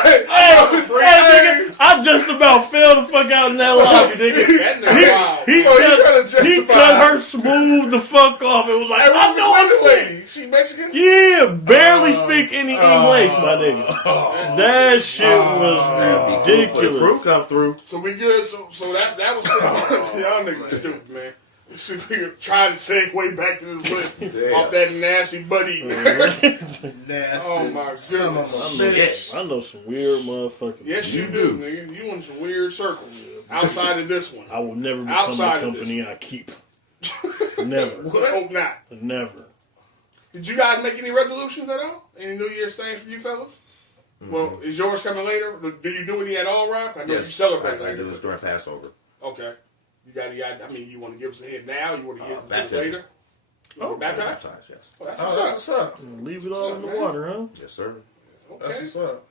Hey, nigga, I just about fell the fuck out in that lobby, nigga. That nigga wild. He So you trying to he justify- cut her smooth the fuck off. It was like, Hey, "I what's know I'm the sick." lady? She Mexican? Yeah, barely speak any English, my nigga. That shit was The ridiculous. crew come through. So we good. So that was y'all niggas stupid, man. Should be trying to segue back to this list Yeah. off that nasty buddy. Nasty. Oh my Son of goodness. a bitch. I know some weird motherfuckers. Yes, you You do, do. nigga. You in some weird circles outside of this one. I will never become Outside the of company I keep. Never. Let's hope not. Never. Did you guys make any resolutions at all? Any New Year's things for you fellas? Well, is yours coming later? Do you do any at all, Rock? I know you celebrate I later. do this during Passover. Okay. You got any idea? I mean, you want to give us a hit now? You want to get Baptism. later? You want to get baptized? Baptized, yes. Oh, that's Oh, what's that's up. what's up. Leave it all What's in up, the man? water, huh? Yes, sir. That's Okay. what's up.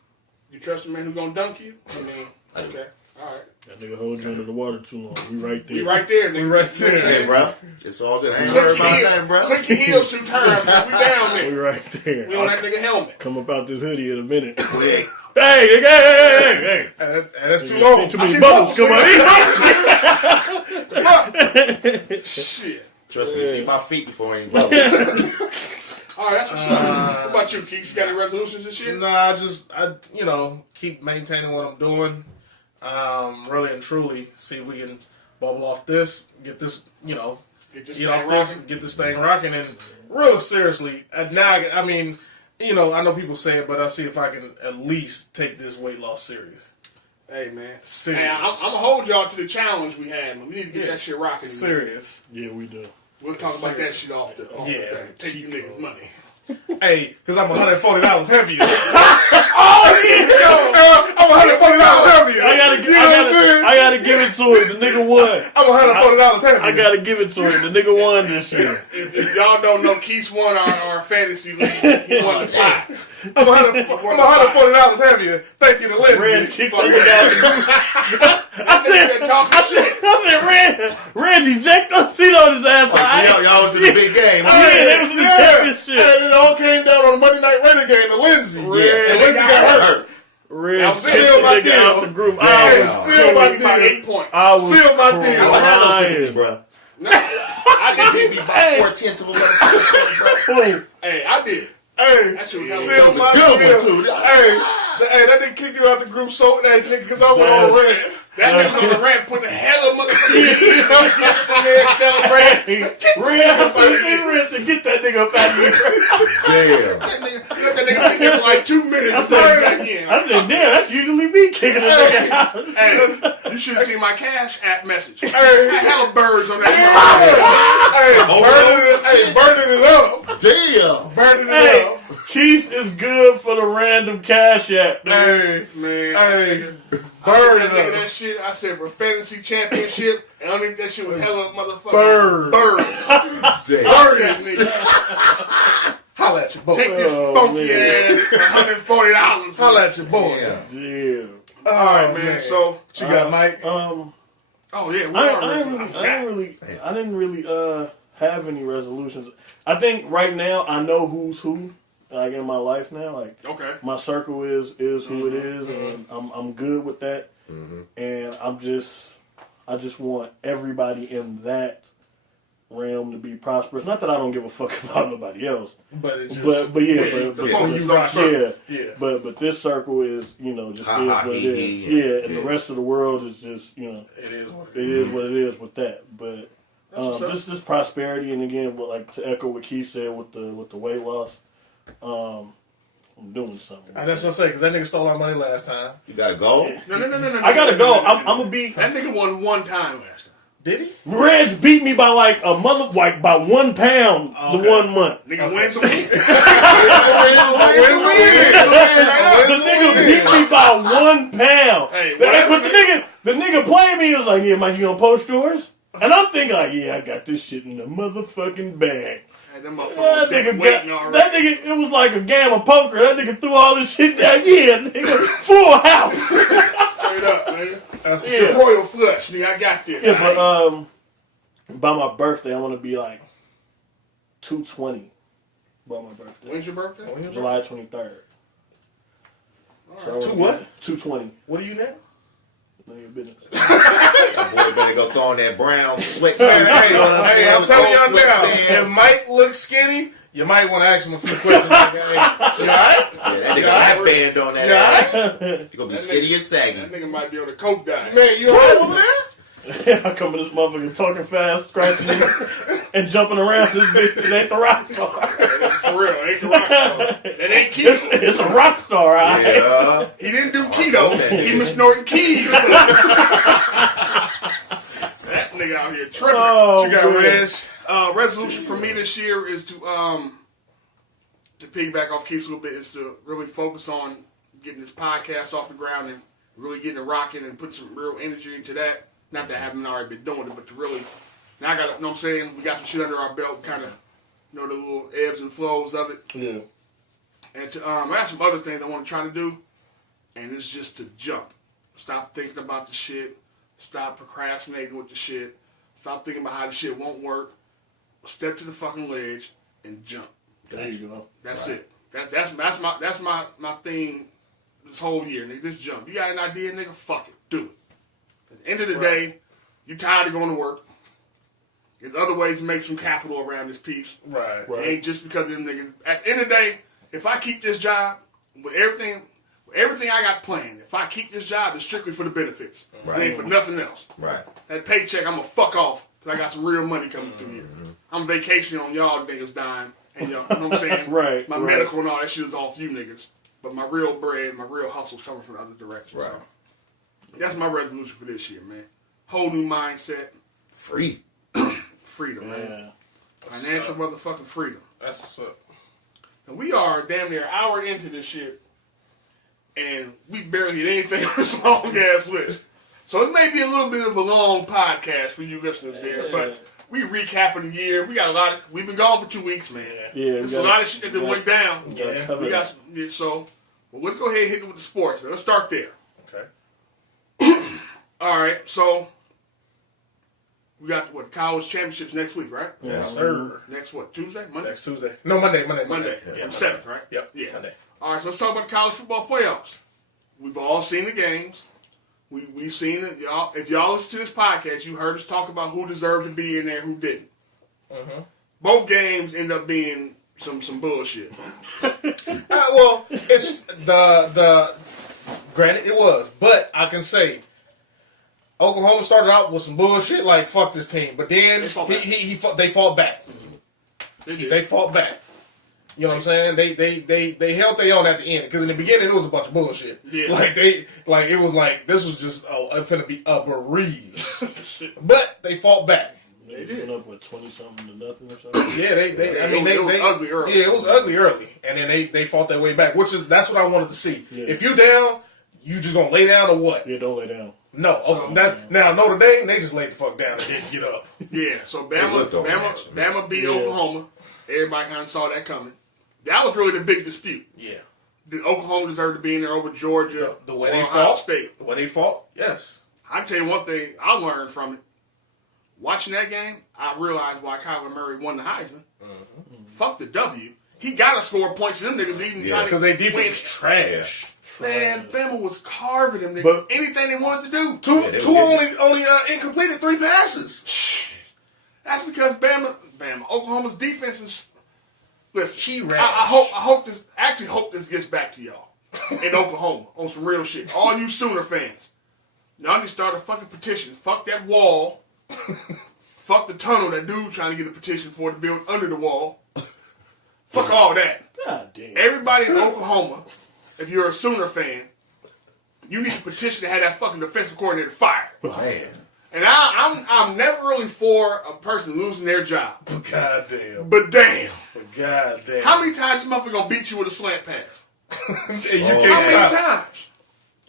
You trust the man who's going to dunk you? I mean, I do. okay. All right. That nigga hold you under the water too long. We right there. We right there, nigga. We right there. Hey, bro. It's all good. I ain't Click worried your about heel- that, bro. Click your heels 2 times. We down We there. right there. We on that nigga helmet. Come about this hoodie in a minute. Hey, Hey, nigga, hey. And that's too You long. see too I many see bubbles bubbles. come out. Shit. trust me, you see my feet before I ain't bubble. All right, that's what's up. What about you, Keith? You got any resolutions this year? Nah, I keep maintaining what I'm doing. Really and truly, see if we can bubble off this, get this, Get this get thing off this, rocking. get this thing rocking, and really seriously, now, I mean, I know people say it, but I see if I can at least take this weight loss serious. Hey, man. Serious. Hey, I'm going to hold y'all to the challenge we had, man. We need to get Yeah. that shit rocking. Serious. Yeah, we do. We'll talk about that shit off the Yeah. thing. Take you niggas' money. Hey, because I'm $140 heavier. Oh, yeah! I'm $140 heavier. I gotta give it to him. The nigga won. I'm $140 heavier. I gotta give it to him. The nigga won this year. If y'all don't know, Keith won our fantasy league. He won the pot. I'm $140 heavier. Thank you to Red Lindsay. kicked that nigga out the group. I said, Red ejected the seat on his ass. Y'all was in the big game. Yeah, they was in the championship. And it all came down on the Monday Night Raider game to Lindsay. Red And Lindsay got hurt. Red Now, kicked seal the my nigga deal. out the group. Yeah, I was seal my By deal. 8 points. I was Seal my deal. I would handle sympathy, crying. bro. No, I Beat did. me by 4/10 of a motherfucker, Hey, I did. Hey, That shit was seal was my a good deal. one, too. Hey, that nigga kicked you out the group so that nigga because I went on the red. That nigga on the ramp put the hell of motherfucker in there celebrating. Red said, get that nigga up out of here. Damn. Let that nigga sit there for like 2 minutes and then back in. I said, damn, that's usually me kicking a nigga out. Hey, you should have seen my Cash App message. I Hey, had hella birds on that. burning it up. Damn. Burning it Hey, up. Keith is good for the random cash app. Hey, Man, hey, I said burn that nigga it that up. shit. I said for fantasy championship, and I think that shit was hella motherfucking Bird. birds. Damn. Bird that nigga. Holla at your boy. Take this Oh, funky man. ass $140. Holla at your boy. Damn. Damn. All right, man. So, What you got, Mike? oh yeah, we I didn't really have any resolutions. I think right now I know who's who, like in my life now. Like Okay. my circle is who it is, and I'm good with that. And I just want everybody in that realm to be prosperous. Not that I don't give a fuck about nobody else, But it just. but you rock circle. yeah. But this circle is just Ha, is ha, what it he, is. he, Yeah, and yeah. the rest of the world is just It is what it is what it is with that. But what's up. just prosperity, and again, like to echo what Keith said with the weight loss, I'm doing something. That's what I say, because that nigga stole our money last time. You got to go? No. I gotta go. I'm gonna be. That nigga won one time last time. Did he? Reg beat me by like a mother, like by 1 pound the Okay. 1 month. Nigga wins the week. The nigga beat me by 1 pound. Hey, But the nigga played me. He was like, "Yeah, Mike, you gonna post yours?" And I'm thinking, like, "Yeah, I got this shit in the motherfucking bag." That motherfucker That was nigga waiting got, already. that nigga, it was like a game of poker. That nigga threw all this shit down. Yeah, nigga, full house. Straight up, nigga. That's Yeah. Royal flush, nigga. I got this. Yeah, but by my birthday, I want to be like 220. By my birthday, When's your birthday? July 23rd. So Two what? 220. What are you now? None of your business. That boy better go throw on that brown sweatsuit. Hey, I'm telling y'all now, if Mike looks skinny, you might want to ask him a few questions. Like, hey, you alright? Yeah, that nigga hat band on that Yeah. ass. You gonna be That skinny nigga- and saggy. That nigga might be on the coke diet. Man, you alright over there? I come in this motherfucker talking fast, scratching and jumping around this bitch. It ain't the rock star. For real, ain't the rock star. That ain't keto. It's a rock star, alright? Yeah. He didn't do keto. He was snorting keys. That nigga out here tripping. Oh, You got man. Reg? Resolution for me this year is to piggyback off Keith a little bit, is to really focus on getting this podcast off the ground and really getting it rocking and put some real energy into that. Not that I haven't already been doing it, but to really, now I got to, you know what I'm saying, we got some shit under our belt, kind of know the little ebbs and flows of it. Yeah. And to, I got some other things I want to try to do, and it's just to jump. Stop thinking about the shit. Stop procrastinating with the shit. Stop thinking about how the shit won't work. Step to the fucking ledge and jump. There you go. That's it. That's my thing this whole year, nigga. Just jump. You got an idea, nigga? Fuck it. Do it. At the end of the day, you tired of going to work. There's other ways to make some capital around this piece. Right. It ain't just because of them niggas. At the end of the day, if I keep this job with everything I got planned, if I keep this job, it's strictly for the benefits. It ain't for nothing else. Right. That paycheck, I'm gonna fuck off because I got some real money coming through here. I'm vacationing on y'all niggas' dime, and y'all, you know what I'm saying? Right, My right. medical and all that shit is off you niggas. But my real bread, my real hustle's coming from the other direction. Right. So that's my resolution for this year, man. Whole new mindset, Free. freedom, man. Yeah. Financial motherfucking freedom. That's what's up. And we are damn near an hour into this shit, and we barely hit anything on this long ass list. So it may be a little bit of a long podcast for you listeners there, but we recapping the year. We got a lot of, we've been gone for 2 weeks, man. Yeah, There's a lot of shit that done went down. Yeah. We got some, yeah, so, well, let's go ahead and hit it with the sports, man. Let's start there. Okay. All right, so we got the college championships next week, right? Yes, sir. Next what? Tuesday? Monday? Next Tuesday. No, Monday. Monday. Yeah, The 7th, right? Yep. Yeah. Monday. All right, so let's talk about the college football playoffs. We've all seen the games. We've seen it. Y'all, if y'all listen to this podcast, you heard us talk about who deserved to be in there, who didn't. Mm-hmm. Both games end up being some bullshit. Well, it's the granted it was, but I can say Oklahoma started out with some bullshit like fuck this team, but then they fought back. They fought back. You know what I'm saying? They held their own at the end because in the beginning it was a bunch of bullshit. Yeah. It was like this was just it's gonna be a breeze, but they fought back. They did. Went up with 20-something to nothing or something. Yeah, it was ugly early. Yeah, it was ugly early, and then they fought their way back, that's what I wanted to see. Yeah. If you down, you just gonna lay down or what? Yeah, don't lay down. No, now Notre Dame they just laid the fuck down and didn't get up. Yeah, so looked over Bama beat Yeah. Oklahoma. Everybody kind of saw that coming. That was really the big dispute. Yeah, Did Oklahoma deserve to be in there over Georgia the way or they Ohio fought, State? the way they fought, yes. I tell you one thing I learned from it. Watching that game, I realized why Kyler Murray won the Heisman. Fuck the W. He got to score points for them niggas to even try to Because their defense win. is trash. Man, Bama was carving them niggas. But- Anything they wanted to do. Two they only incompleted 3 passes. That's because Oklahoma's defense is. Listen, She-rash. I hope this gets back to y'all in Oklahoma on some real shit. All you Sooner fans, y'all need to start a fucking petition. Fuck that wall. Fuck the tunnel that dude trying to get a petition for to build under the wall. Fuck all that. God damn. Everybody in Oklahoma, if you're a Sooner fan, you need to petition to have that fucking defensive coordinator fired. Man. And I'm never really for a person losing their job. God damn. But damn. God damn. How many times this motherfucker gonna beat you with a slant pass? And you How can't many stop. times?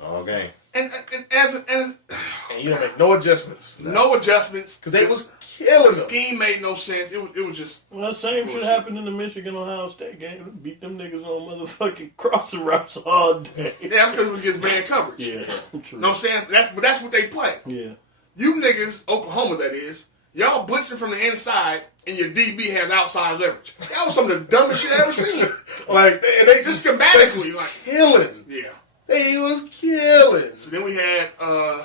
Okay. And as And you don't make no adjustments. no adjustments. Because they was killing The them. scheme made no sense. It was just Well, same shit happened in the Michigan-Ohio State game. We beat them niggas on motherfucking crossing routes all day. yeah, because it was against man coverage. Yeah, true. You know what I'm saying? That's what they play. Yeah. You niggas, Oklahoma that is, y'all blitzing from the inside and your DB has outside leverage. That was some of the dumbest shit I ever seen. They Just they schematically, just like killing. yeah. They was killing. So then we had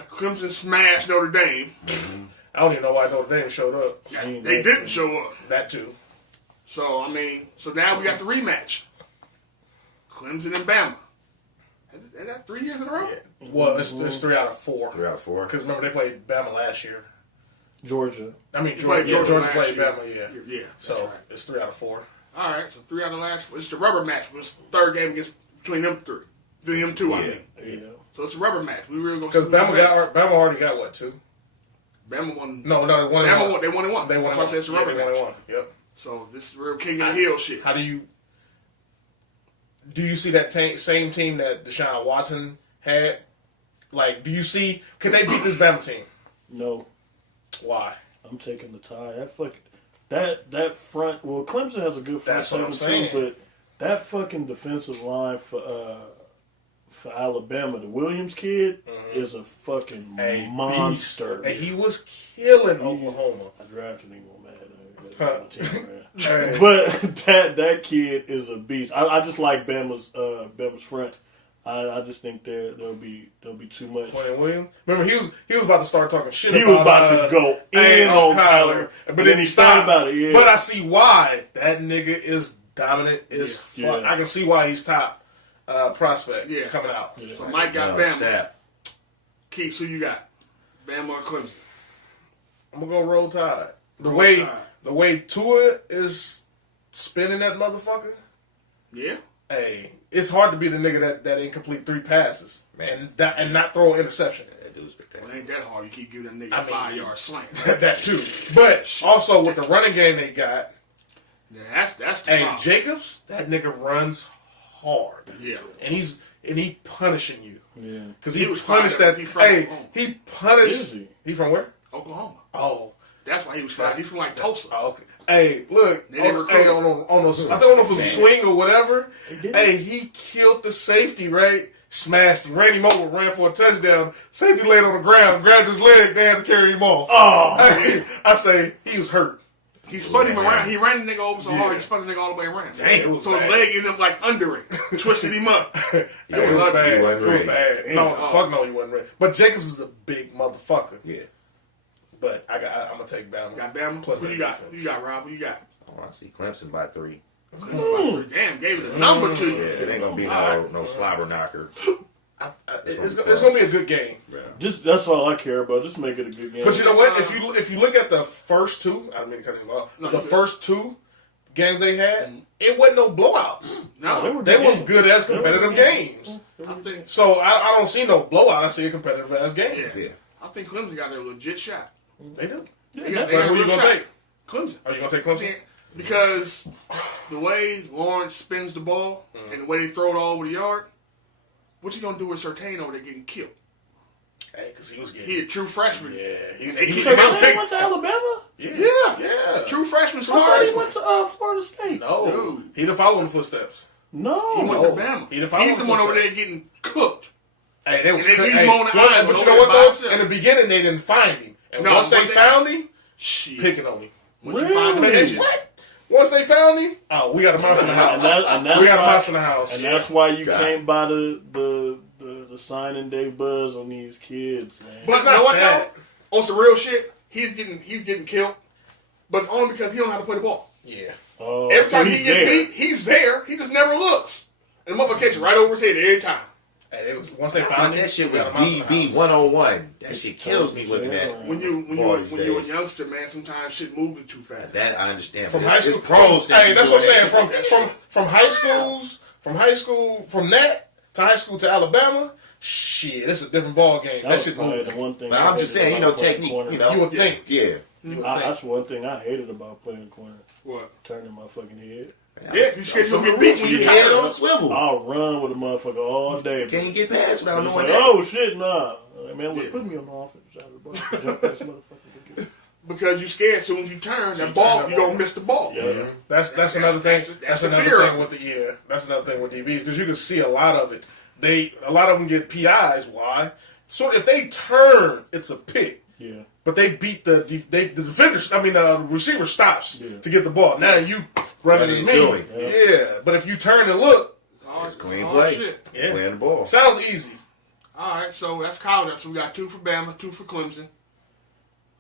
Clemson smash Notre Dame. I don't even know why Notre Dame showed up. They didn't show up. That too. So, I mean, so now we got the rematch. Clemson and Bama. Is that 3 years in a row? Well, it's 3 out of 4. 3 out of 4. Because remember, they played Bama last year. Georgia. I mean, Georgia Georgia last played year. Bama, Yeah. So that's right. it's 3 out of 4. All right, so 3 out of the last. It's the rubber match. It's the third game between them three. Between them two, I mean. Yeah. So it's a rubber match. We really gonna Because see who wins. Bama already got what, 2? Bama won. No, they won. Bama won. They won and one. They won. That's why I said it's a rubber They match. won and one. Yep. So this is real king of the hill shit. How do you see that same team that Deshaun Watson had? Like, do you see? Could they beat this Bama team? No, Why? I'm taking the tie. That front. Well, Clemson has a good front That's what I'm seven too, saying. but that fucking defensive line for Alabama, the Williams kid, is a fucking monster. And he was killing Oklahoma. I drafted him on Madden. Huh. Right. But that kid is a beast. I just like Bama's front. I just think there'll be too much. Quentin Williams. Remember, he was about to start talking shit. He was about to go in on Kyler, but then he stopped. About it. Yeah. But I see why that nigga is dominant as fuck. Yeah. I can see why he's top prospect Yeah. coming out. Yeah. So Mike got No, Bama. Sap. Keith, who you got? Bama or Clemson? I'm gonna go Roll Tide. Tide. The way Tua is spinning that motherfucker. Yeah. Hey, it's hard to be the nigga that incomplete 3 passes and not throw an interception. That dude's Well, spectacular. it ain't that hard. You keep giving that nigga I mean, 5-yard slant. That too. But also with the running game they got, Yeah, that's the hey, problem. Jacobs, that nigga runs hard. Yeah. And he punishing you. Yeah. Because He he was punished fired. that. He from Hey, Oklahoma. he punished. Is he? He from where? Oklahoma. Oh. That's why he was fired. He's from like Tulsa. Oh, okay. Hey, look. They didn't recruit him. On those, I don't know if it was a swing or whatever. Hey, he killed the safety, right? Smashed him. Ran him over, ran for a touchdown. Safety laid on the ground, grabbed his leg. They had to carry him off. Oh, Hey, I say, he was hurt. He spun him around. He ran the nigga over so hard, he spun the nigga all the way around. Damn. So his leg ended up like under it. Twisted him up. It was was ugly. bad. He It wasn't was ready. bad. No, Oh. fuck no, he wasn't ready. But Jacobs is a big motherfucker. Yeah. But I'm gonna take Bama. Got Bama. Plus Who that you got? defense. Who you got, Rob? Who you got? Oh, I see Clemson by 3. Damn, gave it a number to Yeah, you. it ain't gonna be All no slobber knocker. It's gonna be a good game. just that's all I care about. Just make it a good game. But you know what? If you look at the first 2, I don't mean to cut him off. No, The you good. first 2 games they had, it wasn't no blowouts. No, They was good as competitive games. I think. So I don't see no blowout. I see a competitive ass game. Yeah. Yeah. I think Clemson got a legit shot. They do. They got Who a you real gonna shot. take? Clemson. Are you gonna take Clemson? Because the way Lawrence spins the ball and the way they throw it all over the yard, what you gonna do with Surtain over there getting killed? Hey, because he was getting. He a true freshman. Yeah, They he keep so him out he there. went to Alabama. Yeah. True freshman. I thought he Smart. went to Florida State. No, Dude. he didn't follow in the footsteps. No, He went No. to Bama. He didn't follow He's the the one over footsteps. there getting cooked. Hey, they was And they leave hey, him on the well, island but you over know there what by though? himself. In the beginning, they didn't find him, and No, once they but they- found him, Shit. picking on him. Once you find the Really? pigeon. What? Once they found him, oh, we got a mouse in the house. and that's We got a why- mouse in the house. And that's why you God. can't buy the signing day buzz on these kids, man. But It's you know not what bad. though? On some real shit, he's getting killed. But it's only because he don't know how to play the ball. Yeah. Every so time he he's get there. beat, he's there. He just never looks. And the motherfucker catch it right over his head every time. Hey, it was once they I found thought him. that shit we was got a mouse in the DB house. 101. That shit kills me looking at. When you're Boy, a these days. youngster, man, sometimes shit moving too fast. That I understand. From but high it's school, pros. that hey, be that's what I'm doing saying. that shit. From high school, from that to high school to Alabama, shit, it's a different ball game. That was shit probably moving. the one thing. But I I'm just hated saying, about playing technique, corner. you know. You would think. Yeah. That's one thing I hated about playing corner. What? Turning my fucking head. Yeah, you scared you'll So get beat when you your head turn. on a swivel. I'll run with a motherfucker all day. Can't get past without It's knowing like, that. oh shit, nah. Man, Yeah. look, put me on the offense side of the ball. Jump this motherfucker. Because you scared as soon as you turn, that ball, you're going to miss the ball. Yeah. That's another thing. that's That's the another fear thing of with that's another thing with DBs because you can see a lot of it. A lot of them get PIs. Why? So if they turn, it's a pick. Yeah. But they beat the defenders. I mean, the receiver stops Yeah. to get the ball. Now you running Running into into me. him. Yeah. But if you turn and look, All It's right, clean all play. shit. yeah, Playing the ball. sounds easy. All right, so that's college. So we got 2 for Bama, 2 for Clemson.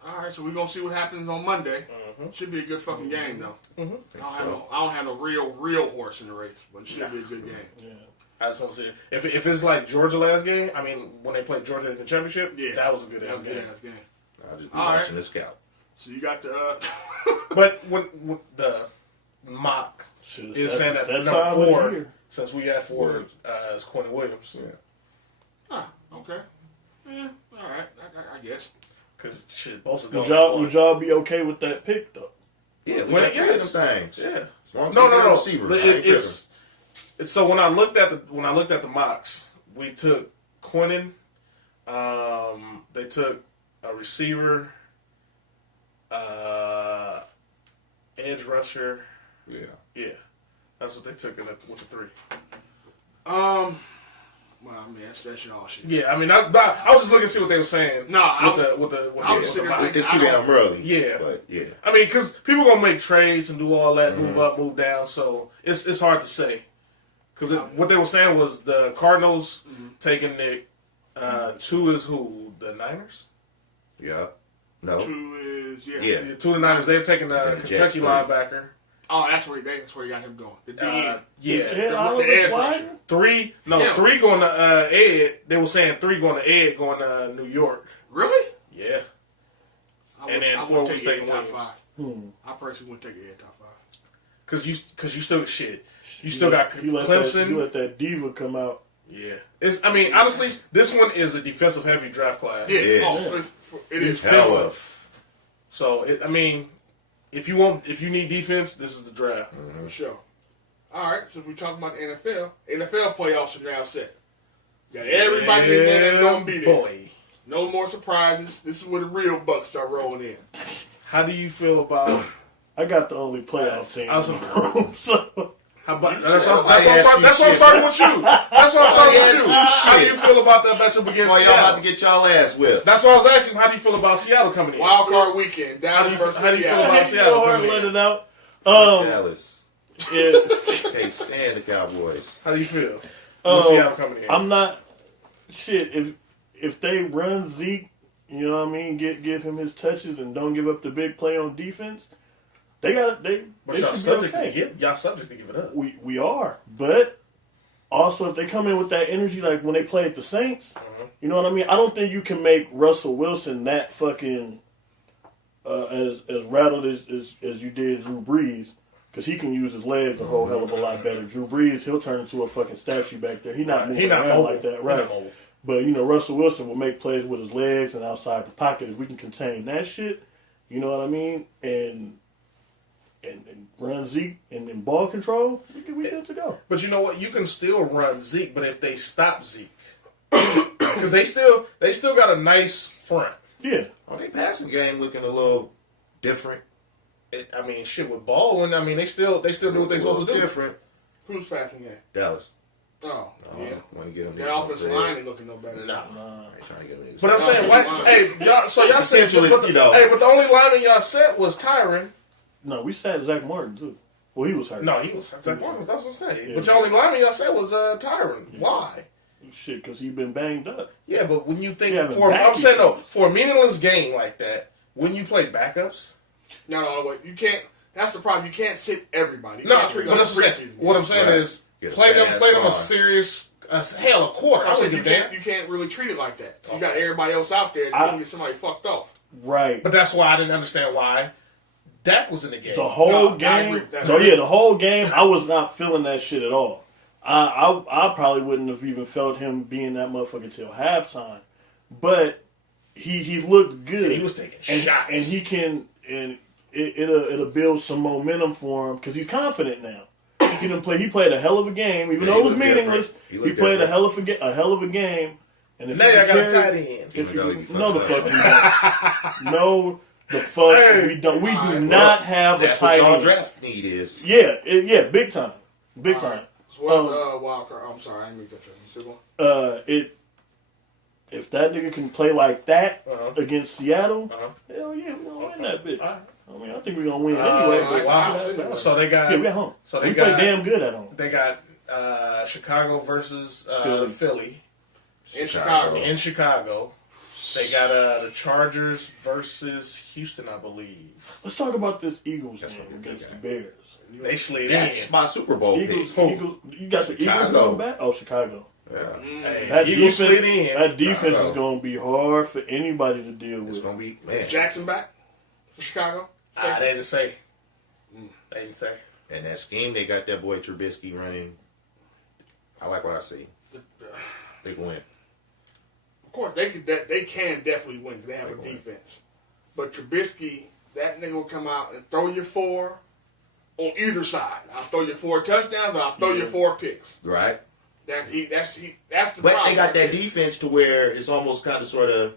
All right, so we're going to see what happens on Monday. Should be a good fucking game, though. I don't have no real horse in the race, but it should be a good game. Yeah. I just want to see if it's like Georgia last game. I mean, when they played Georgia in the championship, Yeah. that was a good ass That's a game. good ass game. I'll just be All right. watching the scout. So you got the. But with the mock Shit, is saying that time number of the 4, year. since we had 4, is Quentin Williams. Yeah. Okay. Yeah. All right. I guess. Because shit, both are Would going. would y'all be okay with that pick though? Yeah, we Well, got three of them things. Yeah. As long as No, they got a no. receiver, I ain't It's so when I looked at the mocks, we took Quentin. They took a receiver, edge rusher. tripping. Yeah, that's what they took with the 3. Well, I mean, that's y'all shit. Yeah, I mean, I was just looking to see what they were saying. No, I was with sitting the there mock. thinking- It's too damn early. Yeah. But yeah. I mean, because people gonna make trades and do all that, move up, move down. So it's hard to say. Because what they were saying was the Cardinals taking Nick. 2 is who? The Niners. Yeah. No. 2 is Yeah. Yeah, 2 of the Niners. They're taking the Yeah, the Jets Kentucky three. linebacker. Oh, that's where you got him going. The DN. Yeah. Yeah, Oliver edge Slider? Three Yeah. going to Ed. They were saying 3 going to Ed, going to New York. Really? Yeah. I And then I 4 would was take taking Ed top Williams. 5. I personally would take Ed top 5. Because you still shit. You still got you let Clemson. you let that diva come out. Yeah. I mean, honestly, this one is a defensive heavy draft class. Yeah. It Oh, is. it is. Hell of. So I mean, if you need defense, this is the draft. For sure. All right, so we talking about the NFL. NFL playoffs are now set. Got everybody in there that's gonna be there. Boy, No more surprises. This is where the real bucks start rolling in. how do you feel about? I got the only playoff team. I was- in the room, so How about That's that's why I what I'm asked you starting with you. That's what I'm starting with asked you. you How do shit. you feel about that matchup against That's why y'all about Seattle? to get y'all ass whipped. That's why I was asking. How do you feel about Seattle coming in? Wild card weekend. Dallas you- versus how do you feel Seattle. about Hey, Seattle go ahead coming and let in? it out. Dallas. Yeah, Can't stand the Cowboys. How do you feel? With Seattle coming in. I'm not shit. If they run Zeke, you know what I mean, give him his touches and don't give up the big play on defense, they But y'all should subject be okay. to y'all subject to give it up. We are, but also if they come in with that energy like when they played the Saints, you know what I mean. I don't think you can make Russell Wilson that fucking as rattled as you did Drew Brees. Because he can use his legs a whole hell of a lot better. Drew Brees, he'll turn into a fucking statue back there. He not moving around mobile. like that, He right? not mobile. But you know, Russell Wilson will make plays with his legs and outside the pocket. If we can contain that shit, you know what I mean, and run Zeke and ball control, we good to go. But you know what? You can still run Zeke, but if they stop Zeke, because they still got a nice front. Yeah, Oh, they passing game looking a little different. I mean, shit with Baldwin. I mean, they still do what they supposed to do. Different. Who's passing that? Dallas. Oh, yeah. Want to get them. Their offensive line ain't looking no better. Nah. Trying to get them. But I'm saying, hey, y'all. So y'all said, Essentially, but you know. the only lineman y'all set was Tyron. no, we sat Zach Martin too. Well, he was hurt. No, he was Zach Martin. That's what I'm saying. Yeah. But y'all only lineman y'all said was Tyron. Why? Shit, because he been banged up. Yeah, but when you think Yeah, but I'm saying back- for a meaningless game like that, when you play backups, No, wait. You can't. That's the problem. You can't sit everybody. You no. can't treat But it like that's what I'm preseason saying. What I'm saying Right. is Get a play them fast a line. serious hell a quarter. I I said wouldn't you give a damn. can't really treat it like that. You got everybody else out there. You can get somebody fucked off. Right. But that's why I didn't understand why Dak was in the game. The whole No, I game. agree with that. So yeah, the whole game, I was not feeling that shit at all. I probably wouldn't have even felt him being that motherfucker till halftime. But he looked good. He was taking and, shots. and he can and it'll build some momentum for him because he's confident now. He didn't play. He played a hell of a game, even Yeah, though it he was looked meaningless. different. He He played looked a hell of a game. And if now he y'all can got a carry- tight end. If No, you, you no, the fucking fuck we don't. No, the fuck Hey. we don't. We do Alright, not have a That's what tight y'all end. draft need is. Yeah, big time, big time. So what, wild card. I'm sorry, I didn't make that. You still going? If that nigga can play like that Uh-huh. against Seattle, Uh-huh. hell yeah, we gonna win that bitch. Alright. I mean, I think we're gonna win anyway. Uh, but wow. shit, that's- So they got yeah, we at home. so we they play got- damn good at home. they got Chicago versus Philly. Philly In Chicago. in Chicago. They got the Chargers versus Houston, I believe. Let's talk about this Eagles game what against they the got. Bears. They slid That's in. my Super Bowl Eagles, pick. Eagles, you got the Eagles Chicago. going back? Oh, Chicago. Yeah. Hey, That Eagles defense, slid in. that defense Chicago. is going to be hard for anybody to deal It's with. gonna be man. Jackson back for Chicago. They didn't say. They didn't say. And that scheme they got that boy Trubisky running. I like what I see. They can win. Of course, they can definitely win. 'Cause they have a defense. But Trubisky, that nigga will come out and throw you 4 on either side. I'll throw you 4 touchdowns. Or I'll throw you 4 picks. Right? That's the But problem. they got that right there. defense to where it's almost kind of sort of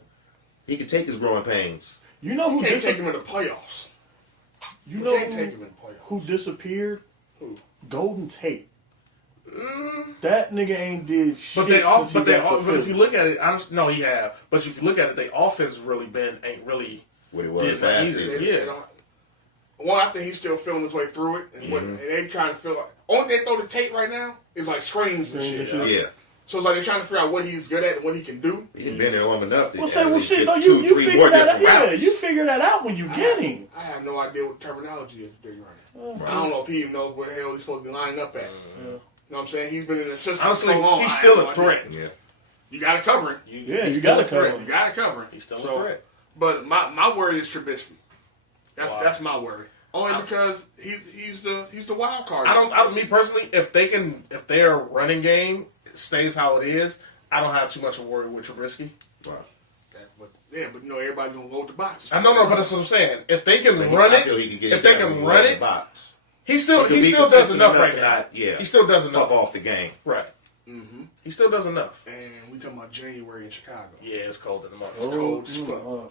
he can take his growing pains. You know who You can't dis- take him in the playoffs. you You know can't take him in the playoffs. who disappeared? Who? Golden Tate. That nigga ain't did shit. But they all. since he But they got to all. But if Philly. you look at it, no, he have. But if you look at it, they offense really ain't really. What it was Did last either. season. Yeah. They don't- One, I think he's still feeling his way through it, and they trying to feel like only thing they throw to Tate right now is like screens and shit. Yeah. So it's like they're trying to figure out what he's good at and what he can do. He been there long enough. Well, to say, at well, least shit, get no, 2, you 3 figure more that out. different Yeah, routes. you figure that out when you get him. I have no idea what terminology is they're running. I don't know if he even knows where the hell he's supposed to be lining up at. You know what I'm saying? He's been in the system Honestly, so long. he's I still have a no threat. idea. Yeah. You got to cover him. Yeah, He's you still got to a cover threat. him. You got to cover him. He's still So- a threat. But my worry is Trubisky. Why? That's my worry. Only because he's the wild card. Me personally, if their running game stays how it is, I don't have too much of a worry with Trubisky. Wow. But you know everybody's gonna load the box. I don't know, but that's what I'm saying. If they can But run I feel it, he can get if it they done can when run he in it, the box. he still He can be does consistent enough enough right to now. not- yeah. He still does Fuck enough. off the game. Right. Mm-hmm. He still does enough. And we talking about January in Chicago. Yeah, it's cold in the month. Cold as fuck. motherfucker.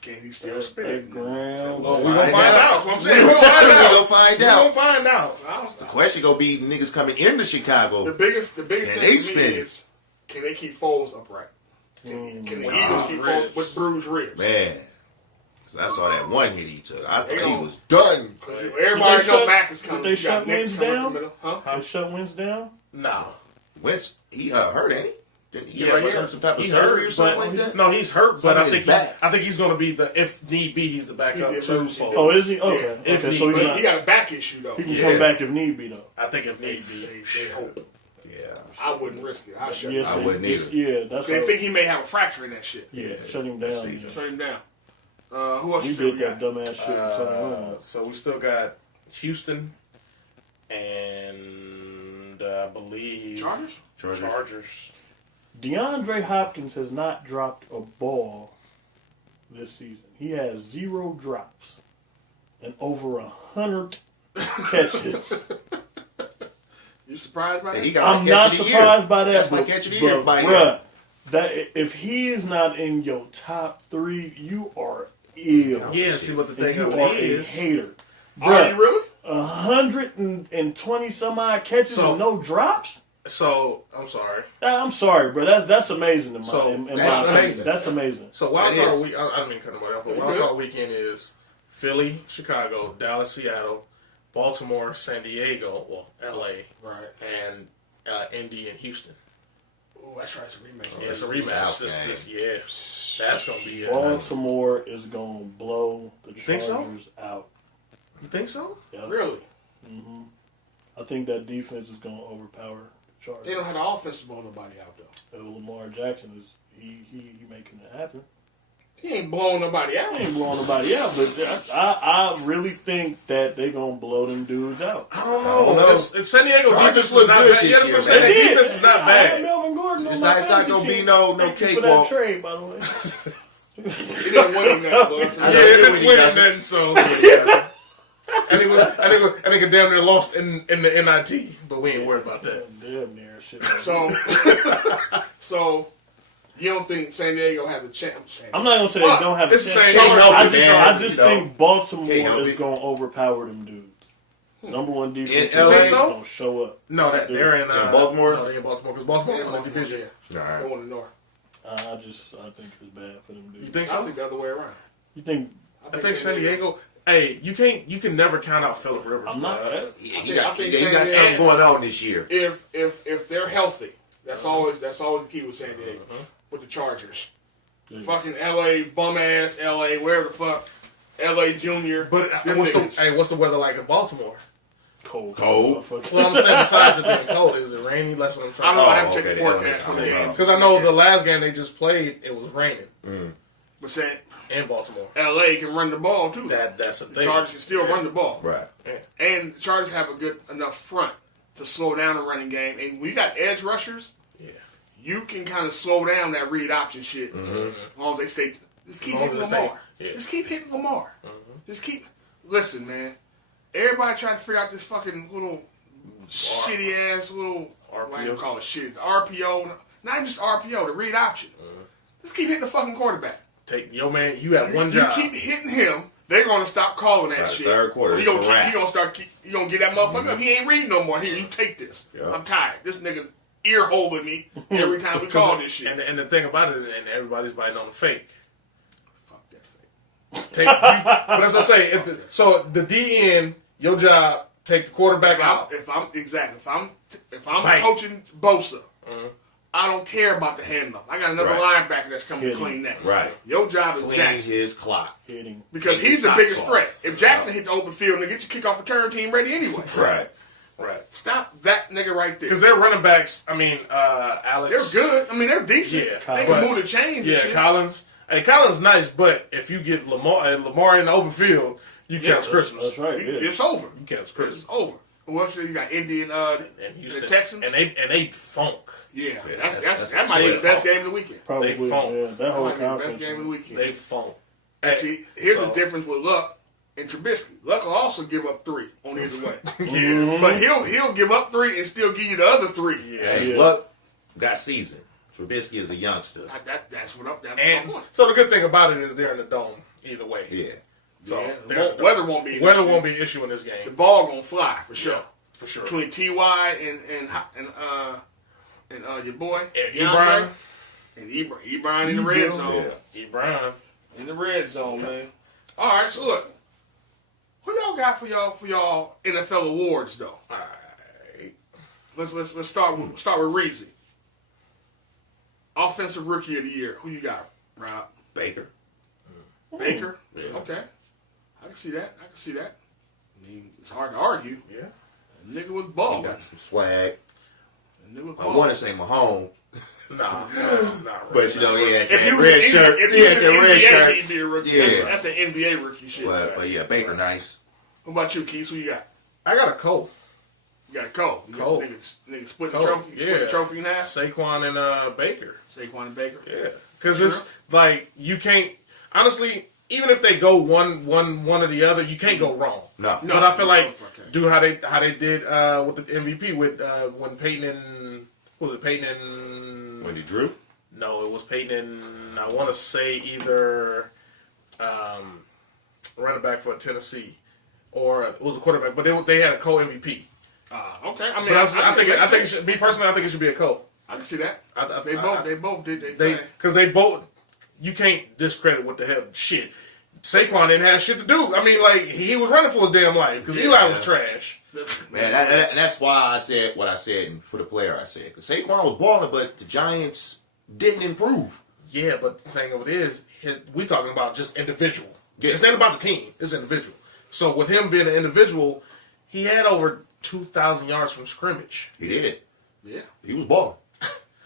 Can he still That spit it? ground. Oh, we gonna find out. That's what I'm saying. We gonna find We out. gonna find We gonna out. find out. The Question gonna be niggas coming into Chicago. The biggest And thing they to me spin it. is can they keep Foles upright? Can the With Eagles bruised keep ribs. Foles with bruised ribs? Man. 'Cause I saw that one hit he took. I thought They he don't- was done. Everybody Did they know shut- Mac is coming. did they You got shut Knicks Wentz coming up down? the middle. Huh? They shut Wentz down? No. Wentz, he hurt, ain't he? Didn't he Yeah, get like but some type of he surgery hurt, or something but- like that? No, he's hurt, but Something I is think back. I think he's going to be the if need be he's the backup He's the too. emergency For, Oh, is he? Okay. Yeah, if Okay, he- so he's But not. he got a back issue though. He can Yeah. come back if need be, though. I think if need be. They hope. Yeah. I wouldn't risk it. I'd shut Yeah, him I down. wouldn't either. Yeah, that's They how, think he may have a fracture in that shit. yeah, shut him down. season. Yeah. Shut him down. Who else We you still did that got? dumbass shit in Tony So we still got Houston and I believe Chargers? Chargers. DeAndre Hopkins has not dropped a ball this season. He has 0 drops and over 100 catches. You surprised by that? He got I'm my not catch of the surprised year. by that. That's my but- catch of the year but, by bruh, him. that if he is not in your top 3, you are ill. Yeah, see what the And thing you of are it a is. hater. Are you Bruh, really? 120 some odd catches So- and no drops. So I'm sorry. I'm sorry, bro. That's amazing. In my, So, in that's my opinion. amazing. That's amazing. So wild That card is. week. I don't mean to cut nobody off, but You're wild good. card weekend is Philly, Chicago, Dallas, Seattle, Baltimore, San Diego, well L.A. Right. and Indy and Houston. Oh, that's right. It's a rematch. Yeah, it's a South rematch. game. Yeah, that's gonna be it. Baltimore is gonna blow the think so? Chargers out. You think so? Yeah. Really? I think that defense is gonna overpower the Chargers. They don't have the offense to blow nobody out though. Lamar Jackson is he making it happen. He ain't blowing nobody out. He ain't blowing nobody out, but I really think that they gonna blow them dudes out. I don't I know. don't know. It's San Diego Chargers defense look is not good bad. this Yeah, that's what I'm year, saying. They The did. defense is not I had bad. Melvin Gordon on It's my not fantasy gonna be team. no Thank you for cakewalk. that trade, by the way. He didn't win him that, boy. I Yeah, know it he didn't win win nothing. nothing, so. I think damn near lost in the NIT, but we ain't worried about that. Damn near shit. So you don't think San Diego has a chance? I'm not gonna say they don't have a It's chance. the same I thing. just You know, think Baltimore can't help is it. gonna overpower them dudes. Number one defense In LA? is gonna show up. No, they're in Baltimore? No, they're in Baltimore because Baltimore Yeah, won the division. yeah. All They right. won the North. I think it's bad for them dudes. You think I so? think the other way around. You think I think San Diego. Hey, you can never count out Phillip Rivers. I'm not? bro. Yeah, I he think got San something Diego- going on this year. If they're healthy, that's always the key with San Diego with the Chargers. Fucking LA, bum ass LA, wherever the fuck. LA Junior. But them what's niggas. the weather like in Baltimore? Cold. Cold. Well, I'm saying besides it being cold, is it rainy? That's what I'm I trying don't know. I to haven't checked the okay, forecast yeah, for the yeah. game. Because I know the last game they just played, it was raining But saying in Baltimore. LA can run the ball too. That's a The thing. Chargers can still run the ball. Right. And the Chargers have a good enough front to slow down the running game. And we got edge rushers. Yeah. You can kind of slow down that read option shit. As long as they say, just keep hitting Lamar. Just keep hitting Lamar. Just keep. Listen, man. Everybody try to figure out this fucking little shitty ass little what do you call it? Shit. The RPO. Not even just RPO. The read option. Just keep hitting the fucking quarterback. Man, you have one job. You keep hitting him. They're gonna stop calling that shit. Third quarter, He it's gonna, a wrap. he gonna start. He gonna get that motherfucker up. He ain't reading no more. Here, you take this. Yeah. I'm tired. This nigga ear holding me every time we call this shit. And the thing about it is, and everybody's biting on the fake. Fuck that fake. But as I say, so the DN, your job, take the quarterback out. If I'm Right. coaching Bosa, I don't care about the handoff. I got another Right. linebacker that's coming to clean that. Right. Your job is Clean Jackson. his clock. Hitting. Because Take he's his the biggest socks threat. off. If Jackson hit the open field and get your kickoff return team ready anyway. Right. Right. Stop that nigga right there. Because their running backs, Alex. They're good. I mean, they're decent. Yeah. They But- can move the chains and Yeah, shit. Collins. Hey, Collins nice, but if you get Lamar in the open field, you count Christmas. That's right. Yeah. It's over. You count It's Christmas. over. What else you got? Indian, And the Houston, Texans? and they funk. Yeah, that's that might be the a best fun. game of the weekend. Probably. They funk. Yeah, that That whole might be the best conference. game of the weekend. They funk. And see, here's So- the difference with Luck and Trubisky. Luck will also give up 3 on either way. Yeah. But he'll give up 3 and still give you the other 3. Yeah. Hey, Yeah. Luck got seasoned. Trubisky is a youngster. That's what I'm And going. so the good thing about it is they're in the dome either way. Yeah. So Yeah, they're- weather won't be an weather issue. won't be an issue in this The game. ball gonna fly for sure. Yeah, for sure. Between Ty and your boy And DeAndre, Ebron. and Ebron in the red zone. Ebron. In the red zone, man. All right, so look, who y'all got for y'all NFL awards though? Alright. Let's start with Reezy. Offensive Rookie of the Year. Who you got, Rob? Baker. Baker. Yeah. Okay, I can see that. I mean, it's hard to argue. Yeah. The nigga was He balling. got some swag. The nigga was I balling. want to say Mahomes, Nah, not really. but you know he had If that you was red in- shirt. if He you had was that in red NBA, shirt. he'd be a rookie. Yeah. That's an NBA rookie shit. But yeah, Baker nice. What about you, Keith? Who you got? I got a Cole. You got a Cole. You got Cole. Niggas split Cole, the trophy. Split the yeah. trophy in half. Saquon and Baker. Saquon and Baker. Yeah. Because Sure. it's like you can't honestly, even if they go one or the other, you can't go wrong. No. No. But I feel like Okay. do how they did with the MVP with when Peyton and what was it Peyton and Wendy Drew. no, it was Peyton and I want to say either running back for Tennessee or it was a quarterback, but they had a co-MVP. Okay. I mean, But I think it sense. should, me personally, I think it should be a co. I can see that. I- They both did their They thing. because they both you can't discredit what the hell shit. Saquon didn't have shit to do. I mean, like he was running for his damn life because Eli was trash. Man, that's why I said what I said, and for the player I said. Because Saquon was balling, but the Giants didn't improve. Yeah, but the thing of it is, we talking about just individual. Yeah. It's not about the team. It's individual. So with him being an individual, he had over 2,000 yards from scrimmage. He did. Yeah. He was balling.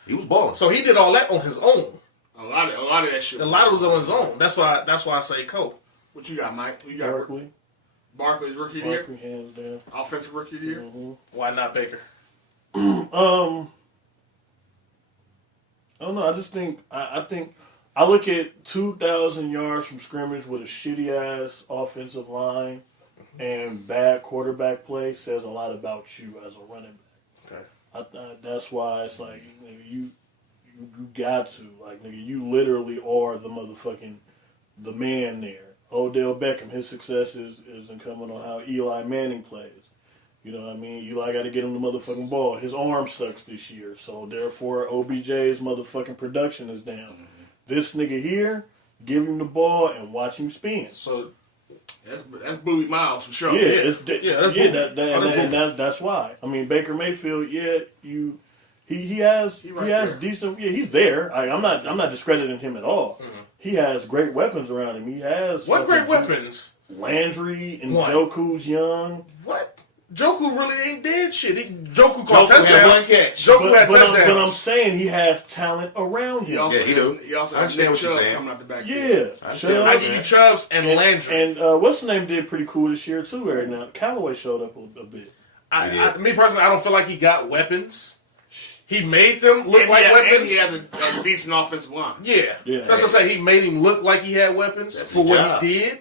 He was balling. So he did all that on his own. A lot of that shit. A lot of it was on his own. That's why I say Cole. What you got, Mike? Who you got? Barkley. Barkley's Rookie of the Year. Barkley, hands down. Offensive Rookie of the Year. Why not Baker? I don't know. I just think I think I look at 2,000 yards from scrimmage with a shitty ass offensive line and bad quarterback play says a lot about you as a running back. Okay. That's why it's like nigga, you got to like nigga, you literally are the man there. Odell Beckham, his success is incumbent on how Eli Manning plays. You know what I mean? Eli got to get him the motherfucking ball. His arm sucks this year, so therefore OBJ's motherfucking production is down. This nigga here, give him the ball and watch him spin. So That's Bowie Miles for sure. Yeah, that's boom. that's why. I mean, Baker Mayfield, you He has right has there. decent. Yeah, he's there. I'm not discrediting him at all. He has great weapons around him. He has What great fucking weapons? Landry and What? Joku's young. What? Joku really ain't did shit. Joku Joku caught had touchdowns. one catch. Joku had touchdowns. But I'm saying he has talent around He him. also Yeah, he do. He also I has understand Nick what you're Chubb saying. coming out the back. Yeah, understand I Chubb. give you Chubbs and Landry. And what's the name did pretty cool this year too. Right now, Callaway showed up a bit. Me personally, I don't feel like he got weapons. He made them look like And weapons. he has a decent offensive line. Yeah. Yeah. That's what I say. He made him look like he had weapons That's for his what job. he did.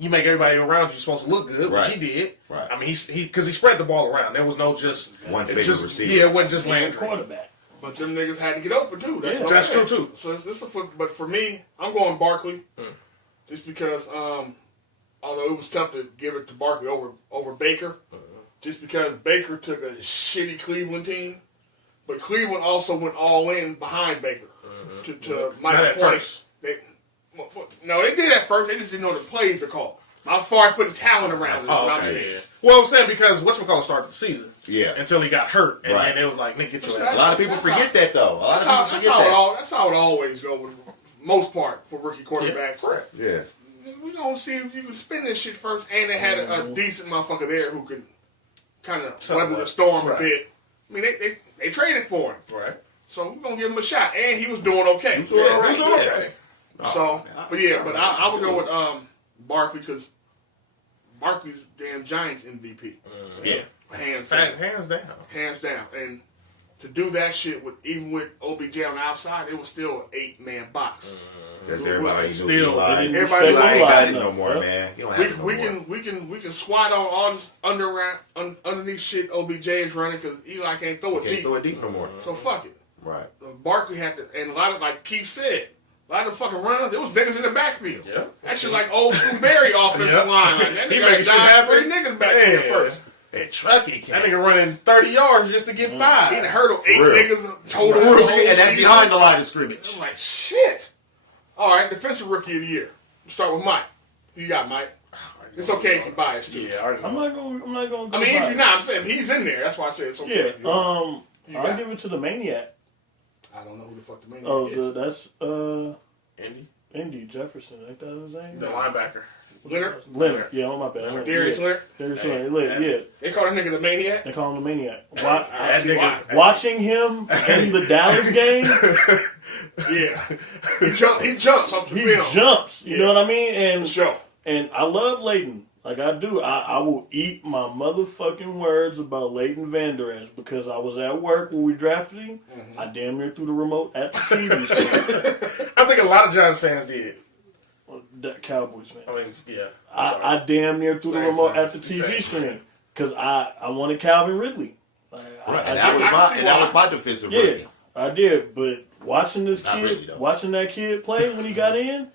You make everybody around you supposed to look good, which Right. he did. Right. I mean, because he spread the ball around. There was no just One it favorite just, receiver. Yeah, it wasn't just And Landry. quarterback. But them niggas had to get open too. That's, Yeah. what I'm That's saying. true, too. So it's a foot. But for me, I'm going Barkley, just because. Although it was tough to give it to Barkley over Baker, just because Baker took a shitty Cleveland team, but Cleveland also went all in behind Baker. To Not Mike's at point, first. no, they did at first. They just didn't know the plays to call. As far as putting talent around it, Oh, what I'm okay. saying. Well, I'm saying because whatchamacallit started the season. Yeah. Until he got hurt. And Right. then it was like, Nick, get your A ass lot out. of people That's forget that, though. A lot That's of how, people that's, forget how it that. all, that's how it always goes with most part for rookie quarterbacks. Correct. Yeah. We don't see if you can spin this shit first, and they had a decent motherfucker there who could kind of weather the storm Right. a bit. I mean, they traded for him, Right. so we're gonna give him a shot, and he was doing okay. He was doing all right, He was doing yeah. okay. So, but yeah, but I would go with Barkley because Barkley's damn Giants MVP, Yeah. hands down, Hands down. and to do that shit with even with OBJ on the outside, it was still an 8-man box. That's everybody knew Still, Eli. they didn't Everybody respect Eli ain't Eli got it enough, no more, bro. man. You don't have it no more. We can swat on all this underneath shit OBJ is running because Eli can't throw it Can't deep. throw it deep no more. So fuck it. Right. Barkley had to, and a lot of, like Keith said, a lot of fucking runs, there was niggas in the backfield. Yeah. That shit like old school Barry offensive Yep. line. Like, that He nigga making got shit happen. 3 niggas back there Yeah. first. That trucking That nigga running 30 yards just to get He 5. done hurdled 8 real. niggas total. For the real, whole and that's season. behind the line of scrimmage. I'm like, shit. All right, defensive rookie of the year. We'll start with Mike. Who you got, Mike? It's okay if you're biased too. Yeah, I already know. I'm not going. I mean, if you're not, I'm saying he's in there. That's why I said it's okay. Yeah. if you're not. You I'll got- give it to the Maniac. I don't know who the fuck the man Oh, is. that's Indy, Andy Jefferson. Ain't that his name? the linebacker. Leonard? Leonard. Yeah, on my bad. Darius yeah. Leonard? Darius Hey, Leonard. Yeah. They call that nigga the maniac? They call him the Maniac. That see nigga- why. Watching him in the Dallas game, Yeah. He jumps off the he film. jumps. You know what I mean? For And sure. And I love Leighton. Like I do. I will eat my motherfucking words about Leighton Vander Esch because I was at work when we drafted him. I damn near threw the remote at the TV screen. I think a lot of Giants fans did. That Cowboys fan. I mean, yeah. I damn near threw the Same remote thing. at the TV Same screen because I wanted Calvin Ridley. Like, Right. I And that did. was I can my see and that why. was my defensive Yeah, rookie. I did. But watching this Not kid, really, though. watching that kid play when he got in,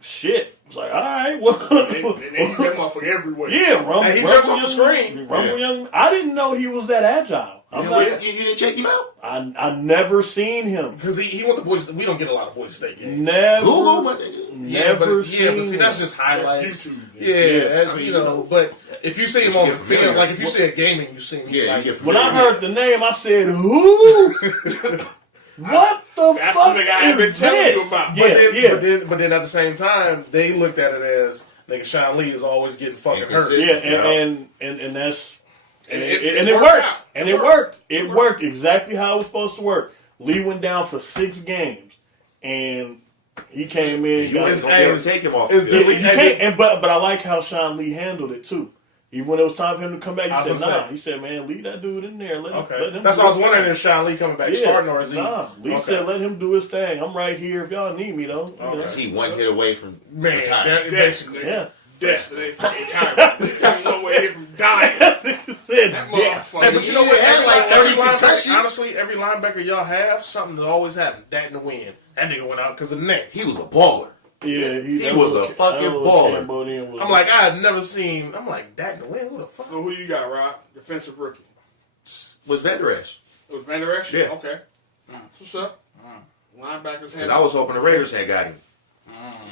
shit. It's like, all right, well. They use that motherfucker everywhere. Yeah, Rumble. Hey, he jumps off the Young- screen. Rumble Young. I didn't know he was that agile. I'm not, You didn't check him out? I never seen him. Because he went to Boise. We don't get a lot of Boise State games. Never. Google, my nigga. Never seen but see, that's him. just highlights. YouTube. Yeah, that's, I mean, you know, but if you see him you on get the field, familiar. like if you see a game and you see him, Yeah, like, you get When I familiar. heard the name, I said, "Who? What the That's fuck the nigga I've been is telling you this?" about. Yeah, but then at the same time, they looked at it as nigga Sean Lee is always getting fucking hurt. Inconsistent. yeah, Yeah. and that's And and it it worked worked, out. and It it worked. It worked exactly how it was supposed to work. Lee went down for 6 games, and he came in. You wasn't gonna be able to take him off the it's field. Yeah, you can't, but I like how Sean Lee handled it too. Even when it was time for him to come back, I he was said, gonna "Nah." say. He said, "Man, leave that dude in there. Let him." Okay, Let him that's do why I was his wondering thing." if Sean Lee coming back Yeah, starting or is he? Nah, Lee Okay. said, "Let him do his thing. I'm right here if y'all need me, though." You know? Okay. He one hit away from Man, retiring. basically. Yeah. Death to that fucking time. There's no way from dying. He said, That "Death." motherfucker. Hey, but you know He what? had like 30 linebacker- concussions. Honestly, every linebacker y'all have, something that always happens. That in the wind. That nigga went out because of the neck. He was a baller. Yeah, He was a fucking baller. I'm like, I had never seen. I'm like, that in the wind? Who the fuck? So who you got, Rob? Defensive rookie. Was Vander Esch. It was Van Der Esch? Yeah. Okay. What's up? Linebackers had. Because I was hoping the Raiders had got him.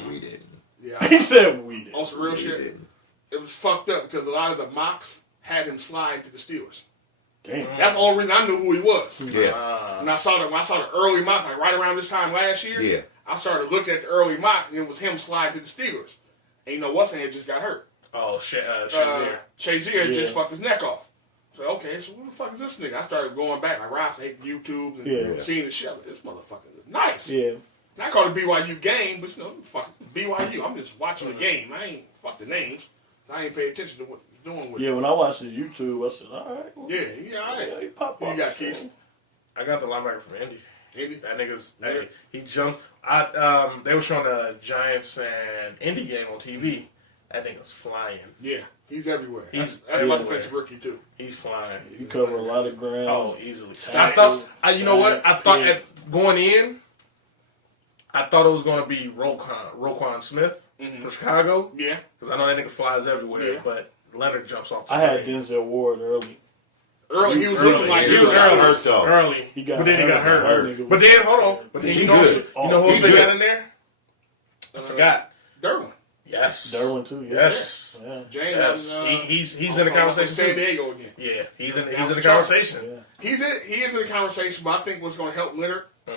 We didn't. Yeah. he said, "We did." On some real We shit. didn't. It was fucked up because a lot of the mocks had him slide to the Steelers. Damn. That's the only reason I knew who he was. Yeah. When I saw the early mocks, like right around this time last year, Yeah. I started looking at the early mock, and it was him sliding to the Steelers. And you know what's had just got hurt. Oh, Shazier. Shazier Yeah. just fucked his neck off. So okay, so who the fuck is this nigga? I started going back, like Ross hate YouTube and Yeah. seeing the shit. Like, this motherfucker is nice. Yeah. And I call it BYU game, but you know, fuck BYU. I'm just watching the game. I ain't fuck the names. I ain't pay attention to what he's doing with it. Yeah, when I watched his YouTube, I said, all right. Well, Yeah, he all right. yeah, he pop Who off. you got, Keith? I got the linebacker from Indy. Indy? That nigga's, Yeah. hey, he jumped. They were showing the Giants and Indy game on TV. That nigga's flying. Yeah, he's everywhere. He's That's my everywhere. defensive rookie too. He's flying. You cover a lot of ground. Oh, easily. I Sacks, thought, you know what? I thought yeah. going in, I thought it was going to be Roquan Smith from Chicago. Yeah. Because I know that nigga flies everywhere, Yeah. but Leonard jumps off the I had screen. Denzel Ward early. Early, he was Early, looking like he was got early. hurt, though. Early. He got But then he got hurt. hurt. But then, hold on. But then He you know, good. you know who else He they good. got in there? I forgot. Derwin. Yes. Derwin too. Yeah. Yes. Yeah. James. Yes. And, He's in the conversation San too. Diego again. Yeah, he's in the Chargers. conversation. Yeah. He is in the conversation, but I think what's going to help Leonard Mhm.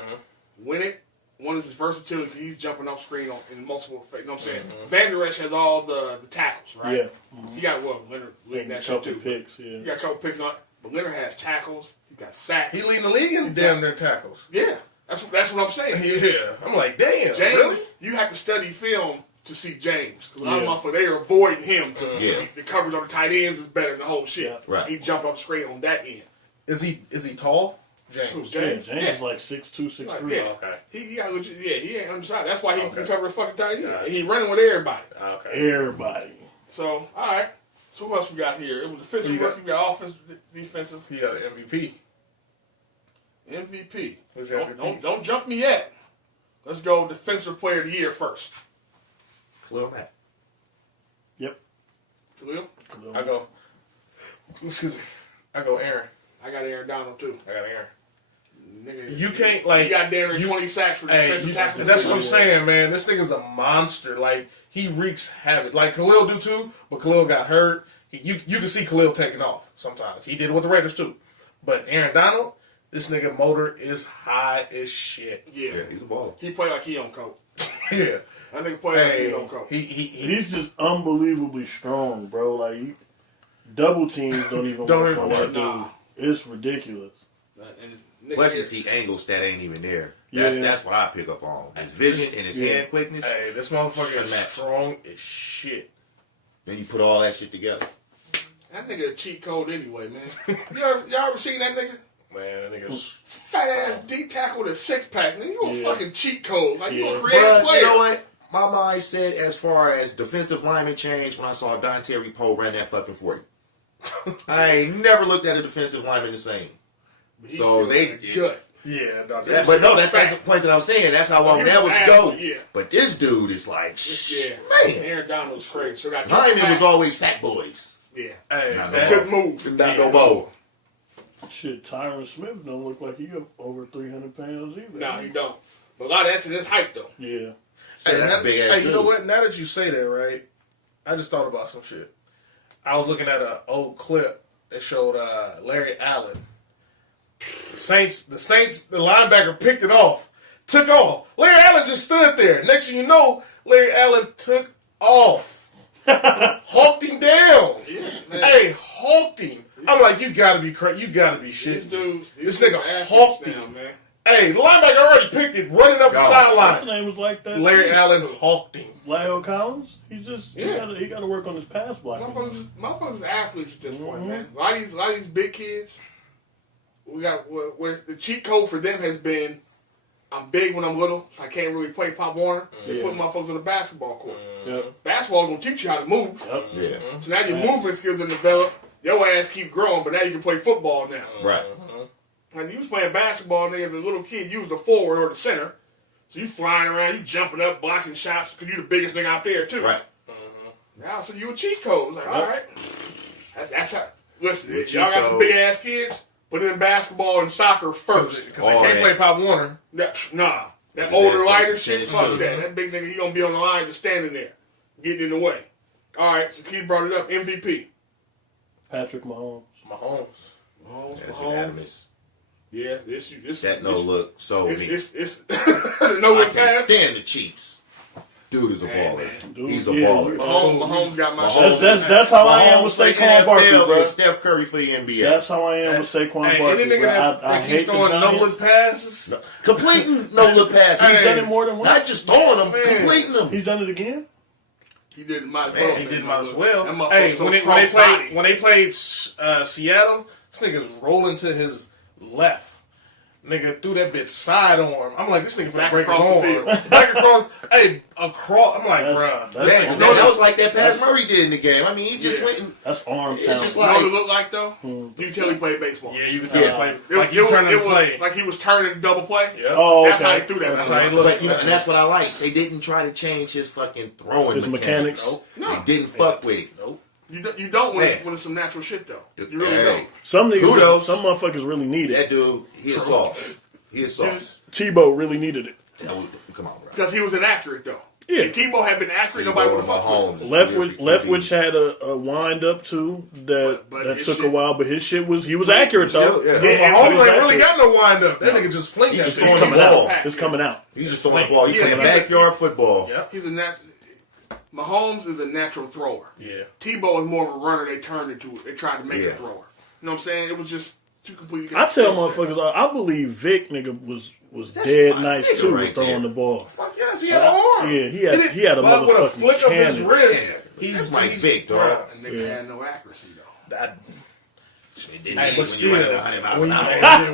win it. One is his versatility. He's jumping off screen in multiple. You know what I'm saying? Van Der Esch has all the tackles, right? Yeah. He got Leonard leading A that shit couple too. picks. He Yeah. got a couple picks on it, but Leonard has tackles. He got sacks. He leading the league in damn near tackles. Yeah, that's what I'm saying. Yeah, I'm like, damn, James, really? you have to study film to see James. A lot Yeah. of motherfuckers, they are avoiding him. 'Cause Yeah. The coverage on the tight ends is better than the whole shit. Yeah. Right. He jumped up screen on that end. Is he tall, Who, James? James? James Yeah. is like 6'2", 6'3". Yeah. Okay. He got legit, he ain't undersized. That's why he Okay. can cover the fucking tight end. Gotcha. He running with everybody. Okay. Everybody. So, all right. So who else we got here? It was defensive Who you got? rookie. We got offensive, defensive, He got an MVP. MVP. Who's your MVP? Don't jump me yet. Let's go defensive player of the year first. Khalil Mack. Yep. Khalil? I go. Excuse me. I go Aaron. I got Aaron Donald too. I got Aaron. Nigga, You can't like. he got damn near 20 sacks for Hey, defensive tackle. that's what I'm saying, man. This nigga's a monster. Like, he wreaks havoc. Like, Khalil do too, but Khalil got hurt. You can see Khalil taking off sometimes. He did it with the Raiders too. But Aaron Donald, this nigga motor is high as shit. Yeah. Yeah, he's a baller. He played like he on coke. Yeah. That nigga played like Hey, he on coke. He's just unbelievably strong, bro. Like double teams don't even Don't work even on work. that dude. Nah. It's ridiculous. And nigga, Plus, you see angles that ain't even there. That's what I pick up on. His vision and his hand quickness. Hey, this motherfucker is Unmatched. strong as shit. Then you put all that shit together. that nigga a cheat code anyway, man. Y'all ever seen that nigga? Man, that nigga's. Fat ass D tackle with a six pack. Man, you a Yeah. fucking cheat code. Like you Yeah. a creative But player. you know what? My mind said as far as defensive lineman change when I saw Dante Poe run that fucking 40. I ain't never looked at a defensive lineman the same. He's So they- good. Yeah, Dante. Yeah, but no, that's the point that I'm saying. That's how long he was that would an go. athlete, yeah. But this dude is like, Yeah. man. Aaron Donald was crazy. So got Linemen was always fat boys. yeah. Hey, Not that- no Good move. Not no more. Shit, Tyron Smith don't look like he over 300 pounds either. No, he don't. But a lot of that's in his height though. Yeah. Hey, that's a big ass Hey, you know dude. what? Now that you say that, right? I just thought about some shit. I was looking at an old clip that showed Larry Allen. The Saints, the linebacker picked it off, took off. Larry Allen just stood there. Next thing you know, Larry Allen took off, hawked him down. Yeah, man. Hey, hawked him. I'm like, you gotta be crazy. You gotta be These shit. dudes, This these nigga athletes hawked now, him. man. Hey, the linebacker already picked it, running up the Gone. What's his sideline. name was like that? Larry Allen hawked him. Lyle Collins. He's just Yeah. he got to work on his pass blocking. Motherfuckers is athletes at this point, Mhm. man. A lot of these big kids, we got where the cheat code for them has been, I'm big when I'm little, so I can't really play Pop Warner. They Yeah. put motherfuckers on the basketball court. Yep. Basketball gonna teach you how to move. Yep. Yeah. So now your Yeah. movement skills are developed. Your ass keep growing, but now you can play football now. Right. When you was playing basketball, nigga, as a little kid, you was the forward or the center. So you flying around, you jumping up, blocking shots, because you the biggest nigga out there, too. Right. Now, so you a cheat code. It's like, all right. That's how. Listen, You a y'all got cheat some code. big ass kids, put it in basketball and soccer first. Because they All can't that. play Pop Warner. Nah. That His older, ass lighter plays shit, tennis, fuck too. that. That big nigga, he gonna be on the line just standing there, getting in the way. All right, so Keith brought it up. MVP. Patrick Mahomes. Mahomes. That's Mahomes. unanimous. Yeah, this That no look sold me. It's no I look can't pass. stand the Chiefs. Dude is a baller. man. Dude, He's a yeah. baller. Mahomes got my Mahomes- shit. That's how I am with Mahomes for the Saquon Barkley, NFL bro. and Steph Curry for the NBA. That's how I am with Saquon Hey, Barkley, any nigga bro. I that hate keeps the throwing no Giants. look passes. Completing no look passes. He's Hey, done it more than once. Not just throwing them, Man. completing them. He's done it again. He did might as Man, well. He did might as well. That motherfucker Hey, so when they cross-body. played Seattle, this nigga's rolling to his left. Nigga threw that bitch sidearm. I'm like, this nigga finna Back break his across the arm. field. Back across. Hey, across. I'm like, That's- bruh. that's- Yeah, that was like that pass Murray did in the game. I mean, he just Yeah. went and That's arm It's talent. just You know what like it looked like though? You can tell he played baseball. Yeah, you can tell Yeah. he played. It, Like he turning it the was play. like he was turning double play. Yeah. Oh, That's how okay. he threw that. That's how he motherfucker. looked. But you know, and that's what I like. They didn't try to change his fucking throwing His mechanics. Nope. No. They didn't fuck with it. Nope. You don't when Man. it's some natural shit though. You really Hey, don't. Some niggas, Kudos. some motherfuckers really need it. that dude, he is sauce. He is sauce. Tebow really needed it. Come on, bro. Because he was inaccurate though. Yeah. If Tebow had been accurate, nobody would have fucked with him. Leftwich had a wind up too that But that his took a shit- while, but his shit was he was accurate though. Still, yeah. Yeah, Mahomes Mahomes ain't accurate. really got no wind up. That nigga just fling that just shit. throwing It's coming the out. ball. It's coming out. He's just throwing the ball. He's Yeah, playing he's a- backyard football. Yep. He's a Mahomes is a natural thrower. Yeah. Tebow is more of a runner. They turned into it. They tried to make Yeah. a thrower. You know what I'm saying? It was just two completely. I different tell skill sets. motherfuckers, I believe Vic nigga was That's dead my nice nigga too right with throwing there. the ball. Fuck yes, he had an arm. Yeah, he had a But with a motherfucking flick of his cannon. wrist, He's he's like he's- big, dog. bruh. And nigga had no accuracy though. That- It didn't Hey, need but when still, you run 100 miles when an you hour. running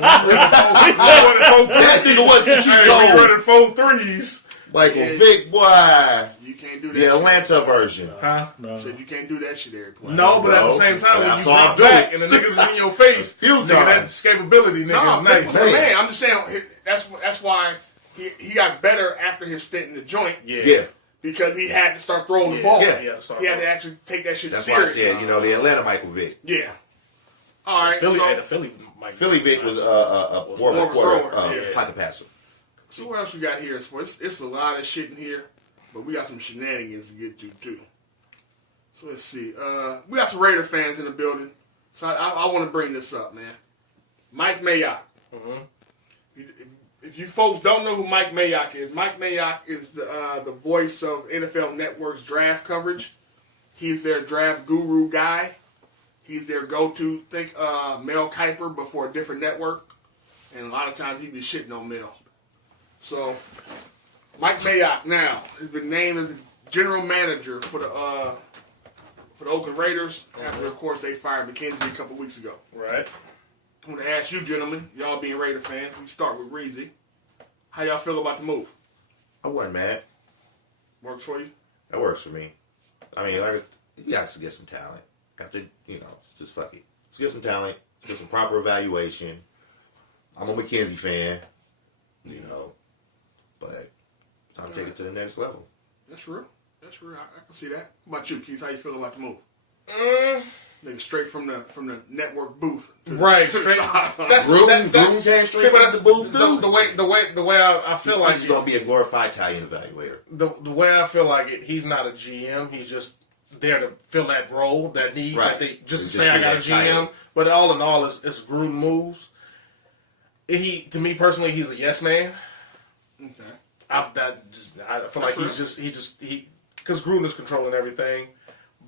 That nigga was the cheat Hey, when you code. running 4 3s. Michael Yeah. Vick, boy. You can't do that. The Atlanta version. Huh? No. Shit. Said you can't do that shit every play. No, but at the No. same time, But I when you saw him drop do back it. and the niggas is in your face, Few nigga, that times. escapability, nigga, No, is nice. but man, I'm just saying that's why he got better after his stint in the joint Yeah. because he had to start throwing the Yeah. ball. Yeah. He had to actually take that shit That's why I serious. said, the Atlanta Michael Vick. Yeah. All right. Philly, so, hey, the Philly, Mike Philly Vick was a more of More a of a quarter thrower, yeah. pocket passer. so what else we got here in sports? It's a lot of shit in here, but we got some shenanigans to get to too. So let's see. We got some Raider fans in the building, so I want to bring this up, man. Mike Mayock. If you folks don't know who Mike Mayock is the voice of NFL Network's draft coverage. He's their draft guru guy. He's their go-to. Think Mel Kiper before a different network, and a lot of times he be shitting on Mel. So Mike Mayock now has been named as the general manager for the Oakland Raiders after, of course, they fired McKenzie a couple weeks ago. Right. I'm going to ask you, gentlemen, y'all being Raider fans, we start with Reezy. How y'all feel about the move? I wasn't mad. Works for you? That works for me. I mean, like, you got to get some talent. After, just fuck it. Let's get some talent. Get some proper evaluation. I'm a McKenzie fan, but it's time to take it to the next level. That's real. That's real. I can see that. What about you, Keith? How you feel about the move? Nigga, straight from the network booth. To Right, to the straight. sideline. That's Gruden came straight see, but from that's the booth, too. The way I feel like He's going to be a glorified Italian evaluator. the way I feel like it, he's not a GM. He's just there to fill that role, that need. Right. That they just He's to say I got a just be that GM. title. But all in all, it's Gruden moves. To me personally, he's a yes man. Okay. I feel like That's he because Gruden is controlling everything,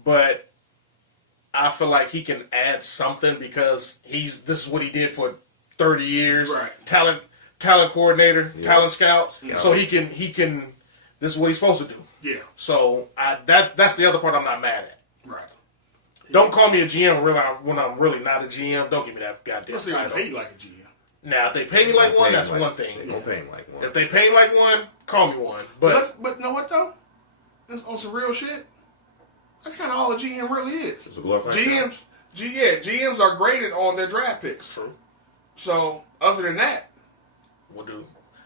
but I feel like he can add something because this is what he did for 30 years. Right. Talent coordinator, Yes. talent scouts. Yeah. So he can. This is what he's supposed to do. Yeah. So that's the other part I'm not mad at. Right. Don't call me a GM when I'm really not a GM. Don't give me that goddamn Unless they gonna title. pay you like a GM. Now, if they pay me like one, that's one They thing. going to pay him like one. If they pay me like one, call me one. But But you know what though? That's on some real shit. That's kind of all a GM really is. It's a glorified GMs are graded on their draft picks. True. So other than that, we'll do.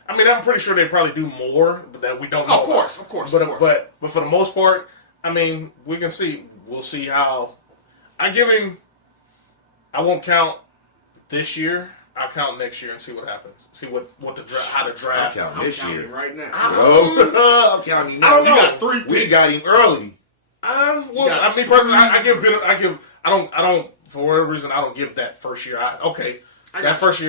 I mean, I'm pretty sure they probably do more that we don't know. of course. But for the most part, I mean, we can see. We'll see how. I give him. I won't count this year. I'll count next year and see what happens. See how the I'm draft. counting I'm this counting year. right now. I'm counting I now. don't know. You got 3 picks. We got him early. Well, Yeah. I mean, personally, I give for whatever reason, I don't give that first year. That first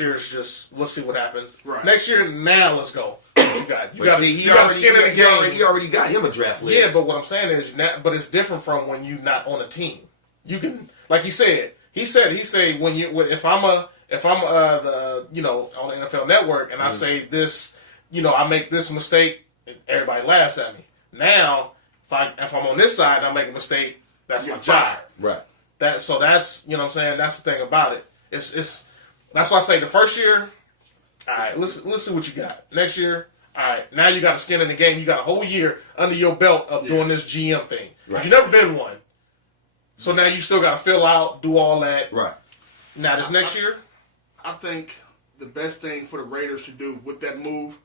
year is just, let's see what happens. Right. Next year, now let's go. You got He already got him a draft list. Yeah, but what I'm saying is, but it's different from when you're not on a team. You can, like he said if I'm on the NFL Network and I say this, I make this mistake, everybody laughs at me. Now, if I'm on this side and I make a mistake, that's my job. Right. That's what I'm saying. That's the thing about it. It's that's why I say the first year, all right, let's see what you got. Next year, all right, now you got a skin in the game. You got a whole year under your belt of doing this GM thing. Right. You've never been one. So now you still got to fill out, do all that. Right. Now this next year, I think the best thing for the Raiders to do with that move,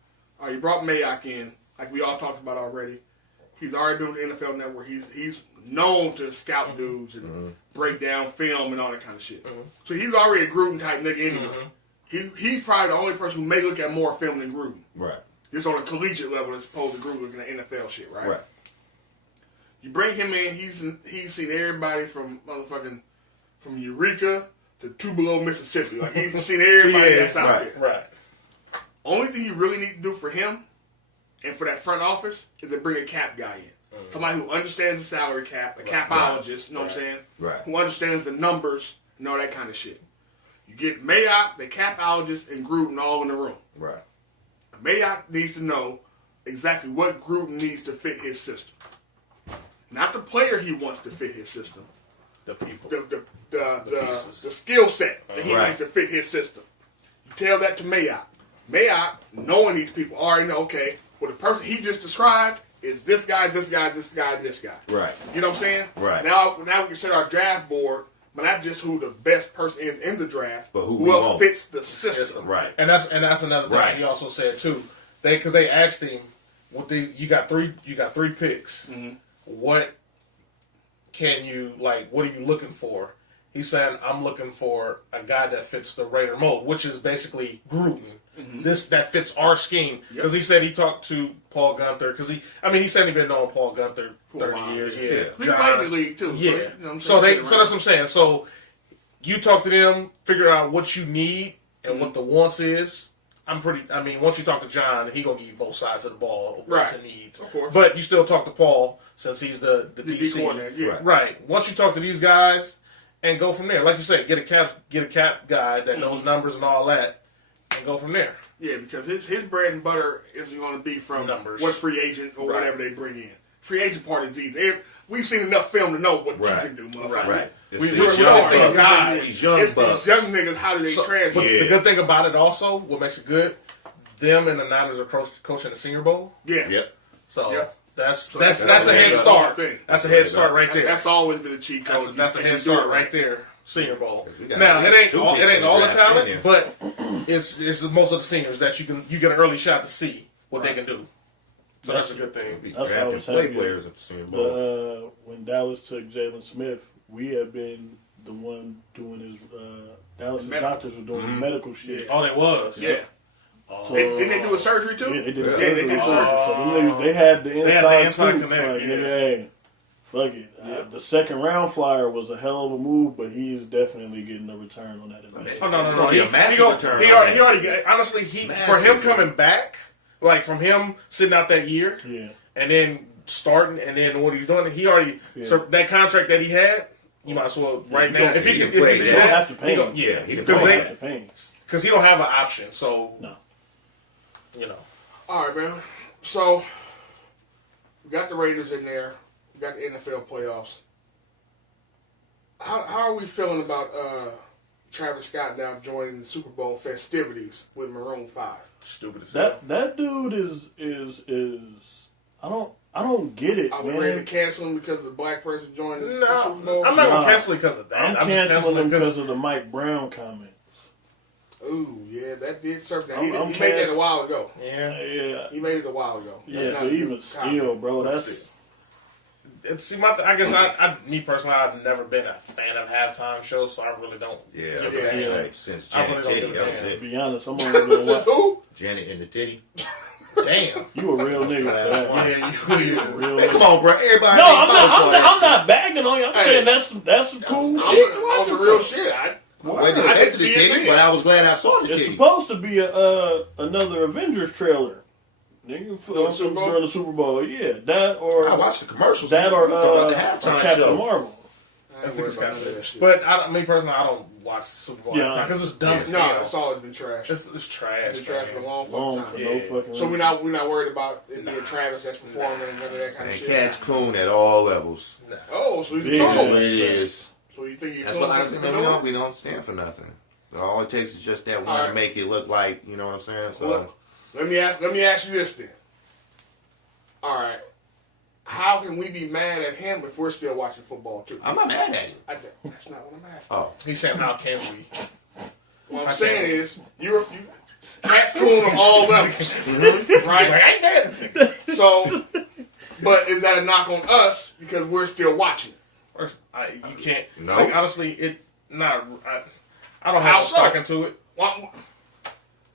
you brought Maaaan in, like we all talked about already. He's already been with the NFL Network. He's known to scout dudes and break down film and all that kind of shit. So he's already a Gruden type nigga anyway. He's probably the only person who may look at more film than Gruden. Right. Just on a collegiate level as opposed to Gruden looking at NFL shit, right? Right. You bring him in, he's seen everybody from Eureka to Tupelo, Mississippi. Like he's seen everybody that's out there. Right. Only thing you really need to do for him and for that front office is to bring a cap guy in. Somebody who understands the salary cap, a capologist, you know what I'm saying? Right. Who understands the numbers and all that kind of shit. You get Maaaan, the capologist, and Gruden all in the room. Right. Maaaan needs to know exactly what Gruden needs to fit his system. Not the player he wants to fit his system. The people. The skill set that he needs to fit his system. You tell that to Maaaan. Maaaan, knowing these people, already know, okay, well, the person he just described is this guy, this guy, this guy, this guy. Right. You know what I'm saying? Right. Now we can set our draft board, but not just who the best person is in the draft, but who else fits the system. Right. And that's another thing he also said too. Because they asked him, you got three picks. What can you what are you looking for? He said, I'm looking for a guy that fits the Raider mold, which is basically Gruden. That fits our scheme. Because he said he talked to Paul Gunther. Because he said he'd been knowing Paul Gunther 30 years. Yeah. He played in the league too. Yeah. So that's what I'm saying. So you talk to them, figure out what you need and what the wants is. Once you talk to John, he gonna give you both sides of the ball, wants and needs. Of course. But you still talk to Paul since he's the DC. Right. Once you talk to these guys and go from there, like you said, get a cap guy that knows numbers and all that, and go from there. Yeah, because his bread and butter isn't going to be from numbers, what free agent or whatever they bring in. Free agent part is easy. We've seen enough film to know what you can do, motherfucker. Right. These guys. These young niggas, how do they translate? But the good thing about it also, what makes it good, them and the Niners are coaching the Senior Bowl. Yeah. Yep. So that's a head start. That's a head start right there. That's always been a cheat code. That's a head start right there. Senior Bowl. Now it ain't all the talent, but it's most of the seniors that you get an early shot to see what they can do. So that's a good thing. That's why I was play happy. Players at the Senior Bowl. When Dallas took Jalen Smith, we had been the one doing his Dallas' doctors were doing medical shit. Oh, they was. Yeah. So, didn't they do a surgery too? Yeah, they did. They did surgery. So they had the inside connect. Like, hey, fuck it. Yeah. The second round flyer was a hell of a move, but he's definitely getting a return on that investment. Oh no! It's gonna be a massive return. He already honestly for him coming back, like from him sitting out that year, and then starting, and then what he's doing, he already so that contract that he had. You might as well right now. If he can have to pay him. Because he don't have an option. So no. All right, man. So we got the Raiders in there. We got the NFL playoffs. How are we feeling about Travis Scott now joining the Super Bowl festivities with Maroon 5? Stupid as hell. That dude is I don't get it, Are we ready to cancel him because the black person joined the Super Bowl? I'm not going to cancel it because of that. I'm canceling him because of the Mike Brown comment. Ooh, yeah, that did serve that. He made that a while ago. Yeah. He made it a while ago. Yeah, but even still, bro, that's... See, I guess me personally, I've never been a fan of halftime shows, so I really don't. Since Janet Titty, that was it. To be honest, I'm Since who? Janet and the Titty. Damn. You a real nigga for that. Yeah, you a real Man, come on, bro. Everybody. No, ain't I'm boss on that not. I'm not bagging on you. I'm saying that's some cool shit. On the real shit. shit. I wasn't expecting the titty, but I was glad I saw the It's titty. supposed to be another Avengers trailer. Nigga, during the Super Bowl, yeah, that or I watched the commercials. that or about the or halftime Captain show. Marvel. I ain't worried about that shit. But me personally, I don't watch Super Bowl because it's dumb as No, hell. it's always been trash. It's trash. It's been trash for a long Long fucking for time. no fucking. So reason. we're not worried about it being Travis that's performing and none of that kind of And shit. catch coon at all levels. Oh, so he's Big a man. cool. It is. So you think he's That's cool? what we don't stand for nothing. All it takes is just that one to Alright. make it look like, you know what I'm saying? So Look, let me ask you this then. All right, how can we be mad at him if we're still watching football too? I'm not mad at him. That's not what I'm asking. Oh, He's saying, how can we? What I'm saying is, you catch cool on all levels, right? Like, I ain't mad. So, but is that a knock on us because we're still watching? You can't. No. Like, honestly, I don't How have a so? stock into it.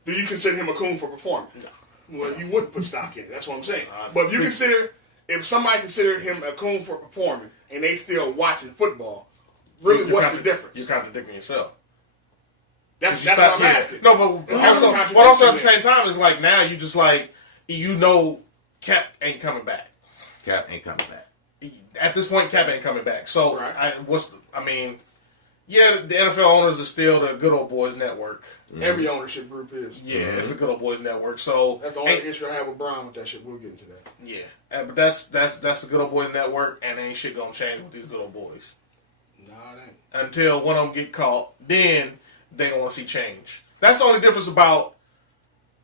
Do you consider him a coon for performing? No. Well, you wouldn't put stock in it. That's what I'm saying. But if somebody considered him a coon for performing and they still watching football, really, what's the difference? You're contradicting yourself. That's what I'm asking. No, but also at the same time, it's like now you just like Cap ain't coming back. Cap ain't coming back. At this point, Cap ain't coming back. So Right. the NFL owners are still the good old boys network. Every ownership group is. Yeah, it's a good old boys network. So That's the only issue I have with Brown with that shit. We'll get into that. yeah, but that's the good old boys network, and ain't shit gonna change with these good old boys Nah, it ain't. until one of them get caught. Then they gonna see change. That's the only difference about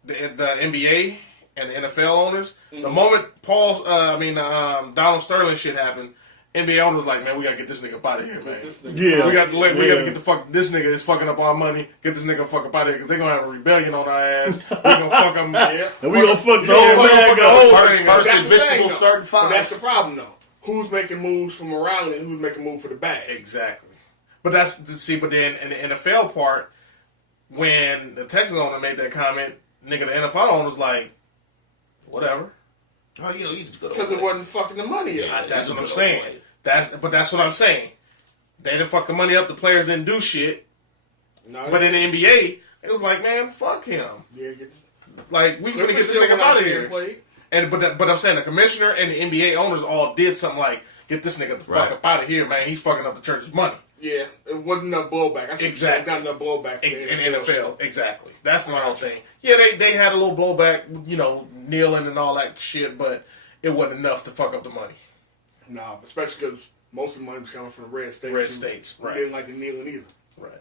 the NBA and the NFL owners. The moment Donald Sterling shit happened, NBA owners like, man, we gotta get this nigga up out of here, man. Yeah, We gotta get the fuck. This nigga is fucking up our money. Get this nigga fuck up out of here because they gonna have a rebellion on our ass. We gonna fuck them. Yeah. and we gonna fuck the You whole gonna fuck bag the up. whole First thing up. That's the invincible thing, though. starting But five. that's the problem, though. Who's making moves for morality and who's making moves for the bag? Exactly. But but then in the NFL part, when the Texas owner made that comment, nigga, the NFL owner's like, whatever. Oh, he's good. Because it wasn't fucking the money up. That's what I'm saying. That's what I'm saying. They didn't fuck the money up. The players didn't do shit. No, But in the NBA, it was like, man, fuck him. yeah, Like we gonna get this nigga out of here. But I'm saying the commissioner and the NBA owners all did something like, get this nigga the fuck up out of here, man. He's fucking up the church's money. Yeah, it wasn't enough blowback. I see Exactly. not enough blowback for In the NFL, exactly. That's the whole thing. Yeah, they had a little blowback, kneeling and all that shit, but it wasn't enough to fuck up the money. No, especially because most of the money was coming from the red states. Red who states, right. Didn't like the kneeling either. Right.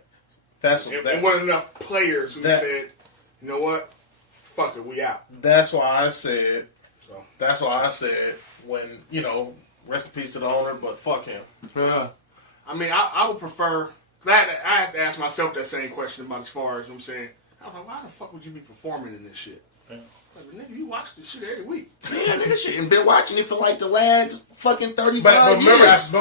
That's There wasn't enough players who said, you know what, fuck it, we out. That's why I said. So. That's why I said when rest in peace to the owner, but fuck him. I mean, I would prefer. I have to ask myself that same question about as far as I'm saying. I was like, why the fuck would you be performing in this shit? Yeah. Like, nigga, you watch this shit every week. Yeah, nigga, shit, and been watching it for like the last fucking 35 But remember, years.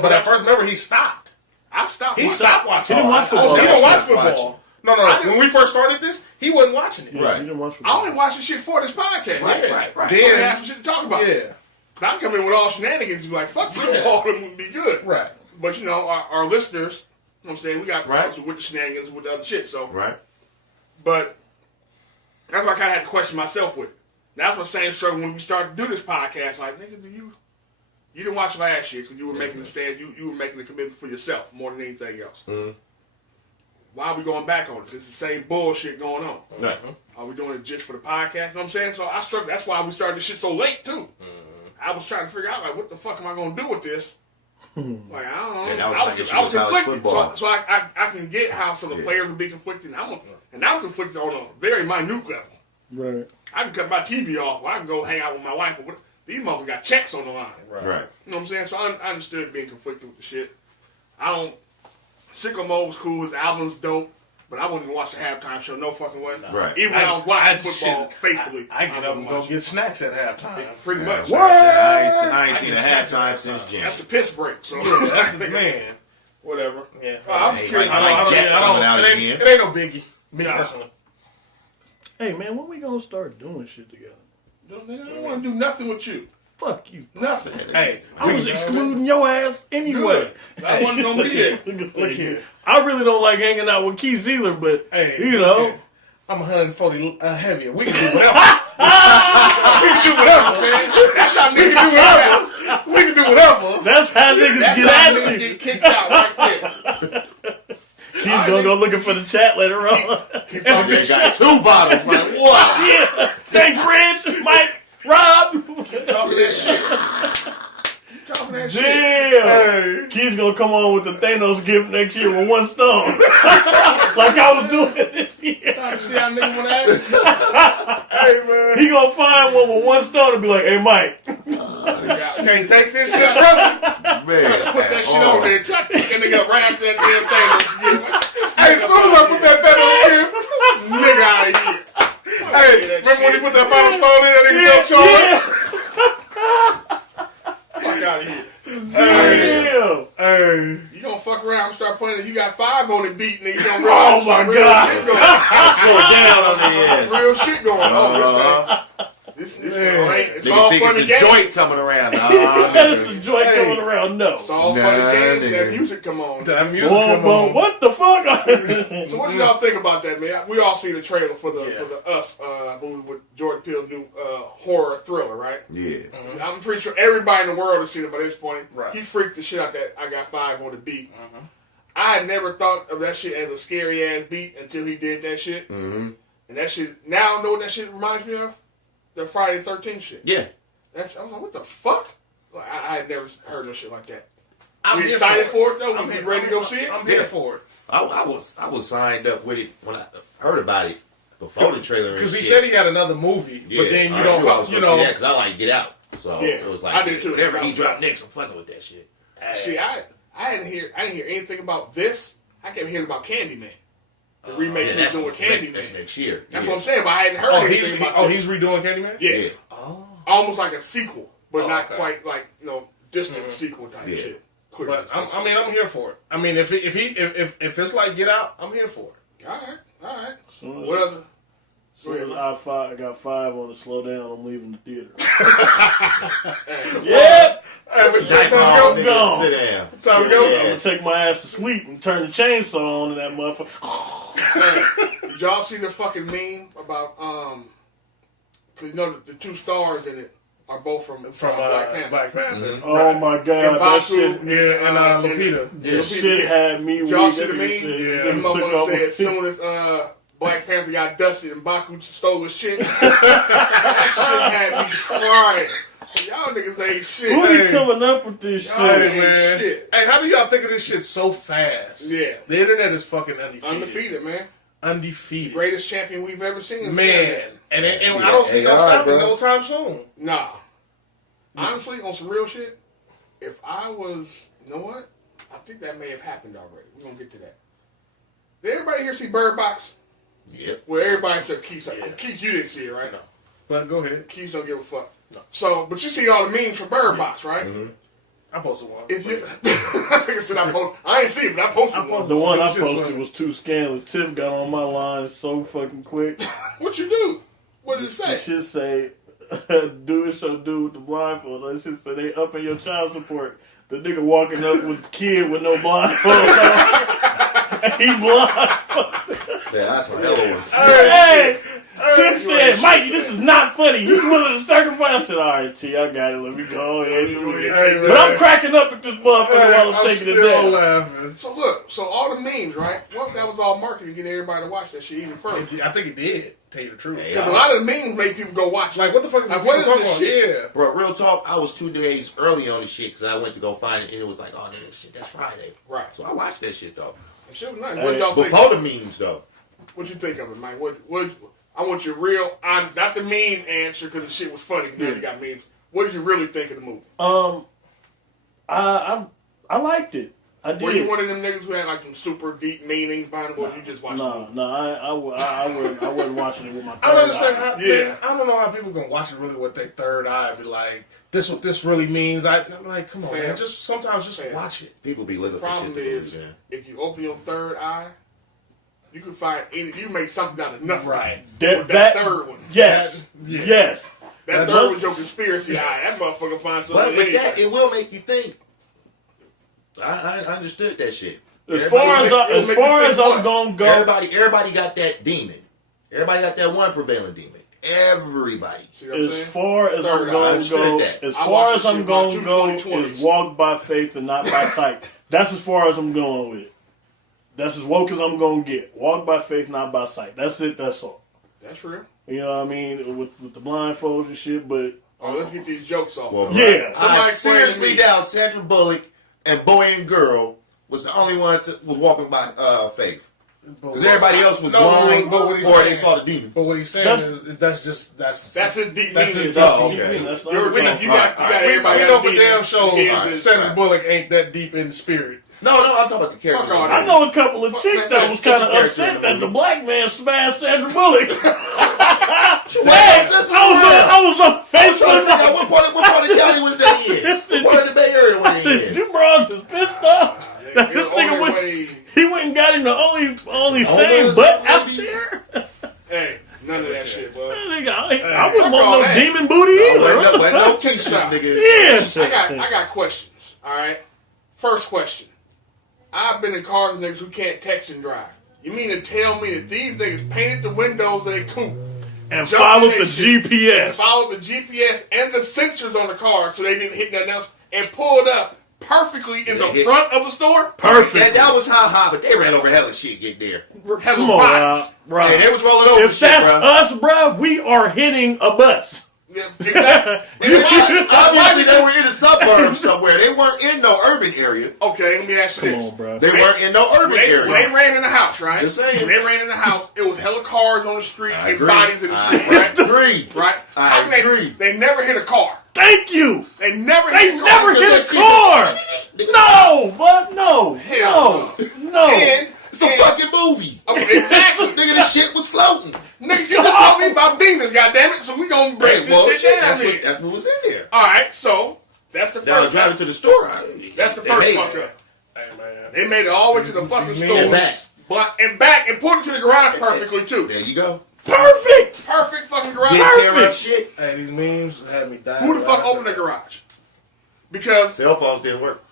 But at first, remember, he stopped. I stopped. He stopped watching. He didn't watch football. He didn't watch Stopped watching. football. No. When we first started this, he wasn't watching it. Yeah, Right. you didn't watch I football. only watch this shit for this podcast. Right. So they have some shit to talk about. Yeah. Cause I come in with all shenanigans and be like, fuck football, it would be good. Right. But our listeners, you know what I'm saying, we got Right. problems with the shenanigans with the other shit. So, Right. but that's what I kind of had to question myself with. That's my same struggle when we started to do this podcast. Like, nigga, you didn't watch last year because you were making the stand, you were making the commitment for yourself more than anything else. Mm-hmm. Why are we going back on it? Because it's the same bullshit going on. Right. Are we doing it just for the podcast? You know what I'm saying? So I struggled. That's why we started this shit so late, too. I was trying to figure out, like, what the fuck am I going to do with this? Like, I don't know. Yeah, that was I my was issue with college conflicted. football. So I can get how some of the players would be conflicted. And I'm conflicted on a very minute level. Right. I can cut my TV off. Or I can go hang out with my wife. But these motherfuckers got checks on the line. Right. You know what I'm saying? So I understood being conflicted with the shit. Sicko Mode was cool. His album's dope. But I wouldn't even watch the halftime show. No fucking way. Right. Even when I was watching football faithfully. I get up and go get snacks at halftime. Pretty much. I ain't seen a halftime since Jim. That's the piss break. So Yeah, that's the man. Whatever. Yeah. I'm Hey, curious. like Jack coming out It again. ain't no biggie. Me personally. Hey, man, when we gonna start doing shit together? No, nigga, I don't want to do nothing with you. Fuck you. Nothing. Hey, I was excluding your ass anyway. Good. I wasn't gonna be there. look here. I really don't like hanging out with Keith either, but Hey, you know. I'm 140 heavier. We can do whatever. We can do whatever, man. That's how We niggas can do get out. whatever. We can do whatever. That's how niggas That's get how at niggas you. get kicked out right there. She's gonna go looking for the chat later on. He probably They got 2 bottles. Like, what? Yeah. Thanks, Rich, Mike, Rob. talking that shit. Talking that shit. Damn. Keith's gonna come on with the Thanos gift next year with 1 stone. Like I was doing this year. Trying to see how niggas want to act. Hey, man. He gonna find one with 1 stone and be like, hey, Mike. Can't take this shit from me. Man. Put that shit on there. Try to pick that nigga up right after that damn thing. Hey, as soon as I put that thing on him, Nigga out of here. hey, remember when you put that final stone in, that nigga felt charged? Fuck out of here. Damn. Hey. You gonna fuck around and start playing it. You got 5 on the beat and you gonna realize Oh, my some real God. shit going on. Slow down on the ass. Real shit going on. This ain't, it's Nigga all think fun and it's a games. joint coming around. That is the joint Hey. coming around. No. It's all fun Nah, and games. That nigga. music come on. That music Whoa, come whoa, on. what the fuck? So what did y'all think about that, man? We all see the trailer for the Us movie with Jordan Peele's new horror thriller, right? Yeah. I'm pretty sure everybody in the world has seen it by this point. Right. He freaked the shit out that I got 5 on the beat. I had never thought of that shit as a scary ass beat until he did that shit. Mm-hmm. And that shit, now I know what that shit reminds me of? The Friday the 13th shit. Yeah. I was like, what the fuck? Like, I had never heard no shit like that. I'm We here excited for for it though? We ready to go see it? I'm here for it. I was signed up with it when I heard about it before the trailer. Because he said he had another movie, Yeah, but then I you knew I don't, was you gonna see know. that because I like Get Out. So Yeah, it was like, I did too. whenever he dropped next, I'm fucking with that shit. See, I didn't hear anything about this. I kept hearing about Candyman. The remake he's doing with Candyman. That's next year. That's Yeah. what I'm saying, but I hadn't heard Oh, anything about this. he's redoing Candyman? Yeah. Yeah. Oh. Almost like a sequel, but not okay. quite like, distant sequel type Yeah. shit. Clear. But I'm here for it. I mean, if it's like Get Out, I'm here for it. All right. Soon What as, other? soon as I got 5 on the slow down, I'm leaving the theater. Hey, Yep. Hey, but Night time Mom, to nigga, go. gone. sit down. Time to go. I'm gonna take my ass to sleep and turn the chainsaw on in that motherfucker. hey, did y'all see the fucking meme about because the 2 stars in it are both from Black Panther. Black Panther. Oh my god, that M'Baku shit. Yeah, and Lupita. This shit had me Did y'all weak. see the That meme? nigga said, Yeah. The he took motherfucker off- said as soon as Black Panther got dusted and Baku stole his shit. That shit had me crying. Y'all niggas ain't shit. Who Hey. be coming up with this Y'all shit? ain't Man. shit. Hey, how do y'all think of this shit so fast? Yeah. The internet is fucking undefeated. Undefeated, man. Undefeated. Greatest champion we've ever seen. Man. And I Yeah, don't see no AI, stopping bro. no time soon. Nah. Honestly, on some real shit, if I was, you know what? I think that may have happened already. We're going to get to that. Did everybody here see Bird Box? Yep. Well, everybody said Keith. Keith, you didn't see it, right? No. But go ahead. Keith don't give a fuck. No. So, but you see all the memes from Bird Box, right? Mm-hmm. I posted one. If you, I said I ain't see it, but I posted one. The one I It's just posted funny. was too scandalous. Tiff got on my line so fucking quick. What you do? What did it It say? should say, do it so do with the blindfold. It should say they upping your child support. The nigga walking up with the kid with no blindfold on. He blind. Yeah, that's some hella ones. Hey! Tiff said, Mikey, this is not funny. You willing to sacrifice? I said, all right, T, I got it. Let me go ahead and do it. Hey, But I'm man. cracking up at this motherfucker Hey, while I'm taking it still down. laughing. So look, so all the memes, right? Well, that was all marketing to get everybody to watch that shit even further. I think it did, tell you the truth. Hey, Because a lot of the memes made people go watch it. Like, what the fuck is Like, this what people is talking this about? shit? Yeah. Bro, real talk, I was 2 days early on this shit because I went to go find it and it was like, oh, nigga, shit, that's Friday. Right. So I watched that shit, though. That shit was nice. What y'all think? Before the memes, though. What you think of it, Mike? What? I want your real, not the meme answer because the shit was funny. Now you got memes. What did you really think of the movie? I liked it. I did. Were you one of them niggas who had like some super deep meanings behind it, or you just watched it? No, I wasn't watching it with my I don't understand third eye. how. Yeah. Man, I don't know how people gonna watch it really with their third eye and be like, "This what this really means." I'm like, come on, Fam. man. Just sometimes just Fam. watch it. People be looking The for shit problem to is, believe in. if you open your third eye, You can find any. You make something out of nothing. Right. With that third one. Yes. Yes. That third was your conspiracy eye. That motherfucker find something. But with that, it will make you think. I understood that shit. As far as I'm gonna go, everybody got that demon. Everybody got that one prevailing demon. Everybody. As far as I'm gonna go, is walk by faith and not by sight. That's as far as I'm going with it. That's as woke as I'm gonna get. Walk by faith, not by sight. That's it. That's all. That's real. You know what I mean? With the blindfolds and shit, but let's get these jokes off. Well, yeah. I seriously doubt Sandra Bullock and Boy and Girl was the only one was walking by faith. Because everybody else was blind, or they saw the demons. But what he's saying is that's his deep that's meaning. his okay. You got everybody. We know for damn sure His- Sandra Bullock ain't that deep in spirit. No, I'm talking about the character. Fuck all I know a couple of chicks that was kind of upset that the black man smashed Sandra Bullock. I was on Facebook. What part of Cali was that in? What part of the Bay Area was he in? You bros is pissed off. This nigga he went and got him the only same butt out there. Hey, none of that shit, bro. I wouldn't want no demon booty either. No case shot, nigga. Yeah. I got questions. All right. First question. I've been in cars with niggas who can't text and drive. You mean to tell me that these niggas painted the windows of their coupe and followed the GPS, and followed the GPS and the sensors on the car so they didn't hit nothing else, and pulled up perfectly in the front of the store? Perfect. And that was how high, but they ran over hella shit get there. Come on, bro. Hey, they was rolling over if shit, that's bro. us, bro, we are hitting a bus. Yeah, exactly. Obviously, they were in the suburbs somewhere. They weren't in no urban area. Okay, let me ask you this. Come on, bro. They weren't in no urban area. When they ran in the house, right? Just saying. When they ran in the house, it was hella cars on the street I and agree. bodies in the I street, right? agree. Right? I agree. They never hit a car. Thank you. They never They hit a never car. hit a car. No, but no. And It's a fucking movie. Exactly. Nigga, this shit was floating. Nigga, you just told me about demons, goddammit, so we gonna break this shit down here. That's what was in there. Alright, so that's the Now first driving to the store. That's the first fuck up. Hey man, They made it all the way to the fucking store. And back. And pulled it to the garage perfectly too. There you go. Perfect. Perfect fucking garage. Didn't tear up shit. hey, these memes had me dying. Who the fuck opened the garage? Because Cell phones didn't work.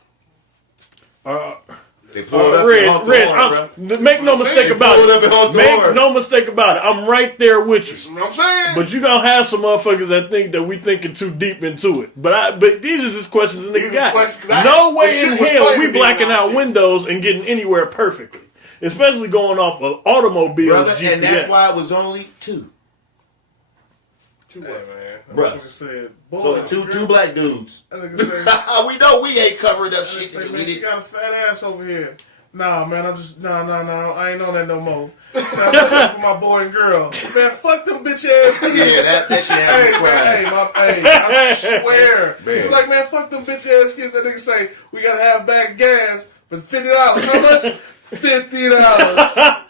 They pulled up Red, make no mistake about it. Make no mistake about it. I'm right there with you. that's what I'm saying. But you gonna have some motherfuckers that think that we thinking too deep into it. But these are just questions that nigga got. No way in hell we blacking out windows and getting anywhere perfectly. Especially going off of automobiles. Brother, GPS. and that's why it was only two. Hey man, Bruh. said, So two black dudes. That nigga said, We know we ain't covering up that shit. nigga say, man, she got a fat ass over here. Nah, man, I'm just I ain't on that no more. So I'm just for my boy and girl. Man, fuck them bitch ass kids. Yeah, that shit had me crying. I swear. Man. He like, man, fuck them bitch ass kids. That nigga say we gotta have back gas for $50. How much? $50.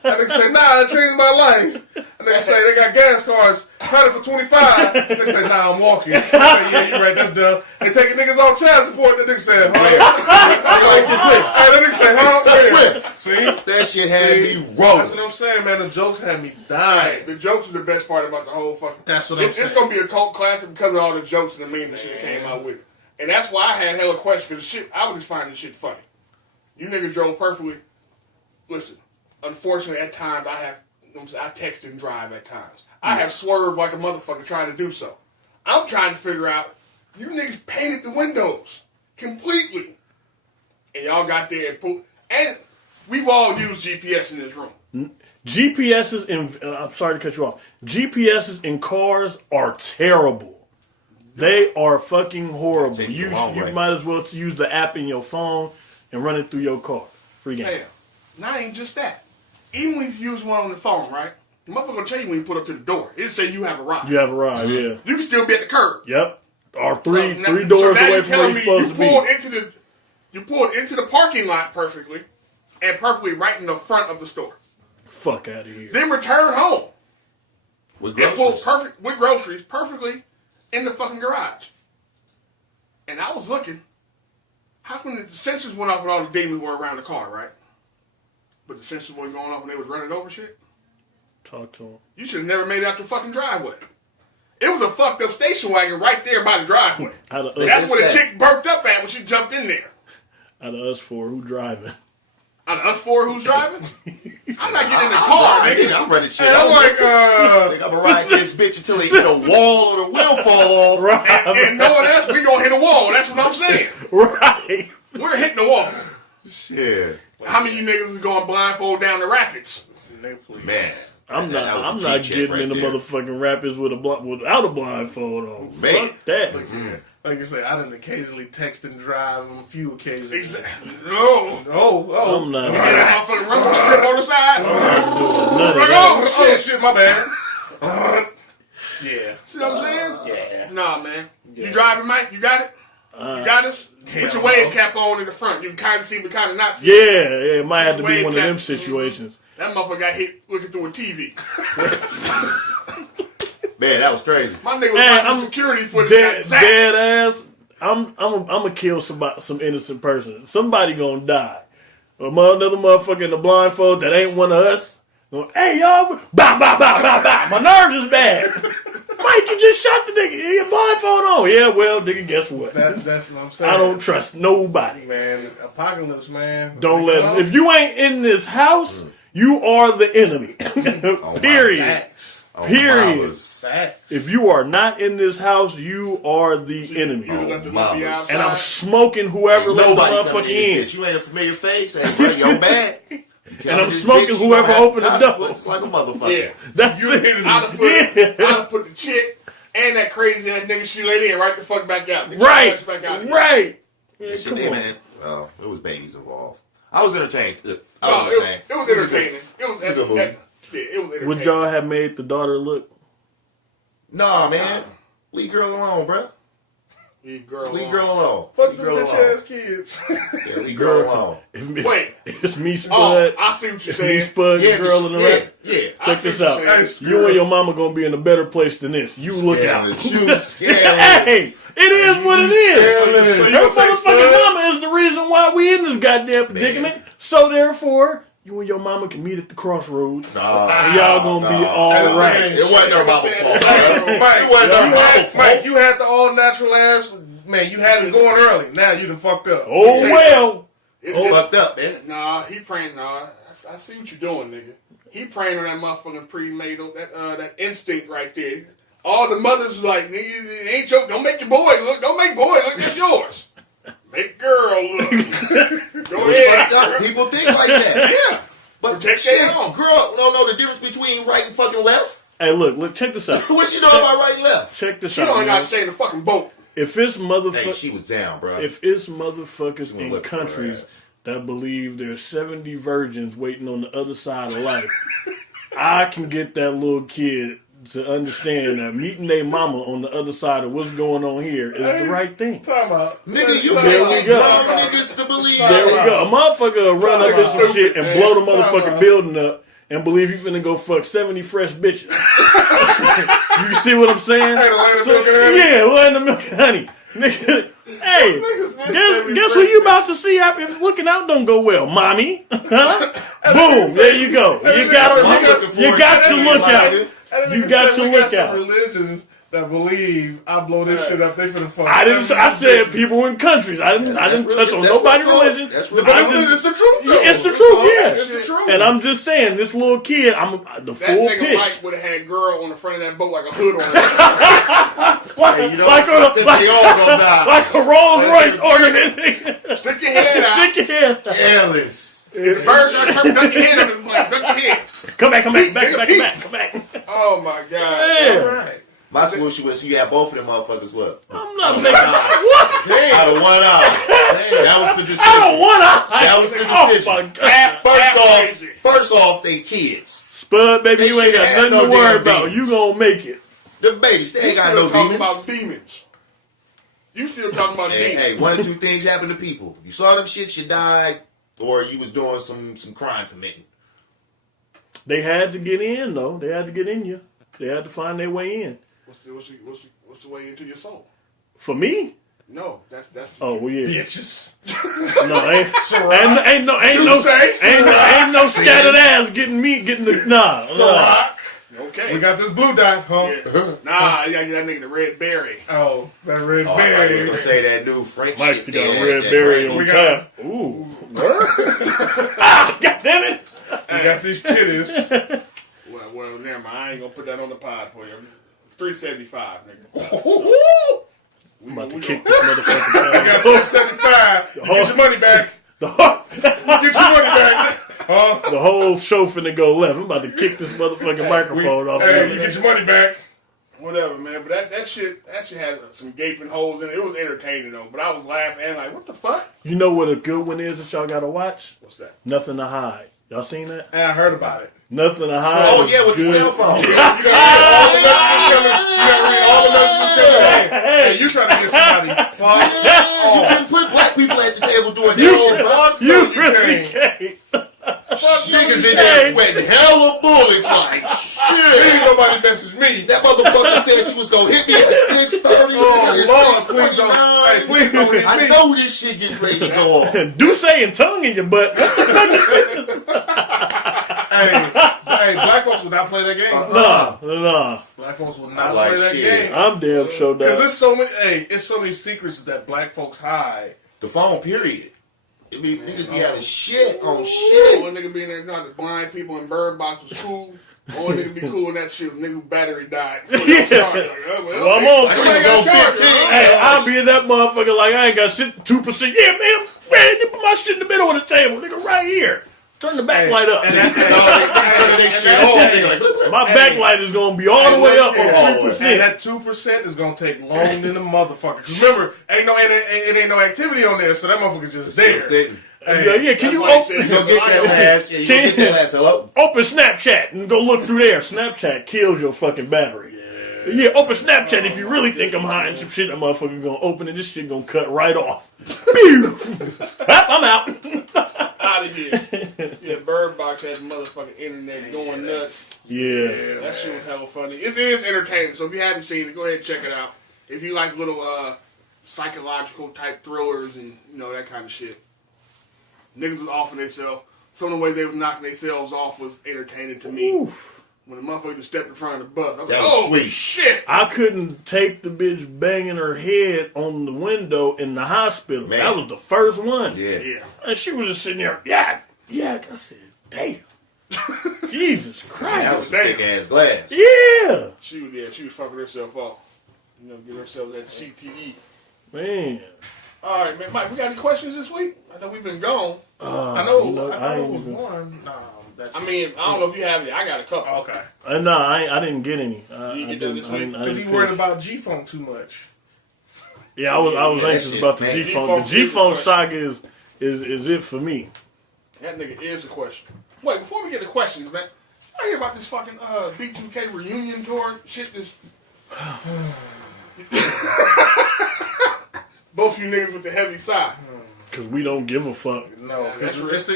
That nigga say, nah, it changed my life. And nigga say they got gas cards, 100 for 25. They say, nah, I'm walking. I say, yeah, you right, that's dumb. They taking niggas off child support. That nigga said, That nigga say, huh? See? That shit had me rolling. That's what I'm saying, man. The jokes had me dying. The jokes are the best part about the whole fucking. That's what I'm It's saying. gonna be a cult classic because of all the jokes and the memes and shit that came out with it. And that's why I had hella questions because shit, I was just finding this shit funny. You niggas drove perfectly. Listen, unfortunately, at times I text and drive at times. I have swerved like a motherfucker trying to do so. I'm trying to figure out, you niggas painted the windows completely. And y'all got there and put, and we've all used GPS in this room. GPSs I'm sorry to cut you off. GPSs in cars are terrible. They are fucking horrible. You might as well use the app in your phone and run it through your car. Free game. Damn. Not even just that. Even when you use one on the phone, right? The motherfucker will tell you when you put up to the door. It'll say you have a ride. You have a ride, yeah. You can still be at the curb. Yep. Or three So doors now away you're from where telling you're me supposed to be. You pulled into the parking lot perfectly, and perfectly right in the front of the store. Fuck out of here. Then return home. With And pulled groceries. with groceries perfectly in the fucking garage. And I was looking. How come the sensors went off when all the demons were around the car, right? but the sensors wasn't going off when they was running over shit. Talk to him. You should have never made it out the fucking driveway. It was a fucked up station wagon right there by the driveway. That's where the chick burped up at when she jumped in there. Out of us four, who driving? Out of us four, who's driving? I'm not getting in the car, nigga. I'm ready to shit. I'm like, I'm gonna ride this bitch until they hit a wall or the wheel fall off. Right. And knowing us, we gonna hit a wall. That's what I'm saying. Right. We're hitting the wall. Shit. How many of you niggas is going blindfold down the rapids? Man. I'm not getting in the motherfucking rapids without a blindfold on. Man. Fuck that. Like I say, I done occasionally text and drive on a few occasions. Exactly. No. I'm not. You hear that motherfucking rumble strip on the side? Oh shit, my bad. Yeah. See what I'm saying? Yeah. Nah, man. You driving, Mike? You got it? You got us? Put your wave cap on in the front. You can kind of see, but kind of not see. Yeah, it might have to be one of them situations. That motherfucker got hit looking through a TV. Man, that was crazy. My nigga was watching security footage. Dead ass. I'm gonna kill some innocent person. Somebody gonna die. Another motherfucker in the blindfold that ain't one of us. Going, hey y'all, bow, bow, bow, bow, bow. My nerves is bad. Mike, you just shot the nigga. You got blindfold on. Yeah, well, nigga, guess what? That's what I'm saying. I don't trust nobody. Man, apocalypse, man. Don't let him. If you ain't in this house, you are the enemy. Period. Period. If you are not in this house, you are the enemy. And I'm smoking whoever let the motherfucker in. You ain't a familiar face. Ain't your bag. And I'm smoking whoever opened the door. It's like a motherfucker. Yeah. That's it. I'd have put the chick and that crazy ass nigga she let in right the fuck back out. Right. Right. Yeah, come on. It was babies involved. I was entertained. It was entertaining. It was a good movie. It was entertaining. Would y'all have made the daughter look? Nah, man. Leave girl alone, bruh. Leave girl alone. Fuck the bitch ass kids. Yeah, leave girl alone. Wait. It's me, Spud. I see what you're saying. Me, Spud, girl in the rack. Yeah. Check this out. You and your mama gonna be in a better place than this. You look out. You scandalous. Hey, it is what it is. So you Her say motherfucking Spud? mama is the reason why we in this goddamn predicament. So therefore, you and your mama can meet at the crossroads. And y'all gonna be all right. It wasn't her mama's fault. Mike, you had the all natural ass. Man, you had it going early. Now you done fucked up. Oh well. It's fucked up, man. Nah, he praying. Nah, I see what you're doing, nigga. He praying on that motherfucking pre-made that instinct right there. All the mothers was like, nigga, it ain't your. Don't make your boy look. Don't make boy look. That's yours. Make girl look. Go ahead. People think like that. Yeah. But Protect shit, their own. girl don't know the difference between right and fucking left. Hey, look, check this out. What she know about right and left? Check this She out. don't Man. gotta stay in the fucking boat. If it's Hey, motherfuckers, she was down, bro. if it's motherfuckers in look for her countries ass. that believe there's 70 virgins waiting on the other side of life, I can get that little kid to understand that meeting their mama on the other side of what's going on here is the right thing. Time out. Nigga, you There we can't go. grown niggas to believe There we that. go. A motherfucker will run up in some shit and blow the motherfucking building up and believe he finna go fuck 70 fresh bitches. You see what I'm saying? Hey, the land of milk and honey. Yeah, land of milk and honey. Nigga, hey, guess who you about to see if looking out don't go well? Mommy. Huh? Boom, there you go. You got to look out. You got to look out. Religions that believe I blow this shit up, they finna fuck. I said people in countries. I didn't touch on nobody's religion. But it's the truth, though. It's the truth, yeah. It's the truth. And I'm just saying, this little kid, I'm the That full nigga pitch. Mike would have had girl on the front of that boat like a hood on it. Hey, you know what? They all gonna die. Like a Rolls Royce ornament. Stick your head out. Stick your head out. Careless. The birds are trying to duck your head under the plane. Duck your head. Come back. Oh my God. Yeah. Right. My solution was you had both of them motherfuckers what? I'm not making what? Out of one eye. That was the decision. I don't want to. That was the Oh decision. my God. First off, they kids. Spud, baby, They you ain't shouldn't got have nothing no to worry damn about. demons. You gonna make it. The babies, they ain't got no talking demons. about demons. You still talking about demons. Hey, one or two things happen to people. You saw them shits, you died, or you was doing some crime committing. They had to get in, though. They had to get in you. They had to find their way in. What's the way into your soul? For me, No, that's Oh well, yeah. Bitches. No, ain't no scattered ass getting the nah. Ciroc. okay. We got this blue dot, huh? Yeah. Nah, you gotta get that nigga the red berry. Oh, that red Oh, I thought you were berry. gonna say that new French Mike, shit. you got there, a red that berry right- on We got- tap. Ooh. Ah, God damn it. We got these titties. Well, never mind. I ain't gonna put that on the pod for you. $375, nigga. I'm about to kick this motherfucker We down. got 475. You get your money back. Get your money back. Huh? The whole show finna go left. I'm about to kick this motherfucking microphone off. Hey, you get your money back. Whatever, man. But that shit has some gaping holes in it. It was entertaining though. But I was laughing and like, what the fuck? You know what a good one is that y'all gotta watch? What's that? Nothing to Hide. Y'all seen that? And I heard about it. Nothing to Hide. Oh is yeah, with the good. cell phone. You gotta read all the messages coming. Hey, you trying to get somebody fucked You couldn't put black people at the table doing that shit, bro. You you really can't. can't. Niggas in there sweating hella bullets like shit. Ain't nobody message me. That motherfucker said she was gonna hit me at 6:30. Oh, Lord, please don't. 6:29. Hey, please don't hit I me. know this shit getting ready to go off. Do say and tongue in your butt. Hey, black folks would not play that game. Nah. Black folks would I not like play that shit. game. I'm damn sure Because that. there's so many. Hey, it's so many secrets that black folks hide. The phone, period. It be niggas be having shit on One shit. nigga being there not the blind people in Bird Box was cool. One nigga be cool in that shit. Nigga who battery died. Yeah. Well, I'm on. That shit was on 15. Hey, I'll be in that motherfucker like I ain't got shit. 2%. Yeah, man, you put my shit in the middle of the table, nigga, right here. Turn the backlight up. And No, they turning their shit off. Nigga like, look, look. My backlight is gonna be all the way up on And 3%. that 2% is gonna take long than the motherfucker. Because remember, it ain't no activity on there, so that motherfucker's just there. Sitting. Hey, Yeah, can you That's why he open? said- You go get that ass. Yeah, you go get that ass. Hello? Open Snapchat and go look through there. Snapchat kills your fucking battery. Yeah, open Snapchat if you really think I'm hiding some shit. That motherfucker gonna open it. This shit gonna cut right off. Pew! I'm out. Out of here. Yeah, Bird Box had the motherfucking internet going nuts. Yeah. That shit was hella funny. It is entertaining, so if you haven't seen it, go ahead and check it out. If you like little psychological type thrillers and that kind of shit. Niggas was offing themselves. Some of the ways they was knocking themselves off was entertaining to me. Oof. When the motherfucker just stepped in front of the bus, I was That like, was oh sweet. shit. I couldn't take the bitch banging her head on the window in the hospital. Man. That was the first one. Yeah. Yeah. And she was just sitting there, yeah. I said, damn. Jesus That Christ. was a thick ass glass. Yeah. She was fucking herself off. Get herself that CTE. Man. All right, man. Mike, we got any questions this week? I know we've been gone. I know. You know, I I know ain't it was even- one. That's I mean, I don't know if you have any. I got a couple. okay. No, I didn't get any. You get done this week? Because he worried about G-Funk too much. Yeah, I was Yeah, anxious that shit, about the man. G-Funk. G-Funk The G-Funk is saga is it for me. That nigga is a question. Wait, before we get to questions, man, I hear about this fucking B2K reunion tour shit. This both you niggas with the heavy side. Cause we don't give a fuck. No, Yeah, that's because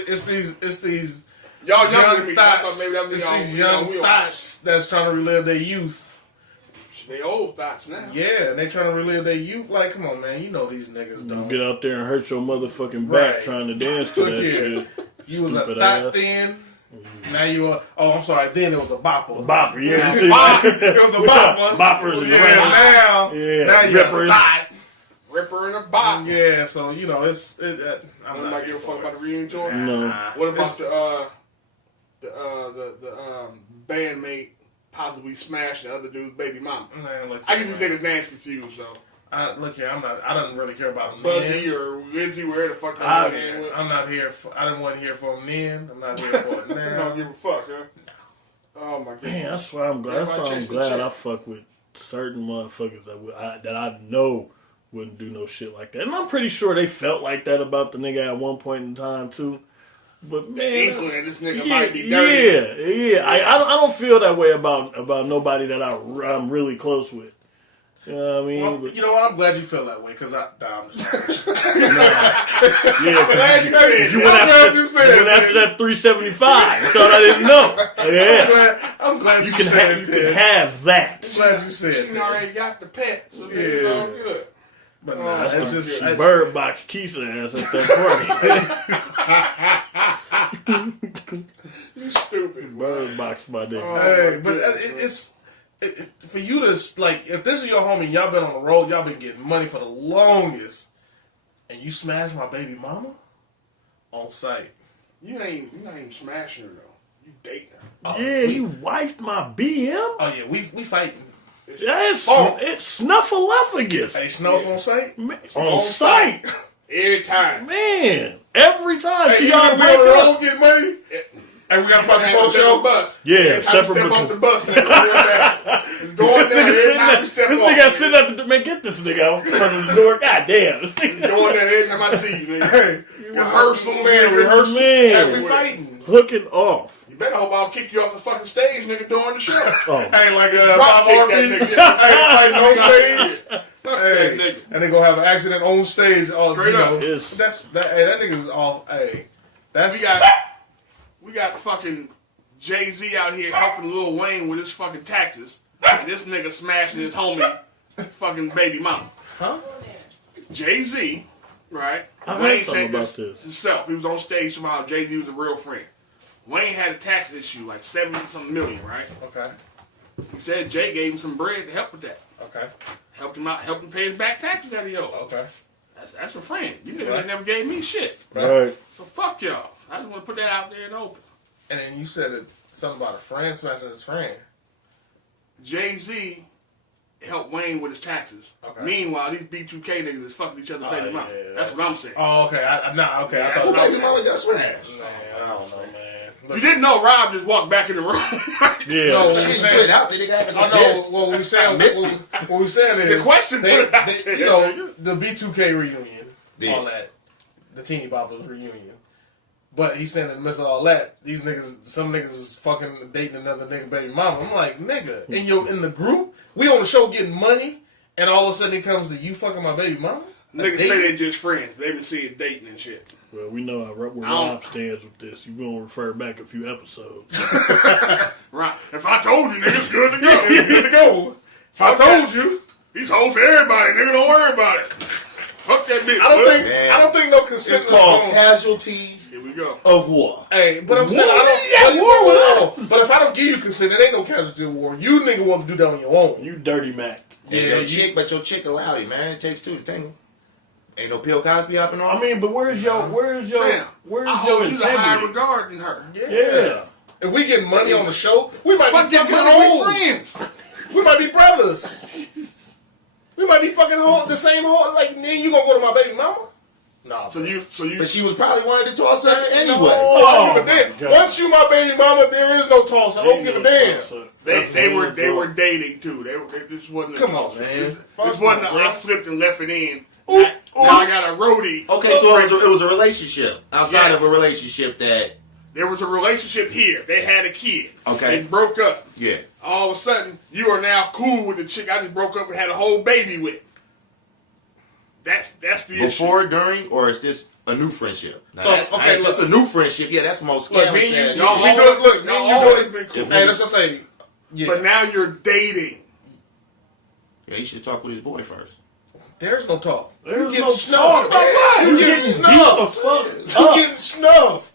it's these Y'all younger young than me. So I thought thoughts. maybe that was It's y'all. these young thoughts that's trying to relive their youth. They old thoughts now. Yeah, and they trying to relive their youth. Like, come on, man, you know these niggas You don't. get out there and hurt your motherfucking back Right. trying to dance to Look that here. shit. You was a Stupid thought ass. then. Now you are. Oh, I'm sorry. Then it was a bopper. Bopper, yeah. You see, It was a bopper. Boppers is Yeah, around. now. Yeah, Now you got rippers. a thought. Ripper and a bop. Yeah, so you know it's. I'm Nobody not give a here fuck for about it. the reunion tour. No. What about It's- the bandmate possibly smashed the other dude's baby mama? Man, look I here, get these man. niggas names confused though. Look here, I don't really care about Buzzy men. or Wizzy, where the fuck I'm with. not here. I didn't want to hear for men. I'm not here for it I now. don't give a fuck, huh? Oh my god. Man, that's why I'm glad. That's why I'm Chase the glad check. I fuck with certain motherfuckers that I know wouldn't do no shit like that. And I'm pretty sure they felt like that about the nigga at one point in time too. But man, Inkling that this nigga yeah, might be dirty. yeah. I don't feel that way about nobody that I'm really close with. You know what I mean? Well, But, you know what? I'm glad you feel that way because I'm just yeah, Glad you said it. you went I'm glad you said it, after man. that 375. You thought I didn't know. Yeah, I'm glad you, you can said have it. have that. I'm glad you said She it. already got the pet, so Yeah. it's all good. But nah, That's it's not just good. it's, Bird box Keisha ass at that party. You stupid. Bird box my nigga. Hey, but for you to like, if this is your homie, y'all been on the road, y'all been getting money for the longest, and you smash my baby mama on site. You ain't even smashing her though. You dating her. Yeah, you wifed my BM. Oh yeah, we fighting. It's snuffleupagus. Hey, Snuff on site. On site, Every time. man. Every time Hey, she you got on break the up. road getting money. Hey, we got a fucking Have a full separate show. bus. Yeah, Every time separate you step off because- the bus, nigga, real bad. It's going down every time you step This off. nigga sitting at the door. Man, get this nigga out in front of the door. God damn. Doing that every time I see you, nigga. Hey, Rehearsal, man, nigga. rehearsal. Man. Hey, we fighting. Hooking off. You better hope I'll kick you off the fucking stage, nigga, during the show. Oh, Hey, like Drop kick that beats. nigga. Hey, fighting on stage. Fuck Hey, that nigga. and they gonna have an accident on stage. Oh, Straight you up. know, It's- that nigga's off. Hey, that's We got fucking Jay-Z out here helping Lil Wayne with his fucking taxes. And this nigga smashing his homie fucking baby mama. huh? Jay-Z, right? I heard Wayne something said about this this. himself. He was on stage somehow. Jay-Z was a real friend. Wayne had a tax issue, like 70-something million, right? Okay, He said Jay gave him some bread to help with that. okay, Helped him out, helped him pay his back taxes that he owed. okay. That's a friend. You niggas Right. ain't never gave me shit. right. So fuck y'all. I just want to put that out there and open. And then you said something about a friend smashing his friend. Jay-Z helped Wayne with his taxes. Okay. Meanwhile, these B2K niggas is fucking each other baby mama. yeah, That's what I'm saying. Oh, okay. Okay. I That's thought. what I'm Baby mama got smashed. Man, I don't know, man. You didn't know Rob just walked back in the room. Yeah. No, She saying- put it out there. They got I know what we saying. Miss it. What we saying is The question they, put it out they- there, you know, nigga. the B2K reunion, Yeah. all that, the Teeny Boppers reunion. But he's saying in the midst of all that, these niggas, some niggas is fucking dating another nigga baby mama. I'm like, nigga, in the group, we on the show getting money, and all of a sudden it comes to you fucking my baby mama. Niggas say they just friends. They been seeing dating and shit. Well, we know where I don't- Rob stands with this. You're going to refer back a few episodes. Right. If I told you, niggas, good to go. You good to go. If I told you, These hoes for everybody, nigga. Don't worry about it. Fuck that bitch. I don't bud. think Man. I don't think no consent. It's called casualty Here we go. of war. Hey, but I'm saying I don't. War with us. But if I don't give you consent, it ain't no casualty of war. You nigga want to do that on your own. You dirty Mac. Yeah, Your you- chick, but your chick allowed it, man. It takes two to tango. Ain't no Bill Cosby hopping on. I mean, but where's your Fam, I your hold you to higher integrity? regard than her. Yeah. If we get money on the show, we might Fuck be your fucking money, old. friends. We might be brothers. We might be fucking the same whole. Like, then you gonna go to my baby mama? No. So you. but she was probably wanted to toss her anyway. I don't give a my damn. God. Once you my baby mama, there is no toss. I don't give a damn. They were dating too. This wasn't a Come on, toss. man. This Fuck wasn't you, a, bro. I slipped and left it in. Ooh, now I oops. got a roadie. Okay, so it was a relationship outside Yes. of a relationship that There was a relationship here. They had a kid. Okay. They broke up. yeah. All of a sudden, you are now cool with the chick I just broke up and had a whole baby with. That's the issue. Before, during, or is this a new friendship? Now, So, that's, okay, if it's a new friendship, yeah, that's the most Look, scandalous me and ass you, Y'all we shit. do it. Look, me y'all and you always do been it. cool. If Hey, let's just say, yeah. But now you're dating. Yeah, he should talk with his boy first. There's no talk. There's you no get snuffed. talk. You You getting getting snuffed. beat the fuck You up. getting snuffed.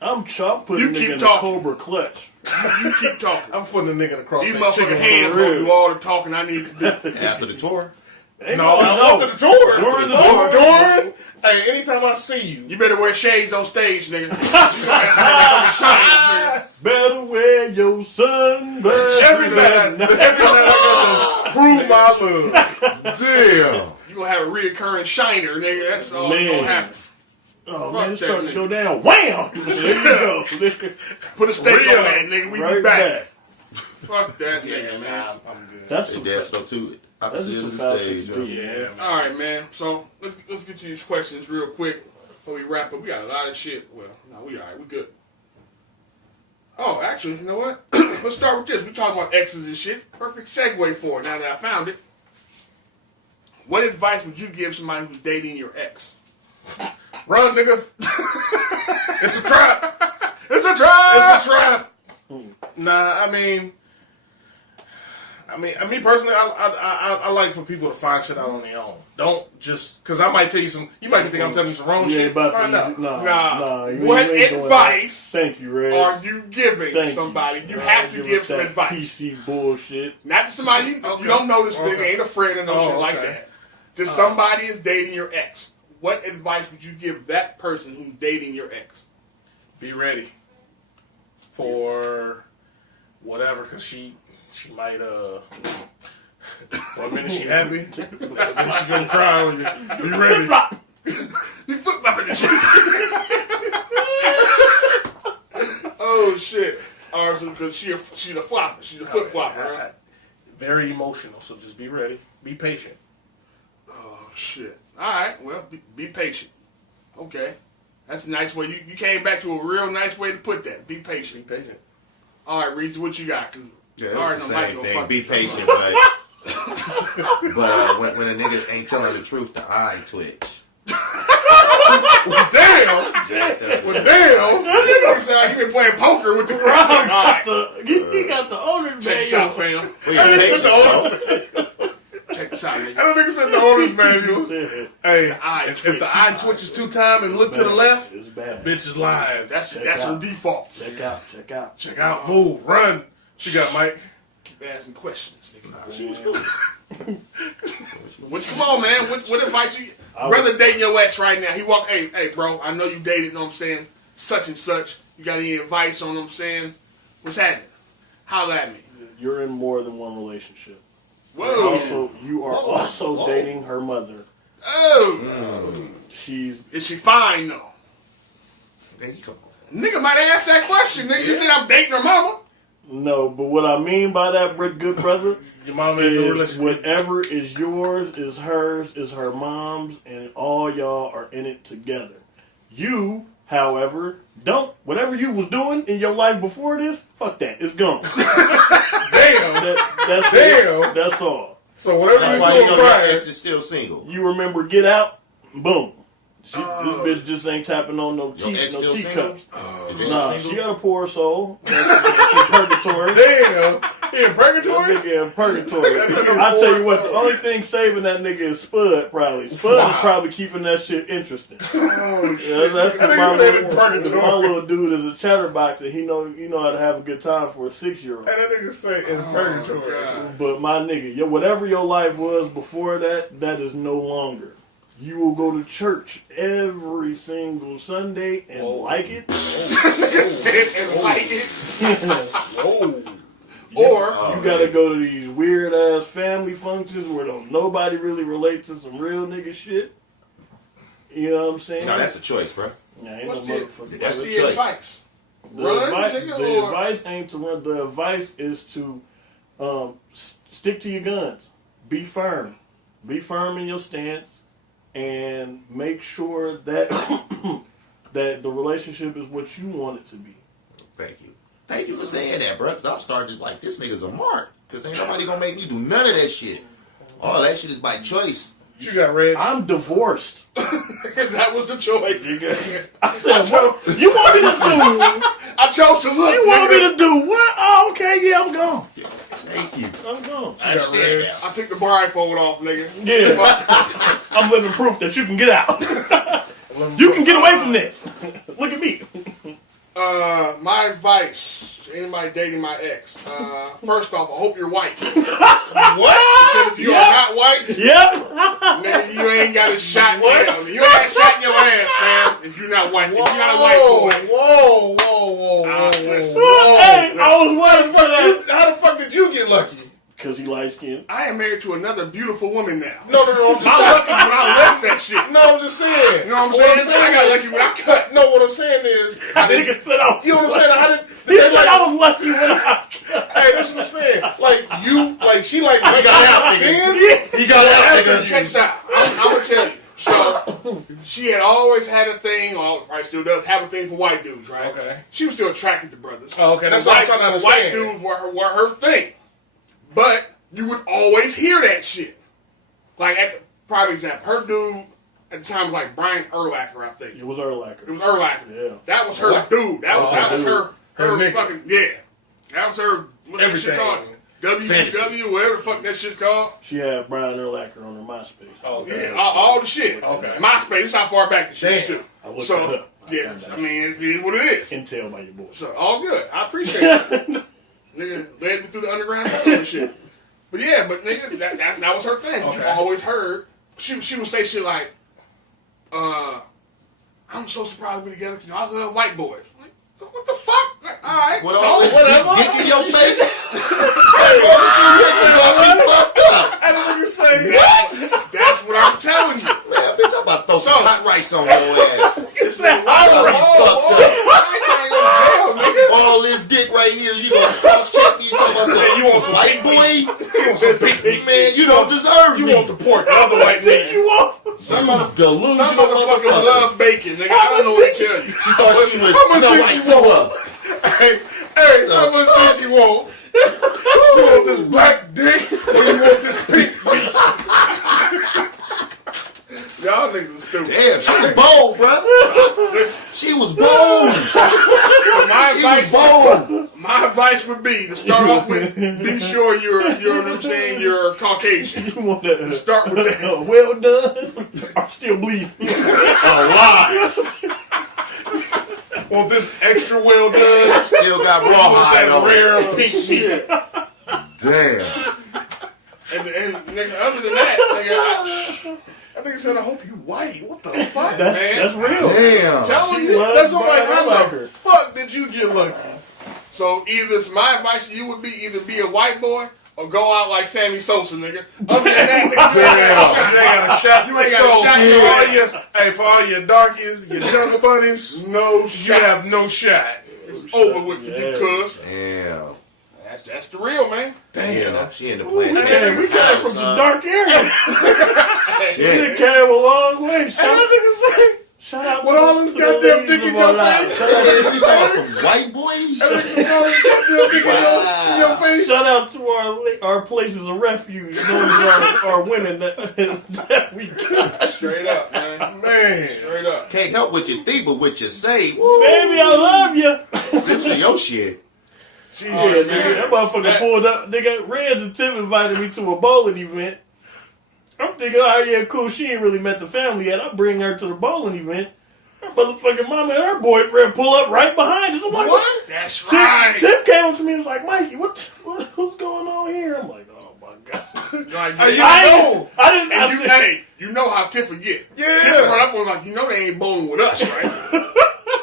I'm putting You nigga keep in the talking. Cobra clutch. You keep talking. I'm putting a nigga in the cross. These face motherfucking chicken hands for gonna real. do all the talking I need to do. After the tour. Ain't No, after the tour. During the Oh, tour. during. Hey, anytime I see you, You better wear shades on stage, nigga. You gonna have some shines, nigga. Better wear your sunglasses. every night I got to prove my love. Damn. You gonna have a reoccurring shiner, nigga. That's all that's Man. gonna happen. Oh, Fuck man, it's that starting to nigga. go down. Wham! There you go. Put a steak Real. on that, nigga. We Right be back. back. Fuck that nigga, man. I'm good. That's They some danced up to it. that's Opposite just end some of foul the stage. shit yo. to do. Yeah, All right, man. So let's get to these questions real quick before we wrap up. We got a lot of shit. Well, no, we all right. We good. Oh, actually, you know what? Let's start with this. We talking about exes and shit. Perfect segue for it. Now that I found it. What advice would you give somebody who's dating your ex? Run, nigga. It's a trap. It's a trap. It's a trap. Nah, I mean, I mean, me personally, I like for people to find shit out on their own. Don't just because I might tell you some. You might be thinking I'm telling you some wrong You shit. ain't about Find to out. nah. What ain't doing advice that. Thank you, Red. are you giving Thank somebody? You Don't have to give us some that advice. PC bullshit. Not to somebody you don't know this nigga, ain't a friend or no shit like that. Just somebody is dating your ex. What advice would you give that person who's dating your ex? Be ready for whatever, because she might 1 minute she happy, then she gonna cry on you. Be ready. Flip-flop. You flip flopping this shit. Oh shit! Alright, so because she's a flopper, she's a flip flopper, right? Very emotional, so just be ready. Be patient. Oh shit! All right, well, be patient. Okay, that's a nice way. You came back to a real nice way to put that. Be patient. Be patient. All right, Reese, what you got? Cause Yeah, all right, it's the no, Mike same gonna thing. fuck Be this up. patient, but when a nigga ain't telling the truth, the eye twitch. Well, damn. Well, damn. That nigga sound like you been playing poker with the round. All right. He got the owner's Check this out, manual. fam. Well, your patience, though. Check this out, nigga. I don't think it's in the owner's manual. Hey, eye if twitch. the eye twitches 2 times and look to the left, It's bad. bitch is lying. That's Check her out. default. Check out. Check out, move, run. She got Mike. Keep asking questions, nigga. She was cool. Come on, man. What advice you... Brother dating your ex right now. He walk, hey, bro, I know you dated, know what I'm saying, such and such. You got any advice on what I'm saying? What's happening? Holla at me. You're in more than one relationship. Whoa. You are also dating her mother. Oh. She's Is she fine, though? Man, you come on. Nigga might ask that question. Nigga, you said I'm dating her mama. no, but what I mean by that, good brother, Your mom in the is relationship. whatever is yours is hers, is her mom's, and all y'all are in it together. You, however, don't. Whatever you was doing in your life before this, fuck that. It's gone. Damn. That's Damn. it. That's all. So whatever Why you you doing know your prior, ex is still single? You remember Get Out? Boom. This bitch just ain't tapping on no Your ex still teacups. Is you Nah, single? she got a poor soul. She purgatory. damn, he in purgatory? That nigga in purgatory. I tell you what, the only thing saving that nigga is Spud, probably. Spud is probably keeping that shit interesting. Oh, Yeah, that's That because nigga said in purgatory. my little dude is a chatterbox and he know how to have a good time for a 6-year-old. And that nigga say in purgatory. God. But my nigga, whatever your life was before that, that is no longer. You will go to church every single Sunday and like it. and like it. Whoa. Or You gotta go to these weird ass family functions where nobody really relates to some real nigga shit. You know what I'm saying? No, that's a choice, bro. Nah, ain't what's no the motherfucker. That's a choice? choice. Advice? The, Run, advice, nigga, the or- advice ain't to run. The advice is to stick to your guns. Be firm. Be firm in your stance, and make sure that that the relationship is what you want it to be. Thank you. Thank you for saying that, bro. Because I'm starting to like, this nigga's a mark. Because ain't nobody gonna make me do none of that shit. All that shit is by choice. You got red. I'm divorced. That was the choice. I said, what? You want me to do? I chose to look. You want nigga. me to do what? Oh, okay, yeah, I'm gone. Thank you. I'm gone. I understand now. I took the blindfold off, nigga. Yeah. I'm living proof that you can get out. You can get away from this. Look at me. My advice to anybody dating my ex. First off, I hope you're white. What? Because if you are not white, Yep. nigga, you ain't got a shot down. You ain't got a shot in your ass, fam. If you're not white, if you're not a white boy. Whoa. Listen. Hey, I was waiting for that. How the fuck did you get lucky? Because he light skinned. I am married to another beautiful woman now. No, I'm just My luck is when I left that shit. No, I'm just saying. You know what I'm saying? I got lucky when I cut. No, what I'm saying is, Nigga said I was you know what I'm saying? How did He said I was lucky when I Hey, that's what I'm saying. She He got out, nigga. He got out, nigga. Check this out. I'm gonna tell you. So she had always had a thing, or probably still does have a thing for white dudes, right? Okay. She was still attracted to brothers. Oh, okay. That's The what I'm trying to the white understand. dudes were her thing. But you would always hear that shit. Like at the prime example, her dude at the time was like Brian Urlacher, I think. It was Urlacher. It was Urlacher. Yeah. That was her What? dude. That was Oh, her her nigga. fucking, yeah. That was her, what's that shit Everything. called? WW, whatever the fuck that shit's called. She had Brian Urlacher on her MySpace. Oh, Yeah, all the shit. Okay. MySpace, that's how far back the shit is Damn. too. I looked it So, up. yeah, I mean, it is what it is. Intel by your boy. So, all good. I appreciate it. Nigga led me through the underground and shit. But yeah, but nigga, that was her thing. Okay. You always heard. She would say shit like, I'm so surprised we're together because I love white boys. Like, what the fuck? Like, all right, With so all this whatever. dick in your face? Hey, what would you bitch? You got me fucked up. I didn't you say That's what I'm telling you. Man, bitch, I'm about to throw some hot rice on your ass. It's like, got me fucked up. I ain't trying to go to jail, nigga. All this dick right here, you gonna cross-check me? You talking about some, You want some white boy? You want some pink Man, you don't deserve You me. want the pork, the other white nigga. You want? Some Delusional motherfuckers motherfucker. love bacon, nigga. I don't know what to tell you. She thought she was How much Snow dick White you to want? her. Hey, how much dick you want? You want this black dick or you want this pink dick? Y'all niggas are stupid. Damn, she was bold, bruh. Listen, She was bold. my advice would be to start off with be sure you're you know what I'm saying, you're Caucasian. You want that? Start with that. Well done. I'm still bleeding. Alive. Want this extra well done? Still got rawhide That on. rare pink meat. Damn. And nigga, other than that, nigga, That nigga said, I hope you white. What the fuck? That's real. Damn. telling She you. loves That's what like, Brian how the Urlacher. fuck did you get lucky? So either my advice to you would be either be a white boy or go out like Sammy Sosa, nigga. Other than that, nigga, You ain't got a shot. You ain't got a shot shit. for all your, hey, for all your darkies, your jungle bunnies. no You shot. have no shot. It's over with for you, Yeah. cuz. Damn. That's the real, man. Damn. She in the We came plantation. from some dark areas. Shit. We came a long way. And that nigga say, Shout out with to all this the goddamn ladies dick in of your our lives. face. You call some white boys? That nigga with all this goddamn dick in your face. Shout out to our places of refuge. Those are our women that we got. Straight up, man. Man. Straight up. Can't help what you think, but what you say. Woo. Baby, I love you. Sister, your shit. Yeah, nigga, that motherfucker pulled up. Nigga, Reds and Tim invited me to a bowling event. I'm thinking, oh yeah, cool. She ain't really met the family yet. I bring her to the bowling event. Her motherfucking mama and her boyfriend pull up right behind us. I'm like, What? That's right. Tiff came up to me and was like, Mikey, what's going on here? I'm like, oh my god. Like, Hey, you I know. didn't. and I you, said, hey, you know how Tiffany get. Yeah. Tiffany run up and like, you know they ain't bowling with us, right?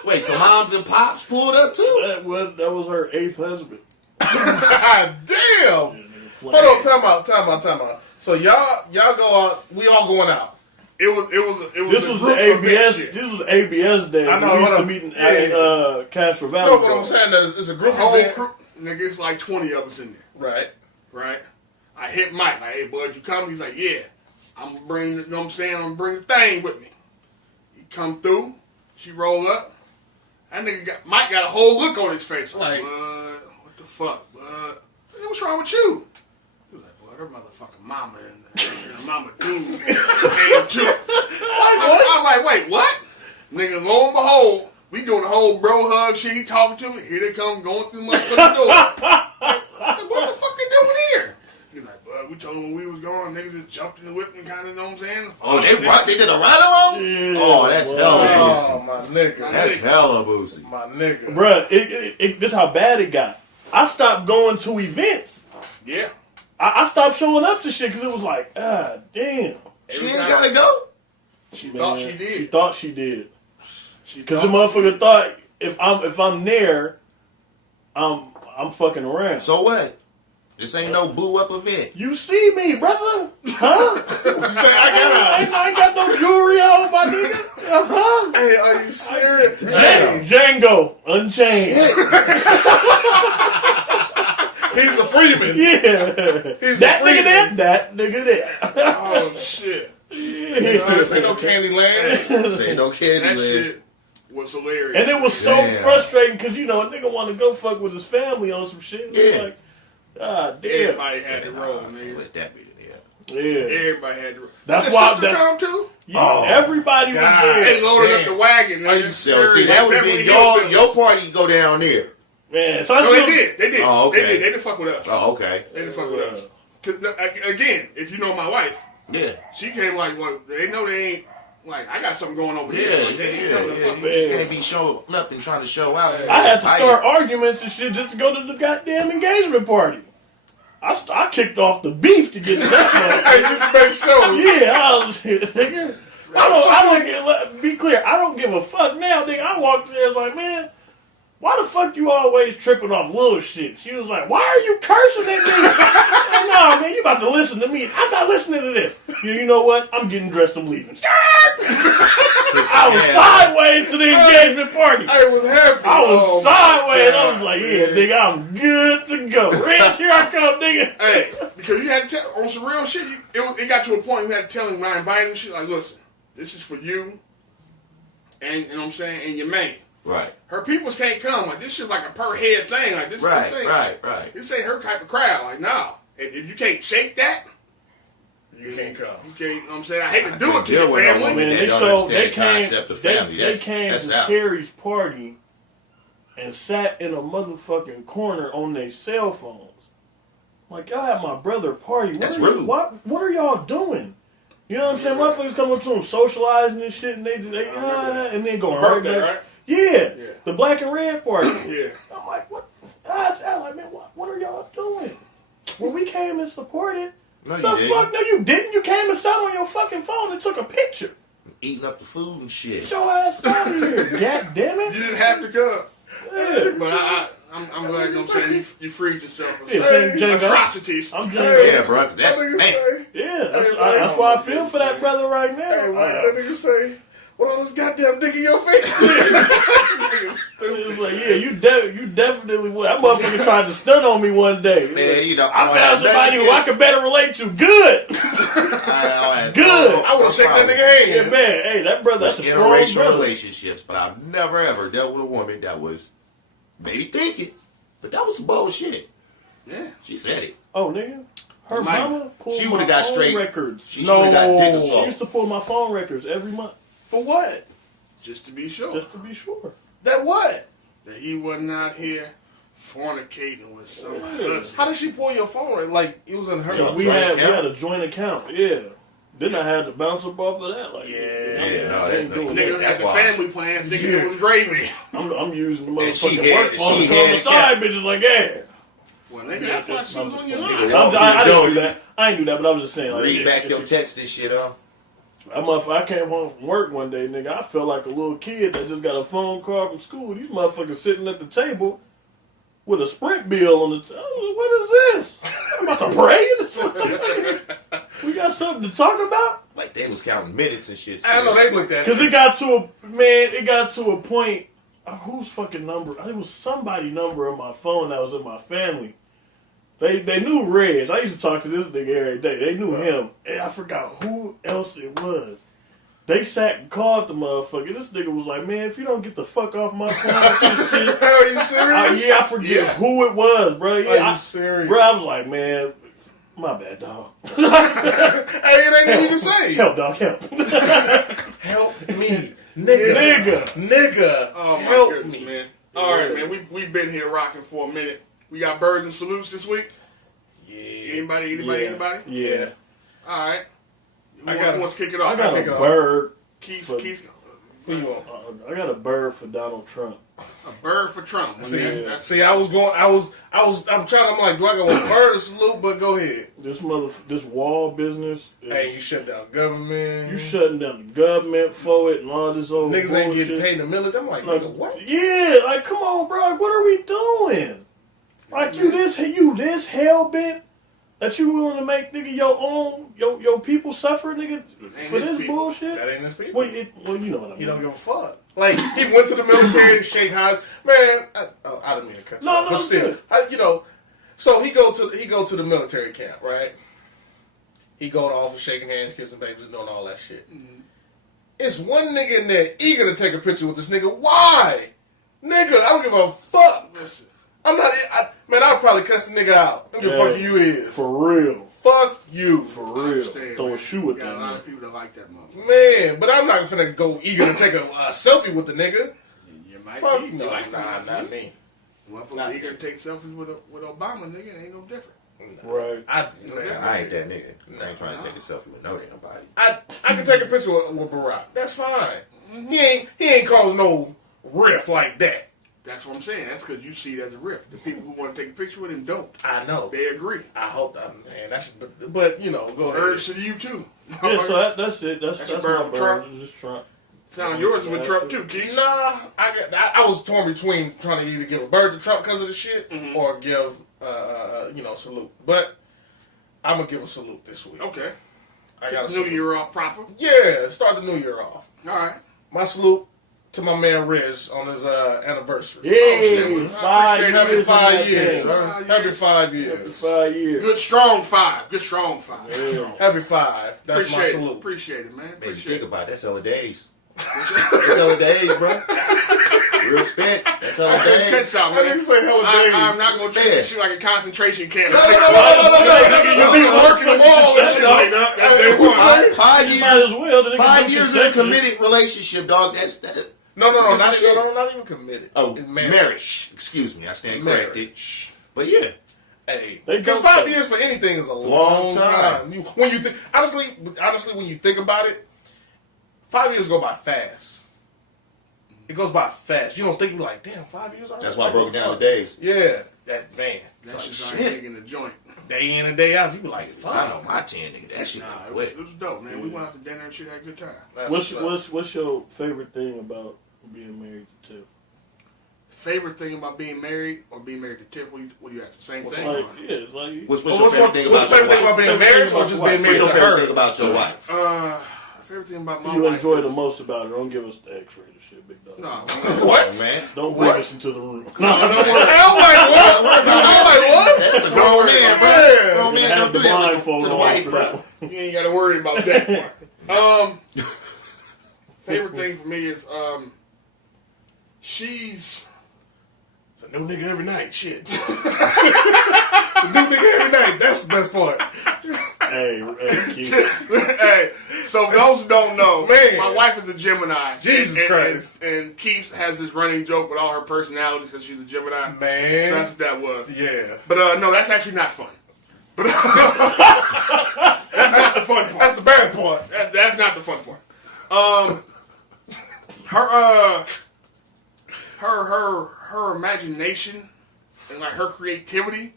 Wait, so moms and pops pulled up too? that was her 8th husband. God damn. Hold on, time out. So y'all go out. We all going out. It was This a was group the event ABS. shit. This was the ABS day. I know, We used what to I'm- meet in yeah. Castro Valley. No, but I'm saying that it's a group Whole event. crew, nigga, it's like 20 of us in there, Right. right? I hit Mike, like, hey, bud, you coming? He's like, yeah. I'm gonna bring, you know what I'm saying? I'm gonna bring the thing with me. He come through, she roll up. That nigga Mike got a whole look on his face. Like, Like- bud, what the fuck, bud? What's wrong with you? He was like, bud, her motherfucking mama and her mama dude came too. I was like, wait, what? Nigga, lo and behold, we doing the whole bro hug shit. He talking to me. Here they come going through the motherfucking door. Like, what the fuck they doing here? He's like, bud, we told them when we was going, niggas just jumped in the whip and kind of, you know what I'm saying? Oh, they did a ride along? Yeah, Oh, that's hella Oh, boozy. my nigga. That's hella boozy. My nigga. Bruh, this how bad it got. I stopped going to events. Yeah. I stopped showing up to shit because it was like, ah, damn. She ain't gotta go? She thought she did. She thought she did. She Because the thought- motherfucker thought if I'm there, I'm fucking around. So what? This ain't no boo up event. You see me, brother? Huh? I ain't got no jewelry on, my nigga. Uh-huh. Hey, are you serious? Damn. Django, Unchained. He's the freedman. Yeah. He's That a nigga freedman. there, that nigga there. Oh, shit. This ain't no candy land. Say no candy, That man. shit was hilarious. And it was so Damn. frustrating because, you know, a nigga want to go fuck with his family on some shit. It was Yeah. like, ah, damn. Everybody had to roll, nigga. Let that be there. Yeah. Everybody had to roll. That's Did why- sister that- come too? Yeah, Oh, everybody God. was They there. loaded up Damn. the wagon. Are you nigga. So, see, that would Beverly be Hills your party go down there. Man, so I No, they still, did. They did. Oh, okay. They did. They didn't fuck with us. Oh, okay. They didn't fuck with us. 'Cause, again, if you know my wife, Yeah. she came like, well, they know they ain't, like, I got something going over Yeah, here. yeah, Like, they ain't yeah, coming to yeah. fuck You with just you. can't be showing nothing, trying to show out. I had to start arguments and shit just to go to the goddamn engagement party. I kicked off the beef to get to that Hey, just to make sure. Yeah, I was nigga. Be clear, I don't give a fuck now, nigga. I walked in there like, man, why the fuck you always tripping off little shit? She was like, why are you cursing at me? Like, no, man, you about to listen to me. I'm not listening to this. You know what? I'm getting dressed, I'm leaving. I was sideways to the engagement party. I was happy. I was sideways. I was God, like, yeah, nigga, I'm good to go. Rich, here I come, nigga. Hey, because you had to tell, on some real shit, it got to a point you had to tell him when I invited him, shit, like, listen, this is for you, and you know what I'm saying, and your man. Right. Her peoples can't come. Like, this shit's like a per head thing. Like, this Right. This ain't her type of crowd. Like, no. If you can't shake that, You can't come. you can't, you know what I'm saying? I hate to do can't it to your deal with no family. woman Man, that they don't showed, understand they the came, concept of family. they came That's to out. Terry's party and sat in a motherfucking corner on their cell phones. Like, y'all had my brother party. That's rude. What are y'all doing? You know what I'm saying? Motherfuckers come up to them socializing and shit, and and then going right Birthday, back. right? Yeah, Yeah. the black and red party. Yeah. I'm like, what? I'm like, man, what are y'all doing? Well, we came and supported. No, you The didn't. fuck? No, you didn't. You came and sat on your fucking phone and took a picture. Eating up the food and shit. Get your ass out of here. God damn You it. didn't have to come. Yeah. But I'm glad, you know what I'm saying, you freed yourself from Yeah, some Jay, atrocities. I'm just, Yeah, bro. That's That nigga hey. say, yeah, that's why I feel for that brother right now. hey, what that nigga say? What all this goddamn dick in your face? It's like, yeah, you definitely would. That motherfucker tried to stun on me one day. Man, you know, I found somebody who I could better relate to. Good. Good. I would have shaken that nigga Yeah, hand. man. Hey, that brother, that's a strong interracial brother. relationships, but I've never ever dealt with a woman that was maybe thinking, but that was some bullshit. Yeah. She said it. Oh, nigga. Her Mike, mama pulled she my would've got phone straight- records. She would've got dick assault. She used to pull my phone records every month, For what? Just to be sure. just to be sure. That what? That he wasn't out here fornicating with some hussy. How did she pull your phone? Like, it was in her. We had a joint account. Yeah. Then I had to bounce up off of that. Like, no, I ain't doing Niggas that. had the why. family plan thinking it was gravy. I'm using the And she motherfucking had- work phone she to call had my side bitches like, yeah. Well, nigga, that's why she was on your line. I didn't do that. I ain't do that, but I was just saying. Like, Read if- back if your you- text and shit, I came home from work one day, nigga. I felt like a little kid that just got a phone call from school. These motherfuckers sitting at the table with a Sprint bill on the table. What is this? I'm about to pray in this motherfucker. We got something to talk about? Like they was counting minutes and shit. I know they looked at Because it got to a point. Whose fucking number? It was somebody number on my phone that was in my family. They knew Reg. I used to talk to this nigga every day. They knew him. And I forgot who else it was. They sat and called the motherfucker. This nigga was like, man, if you don't get the fuck off my phone with this shit. Are you serious? I forget who it was, bro. Yeah, Are you serious? Bro, I was like, man, my bad, dog. Hey, it ain't nothing you can say. Help, dog, help. Help me. Nigga. Oh, my help goodness, me. man. All right, man. We've been here rocking for a minute. We got birds and salutes this week. Yeah. Anybody? Yeah. All right. I Who got- wants to kick it off? I got a kick it off. bird. Keith. Who you want? I got a bird for Donald Trump. A bird for Trump. I mean, that's- See, I'm like, do I go with bird or salute? But go ahead. This wall business. Hey, you shut down government. You shutting down the government for it and all this old Niggas bullshit. ain't getting paid in the military. I'm like, nigga, what? Yeah, like come on, bro. Like, what are we doing? Like you this hell bent that you willing to make nigga your people suffer, nigga, Ain't for his this people. bullshit? That ain't his people. Well, you know what I mean. He don't give a fuck. Like, he went to the military and shake hands. Man, I didn't mean to cut you No, off, no, but I'm still, good. so he go to the military camp, right? He go to office, shaking hands, kissing babies, doing all that shit. Mm-hmm. It's one nigga in there eager to take a picture with this nigga. Why? Nigga, I don't give a fuck. Listen, I'm not, man, I'll probably cuss the nigga out. Who the fuck you is? For real. Fuck you. For I real. understand, Throw man. a shoe at You got a that lot nigga. of people that like that motherfucker. Man, but I'm not finna go eager to take a selfie with the nigga. You might Fuck be. no, You like not me. Motherfuckers eager to take selfies with Obama, nigga. It ain't no different. Right. I ain't that nigga. I ain't trying to take a selfie with no damn body. I can take a picture with Barack. That's fine. He ain't caused no riff like that. That's what I'm saying. That's because you see it as a rift. The people who want to take a picture with him don't. I know. They agree. I hope that, man. But you know, go ahead. Urge to you too. Yeah, so that's it. That's your my bird with Trump? It's just Trump. Sound yours with Trump too, Keith. Nah, I was torn between trying to either give a bird to Trump because of the shit or give salute. But I'm gonna give a salute this week. Okay. I Kick got the new year off proper. Yeah, start the new year off. All right. My salute to my man Riz on his anniversary. Yay! I 5 appreciate Happy years. 5 years. Years. Sir. Happy 5 years. Happy 5 years. Good strong 5. Good strong 5. Yeah. Happy 5. That's Appreciate my it. salute. Appreciate it, man. Man, you Appreciate think it. about it, that's hella days. That's hella days, bro. Real spent. That's hella Check days. this out, I man. didn't say hella days. I'm not going to treat this shit like a concentration camp. No. You be working them all and shit like that. That's day one. Five You might as years. well. then it can 5 be years in a consecutive. committed relationship, dog. That's that. No, That's not shit. even committed. Oh, It's marriage. Excuse me, I stand corrected. Marriage. But yeah, Hey, They because go 5 for- years for anything is a Long long time. time. When you think, honestly, when you think about it, 5 years go by fast. It goes by fast. You don't think you're like, damn, 5 years already. that's why I broke it down to days. Yeah, that man. That's Like, just like shit. taking the joint. Day in and day out, you be like, I fuck. know my 10, nigga. That shit Nah, was it quick. was dope, man. We went out to dinner and shit, had a good time. That's What's your favorite thing about being married to Tiff? Favorite thing about being married or being married to Tiff? What do you have? The same It's thing? like, yeah, it's like What's What's your favorite thing about your favorite thing your about wife? being married or just being What's married your to favorite thing her? about your wife? Favorite thing about my you wife enjoy is- the most about it. Don't give us the X-rated shit, big dog. No. What? Oh, man. Don't bring us into the room. No, don't worry. I'm like, what? I'm like, what? That's a grown man, bro. Yeah. Grown man Have don't the do that blindfold to the on wife, for bro. that one. You ain't got to worry about that part. Favorite thing for me is she's It's a new nigga every night. Shit. It's a new nigga every night. That's the best part. Hey, Keith. hey. So for those who don't know, Man. my wife is a Gemini. Jesus Christ. And Keith has this running joke with all her personalities because she's a Gemini. So that's Man. what that was. Yeah. But no, that's actually not fun. But that's not the fun part. That's the bad part. That's not the fun part. Her imagination and like her creativity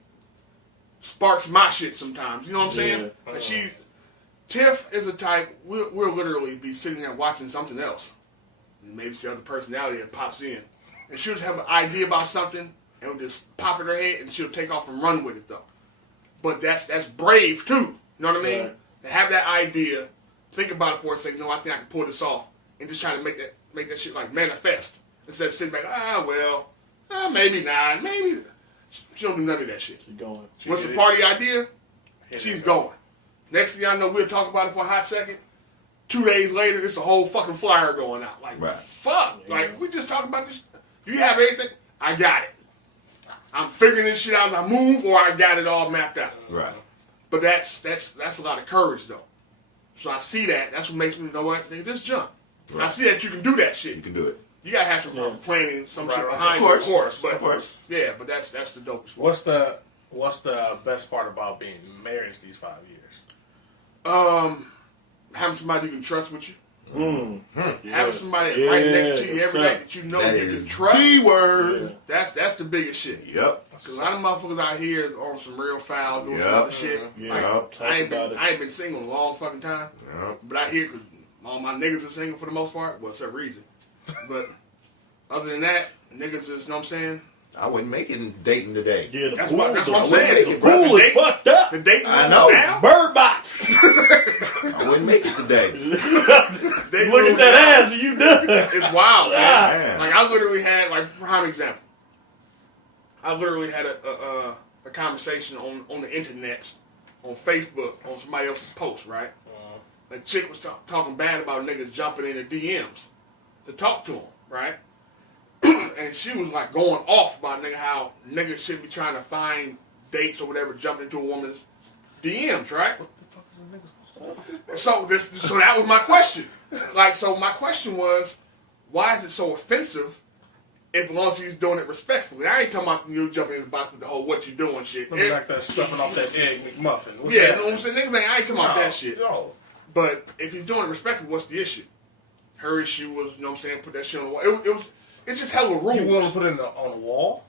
sparks my shit sometimes. You know what I'm saying? Yeah. Like Tiff is a type. We'll literally be sitting there watching something else. And maybe it's the other personality that pops in, and she'll just have an idea about something and it'll just pop in her head, and she'll take off and run with it though. But that's brave too. You know what I mean? Right. To have that idea, think about it for a second. No, I think I can pull this off, and just try to make that shit like manifest instead of sitting back. Maybe not. Maybe she don't do none of that shit. Keep going. What's the party idea? Hit She's it. going. Next thing I know, we'll talk about it for a hot second. 2 days later, it's a whole fucking flyer going out. Like, Right. fuck. Like, we just talked about this. Do you have anything? I got it. I'm figuring this shit out as I move, or I got it all mapped out. Right. But that's a lot of courage, though. So I see that. That's what makes me know what, nigga, just jump. Right. I see that you can do that shit. You can do it. You gotta have some planning, some shit behind Of you, course. of course. But Of course. yeah, but that's the dopest one. What's the best part about being married these 5 years? Having somebody you can trust with you. Having Yes. somebody right next to you yes, every sir. night that you know That you is can trust. the word. That's the biggest shit. Yep. Cause a lot of motherfuckers out here is on some real foul doing some Yep. other shit. Yeah, Like, talk I ain't about it. been single in a long fucking time. Yep. But I hear 'cause all my niggas are single for the most part. Well, it's a reason. But other than that, niggas is, know what I'm saying? I wouldn't make it dating today. Yeah, the That's pool, what I'm the saying. The pool is fucked up. The dating I room know. is down. Bird box. I wouldn't make it today. Dating Look room at that is down. ass and you done. It's wild, man. Man. Like I literally had, like, prime example. I literally had a conversation on the internet, on Facebook, on somebody else's post, right? A chick was talking bad about niggas jumping in the DMs to talk to him, right? And she was like going off about nigga how niggas shouldn't be trying to find dates or whatever, jumping into a woman's DMs, right? So that was my question. Like, so my question was, why is it so offensive as long as he's doing it respectfully. I ain't talking about you jumping in the box with the whole what you doing shit. Let me like that stuffing off that egg McMuffin. What's Yeah, that? you know what I'm saying? Niggas ain't, I ain't talking about that shit. No. But if he's doing it respectfully, what's the issue? Her issue was, you know what I'm saying, put that shit on the wall. It's just hella rules. You willing to put it on the wall?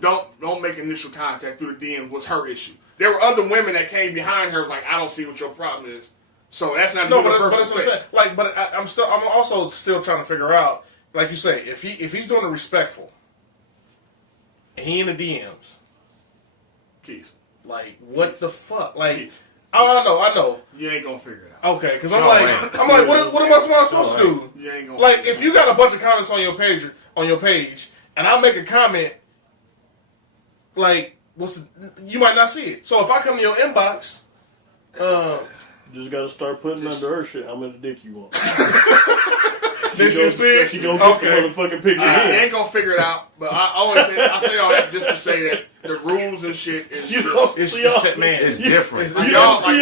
Don't make initial contact through the DMs was her issue. There were other women that came behind her like, I don't see what your problem is. So that's not No, the but first that's what I'm saying. Like, but I'm also still trying to figure out, like you say, if he's doing it respectful, and he in the DMs, Keith, like, what the fuck? Like, Keith, I know. you ain't gonna figure it out. Okay, because No, I'm like, what am I supposed to do? You ain't gonna Like, figure if it you got a bunch of comments on your page, and I make a comment, like, you might not see it. So if I come to your inbox, Just gotta start putting under her shit how much dick you want. then she'll see it. She gonna get the Okay. motherfucking picture You in. ain't gonna figure it out, but I say all that just to say that the rules and shit is You just, know, It's see y'all. just, man, It's different. like, You y'all don't see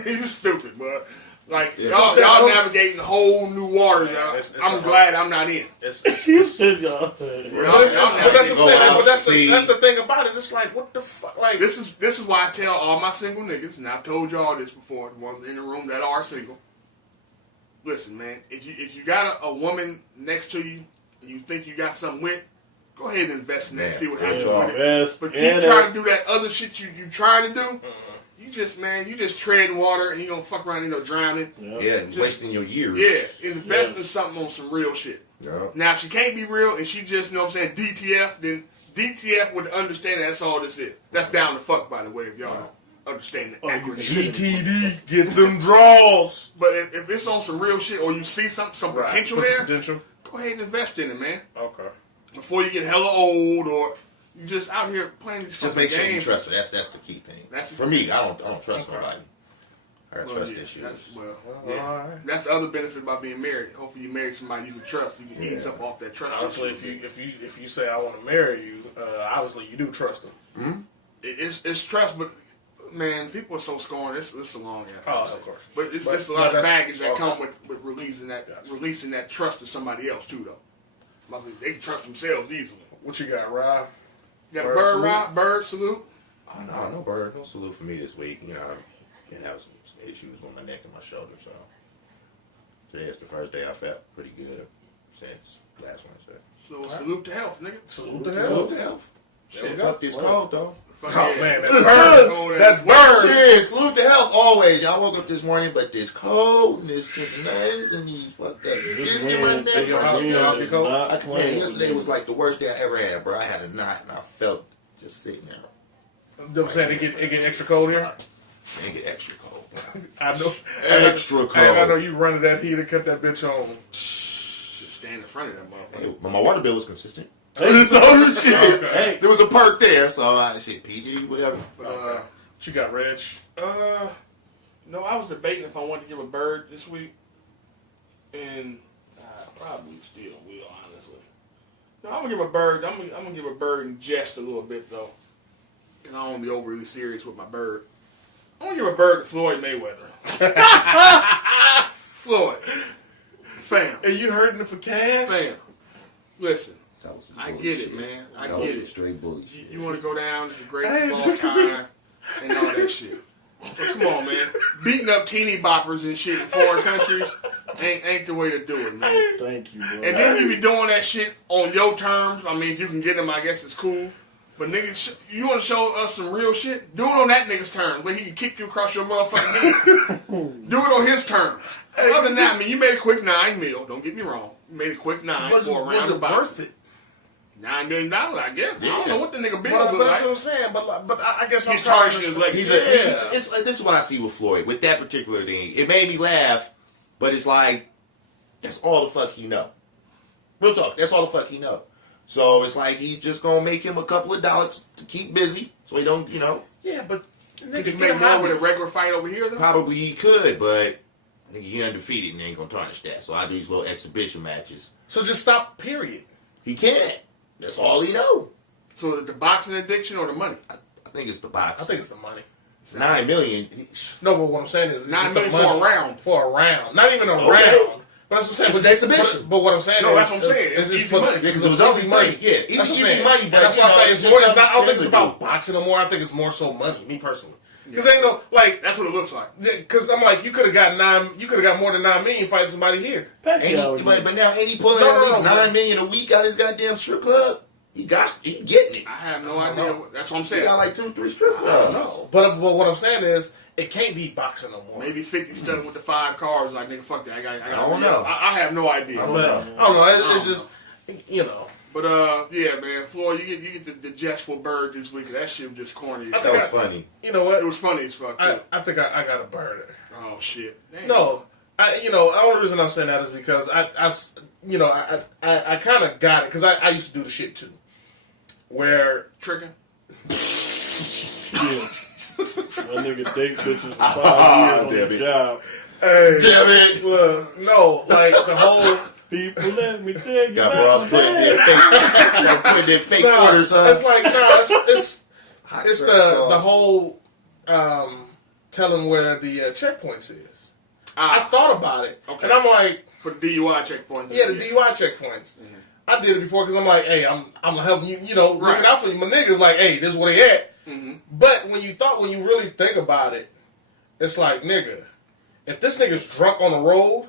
y'all. you stupid, but like Yeah. y'all navigating whole new waters. it's I'm a- glad I'm not in. You said y'all. But that's what I'm saying. But that's the thing about it. It's like, what the fuck? Like, This is why I tell all my single niggas, and I've told y'all this before, the ones in the room that are single. Listen, man, if you got a woman next to you and you think you got something with, go ahead and invest in that, Yeah. see what happens Yeah. with it. Yes, But keep and trying to do that other shit you trying to do. You just treading water and you gonna fuck around and end up drowning. Yeah, and wasting your years. Yeah, invest in something on some real shit. Yeah. Now, if she can't be real and she just, you know what I'm saying, DTF, then DTF would understand that that's all this is. That's down the fuck, by the way, if y'all don't understand the acronym. GTD, get them draws. But if it's on some real shit or you see some potential Right. there, Potential. go ahead and invest in it, man. Okay. Before you get hella old or you just out here playing these Just fucking make sure you games. trust her. That's the key thing. That's- For me, I don't trust nobody. I got Well, trust yeah, issues. Alright. That's the other benefit about being married. Hopefully, you marry somebody you can trust. You can ease up off that trust. Honestly, issue. if you say I want to marry you, obviously you do trust them. It's trust, but man, people are so scorned. It's a long ass. Oh, conversation. of course. But it's But- a lot of that's- baggage that okay. come with releasing that trust to somebody else too, though. They can trust themselves easily. What you got, Rob? Got Bird bird salute? rock, bird salute. Oh, no bird, no salute for me this week. You know, I did have some issues with my neck and my shoulder, so today is the first day I felt pretty good since last Wednesday. So salute to health, nigga. Salute to Salute hell. to health. There we Shit, go. fuck this cold though. Fuck Oh yeah. man, that bird. Cold That ass- bird. Serious, salute to health always. Y'all woke up this morning, but this cold and this nice and these fuck that. Just get my neck your from house, me, your y'all. house, your coat? I can't. Yesterday was like the worst day I ever had, bro. I had a knot and I felt just sitting there. You know what I'm saying? It get extra cold here. And get extra cold. I know. Extra cold. And I know you running that heat and cut that bitch on. Just stand in front of that motherfucker. Hey, but my water bill was consistent. Hey. This other shit. Okay. Hey. There was a perk there, so shit, PG, whatever. But, What you got, Reg? no, I was debating if I wanted to give a bird this week, and I probably still will, honestly. No, I'm gonna give a bird. I'm gonna give a bird in jest a little bit though, because I don't want to be overly serious with my bird. I'm gonna give a bird to Floyd Mayweather. Floyd, fam, Are you hurting it for cash? fam. Listen, That was some I bullshit. get it, man. I That get was some it. straight bullshit. You want to go down as the greatest Hey, of all because time and all that shit. But come on, man. Beating up teeny boppers and shit in foreign countries ain't the way to do it, man. Thank you, bro. And then you be doing that shit on your terms. I mean, if you can get them, I guess it's cool. But nigga, you want to show us some real shit? Do it on that nigga's terms, where he can kick you across your motherfucking head. Do it on his terms. Other than that, I mean, you made a quick 9 mil. Don't get me wrong. You made a quick 9 Was for a it round of worth boxing. it? $9 million, I guess. I don't know what the nigga bills But look that's like. what I'm saying. But I guess I'm He's trying tarnishing to his legacy. It's like, this is what I see with Floyd with that particular thing. It made me laugh, but it's like that's all the fuck he know. Real talk, that's all the fuck he know. So it's like he's just gonna make him a couple of dollars to keep busy, so he don't, Yeah, but He nigga, can get make more hot. with a regular fight over here, though. probably he could, but nigga, he undefeated and ain't gonna tarnish that. So I do these little exhibition matches. So just stop. Period. He can't. That's all he know. So is it the boxing addiction or the money? I think it's the box. I think it's the money. 9 million. No, but what I'm saying is, it's 9 just the million for money. a round. For a round, not even a Okay. round. But that's what I'm saying. It's But an exhibition. But what I'm saying No, is, that's what I'm saying. It's just easy money. Because it was only money. Yeah, That's what I'm easy saying. money. And But that's what I'm saying. It's more. It's not. I don't think it's about boxing. boxing no more. I think it's more so money. Me personally, because ain't no like. That's what it looks like. Because I'm like, you could have got more than 9 million fighting somebody here. Pacquiao, But now ain't he pulling No, at no, least no. $9 million a week out his goddamn strip club? He getting it. I have no idea. That's what I'm He saying. got like 2-3 strip clubs. No, but what I'm saying is, it can't be boxing no more. Maybe 50 studying with the 5 cars. Like, nigga, fuck that. I don't know. I have no idea. I don't But know. I don't know. It's just, you know. But yeah, man, Floyd, you get the Jestful Bird this week. That shit was just corny. As I shit. think That was funny. You know It what? was funny as fuck. Too. I think I got a bird. Oh shit. Damn. No, the only reason I'm saying that is because I kind of got it because I used to do the shit too, where Tricking. That nigga date bitches for 5 years on the job. hey, Damn it. well, no, like the whole. People, let me tell you Got about bras putting their fake quarters, huh? It's like it's the whole telling where the checkpoints is. I thought about it, Okay. and I'm like, For the DUI checkpoint. yeah, the DUI checkpoints. I did it before because I'm like, hey, I'm helping you, looking Right. out for you. My niggas like, hey, this is where they at. Mm-hmm. But when you really think about it, it's like, nigga, if this nigga's drunk on the road,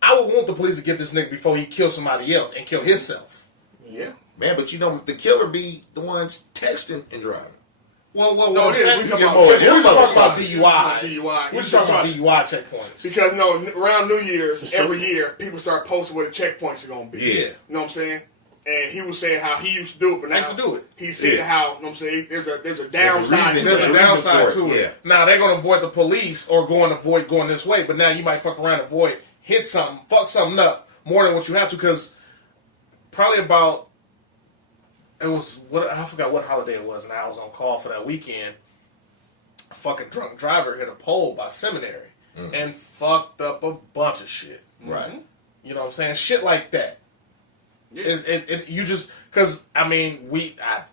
I would want the police to get this nigga before he kills somebody else and kill himself. Yeah. Man, but the killer be the ones texting and driving. Well, No, I'm it is. saying, We talking we're about- just talking about DUIs. DUIs. We're He's talking about talking- DUI checkpoints. Because around New Year's, every year, people start posting where the checkpoints are gonna be. Yeah. You know what I'm saying? And he was saying how he used to do it, but now I used to do it. He said Yeah. how, you know what I'm saying, there's a downside reason- to There's it. a reason downside for it, to it. yeah. Now they're gonna avoid the police or avoid going this way, but now you might fuck around and hit something, fuck something up more than what you have to, because probably about I forgot what holiday it was, and I was on call for that weekend. A fucking drunk driver hit a pole by seminary and fucked up a bunch of shit. Right. You know what I'm saying? Shit like that. Yeah. You just, because, I mean,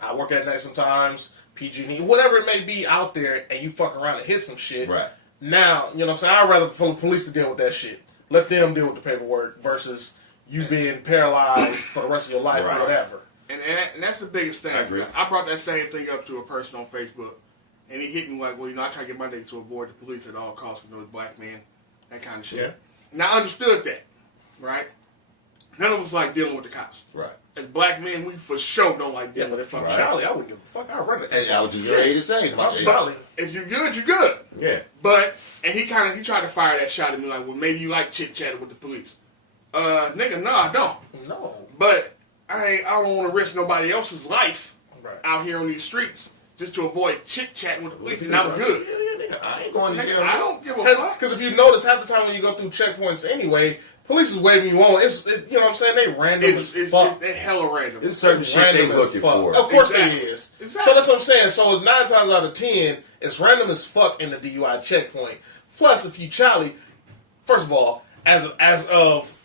I work at night sometimes, PG&E, whatever it may be out there, and you fuck around and hit some shit. Right. Now, you know what I'm saying? I'd rather for the police to deal with that shit. Let them deal with the paperwork versus you being paralyzed for the rest of your life Right. or whatever. And that's the biggest thing. I agree. I brought that same thing up to a person on Facebook, and he hit me like, well, I try to get my niggas to avoid the police at all costs with those black men, that kind of shit. Yeah. And I understood that, right? None of us like dealing with the cops. Right. As black men, we for sure don't like Yeah, dealing but with if the I'm cops. Charlie, I wouldn't give a fuck. I'd run it. And I was just ready to say. If I'm Charlie. If you're good, you're good. Yeah. But, and he tried to fire that shot at me like, well, maybe you like chit-chatting with the police. Nigga, no, I don't. No. But I don't want to risk nobody else's life Right. out here on these streets just to avoid chit-chatting with the police, and I'm good. Yeah, nigga. I ain't going to Nigga, jail. I don't give a fuck. Because if you notice, half the time when you go through checkpoints anyway, police is waving you on. You know what I'm saying? They random as fuck. It's hella random. There's certain shit they Random as looking fuck. for. Of course Exactly. it is. Exactly. So that's what I'm saying. So it's 9 times out of 10, it's random as fuck in the DUI checkpoint. Plus, if you Charlie, first of all, as of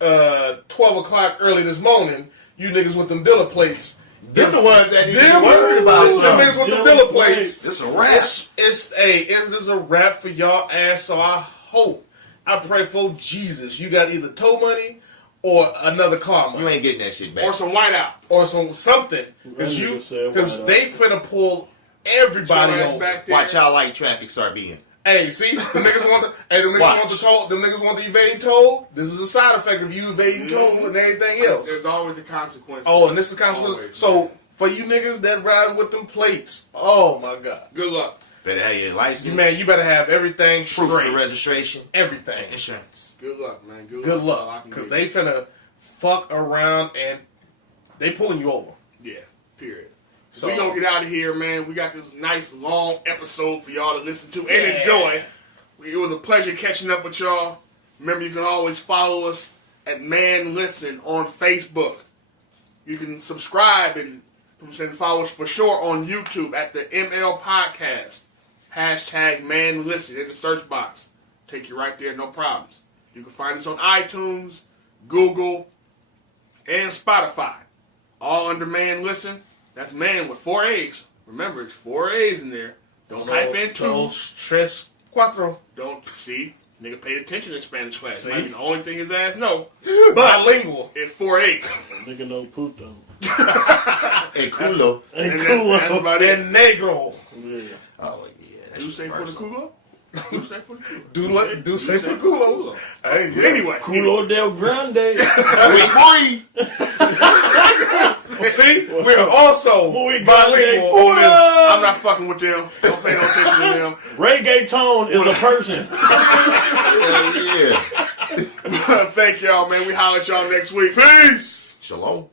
12 o'clock early this morning, you niggas with them dealer plates. Them the ones that need to be Them worried about them niggas something. with the dealer plates. It's a rap. It's a rap for y'all ass. So I pray for Jesus, you got either tow money or another car money. You ain't getting that shit back. Or some whiteout. Or something, That nigga said, because why they finna pull everybody Show ass over. back there. Watch how light traffic start being. Hey, see, them niggas want Watch. the toll. Them niggas want the evade toll. This is a side effect of you evading toll and everything else. There's always a consequence. Oh, and this is the consequence. Always. So for you niggas that ride with them plates, oh my god, Good luck. Better have your license. man, you better have everything proof straight, of registration, everything. insurance. Good luck, man. Good All I luck, can because give they you. finna fuck around and they pulling you over. Yeah, period. So We gonna get out of here, man. We got this nice long episode for y'all to listen to and Yeah. enjoy. It was a pleasure catching up with y'all. Remember, you can always follow us at Man Listen on Facebook. You can subscribe and follow us for sure on YouTube at the ML Podcast. Hashtag Man Listen in the search box. Take you right there, no problems. You can find us on iTunes, Google, and Spotify. All under Man Listen. That's Man with 4 A's. Remember, it's 4 A's in there. Don't type in 2. Dos, tres, cuatro. Don't see Nigga paid attention in Spanish class. See? Might be the only thing his ass know. Bilingual. It's 4-8. Nigga no puto. Hey, culo. And And cool. that's about it. And negro. Yeah. Oh yeah. That You shit say for the personal. culo? You say for the culo? Do say for culo. Hey, yeah. Anyway. Culo del Grande. We See, we're also Muy bilingual grande. on this. I'm not fucking with them. Don't pay no attention to them. Reggaeton is a person. Hell yeah. Thank y'all, man. We holler at y'all next week. Peace. Shalom.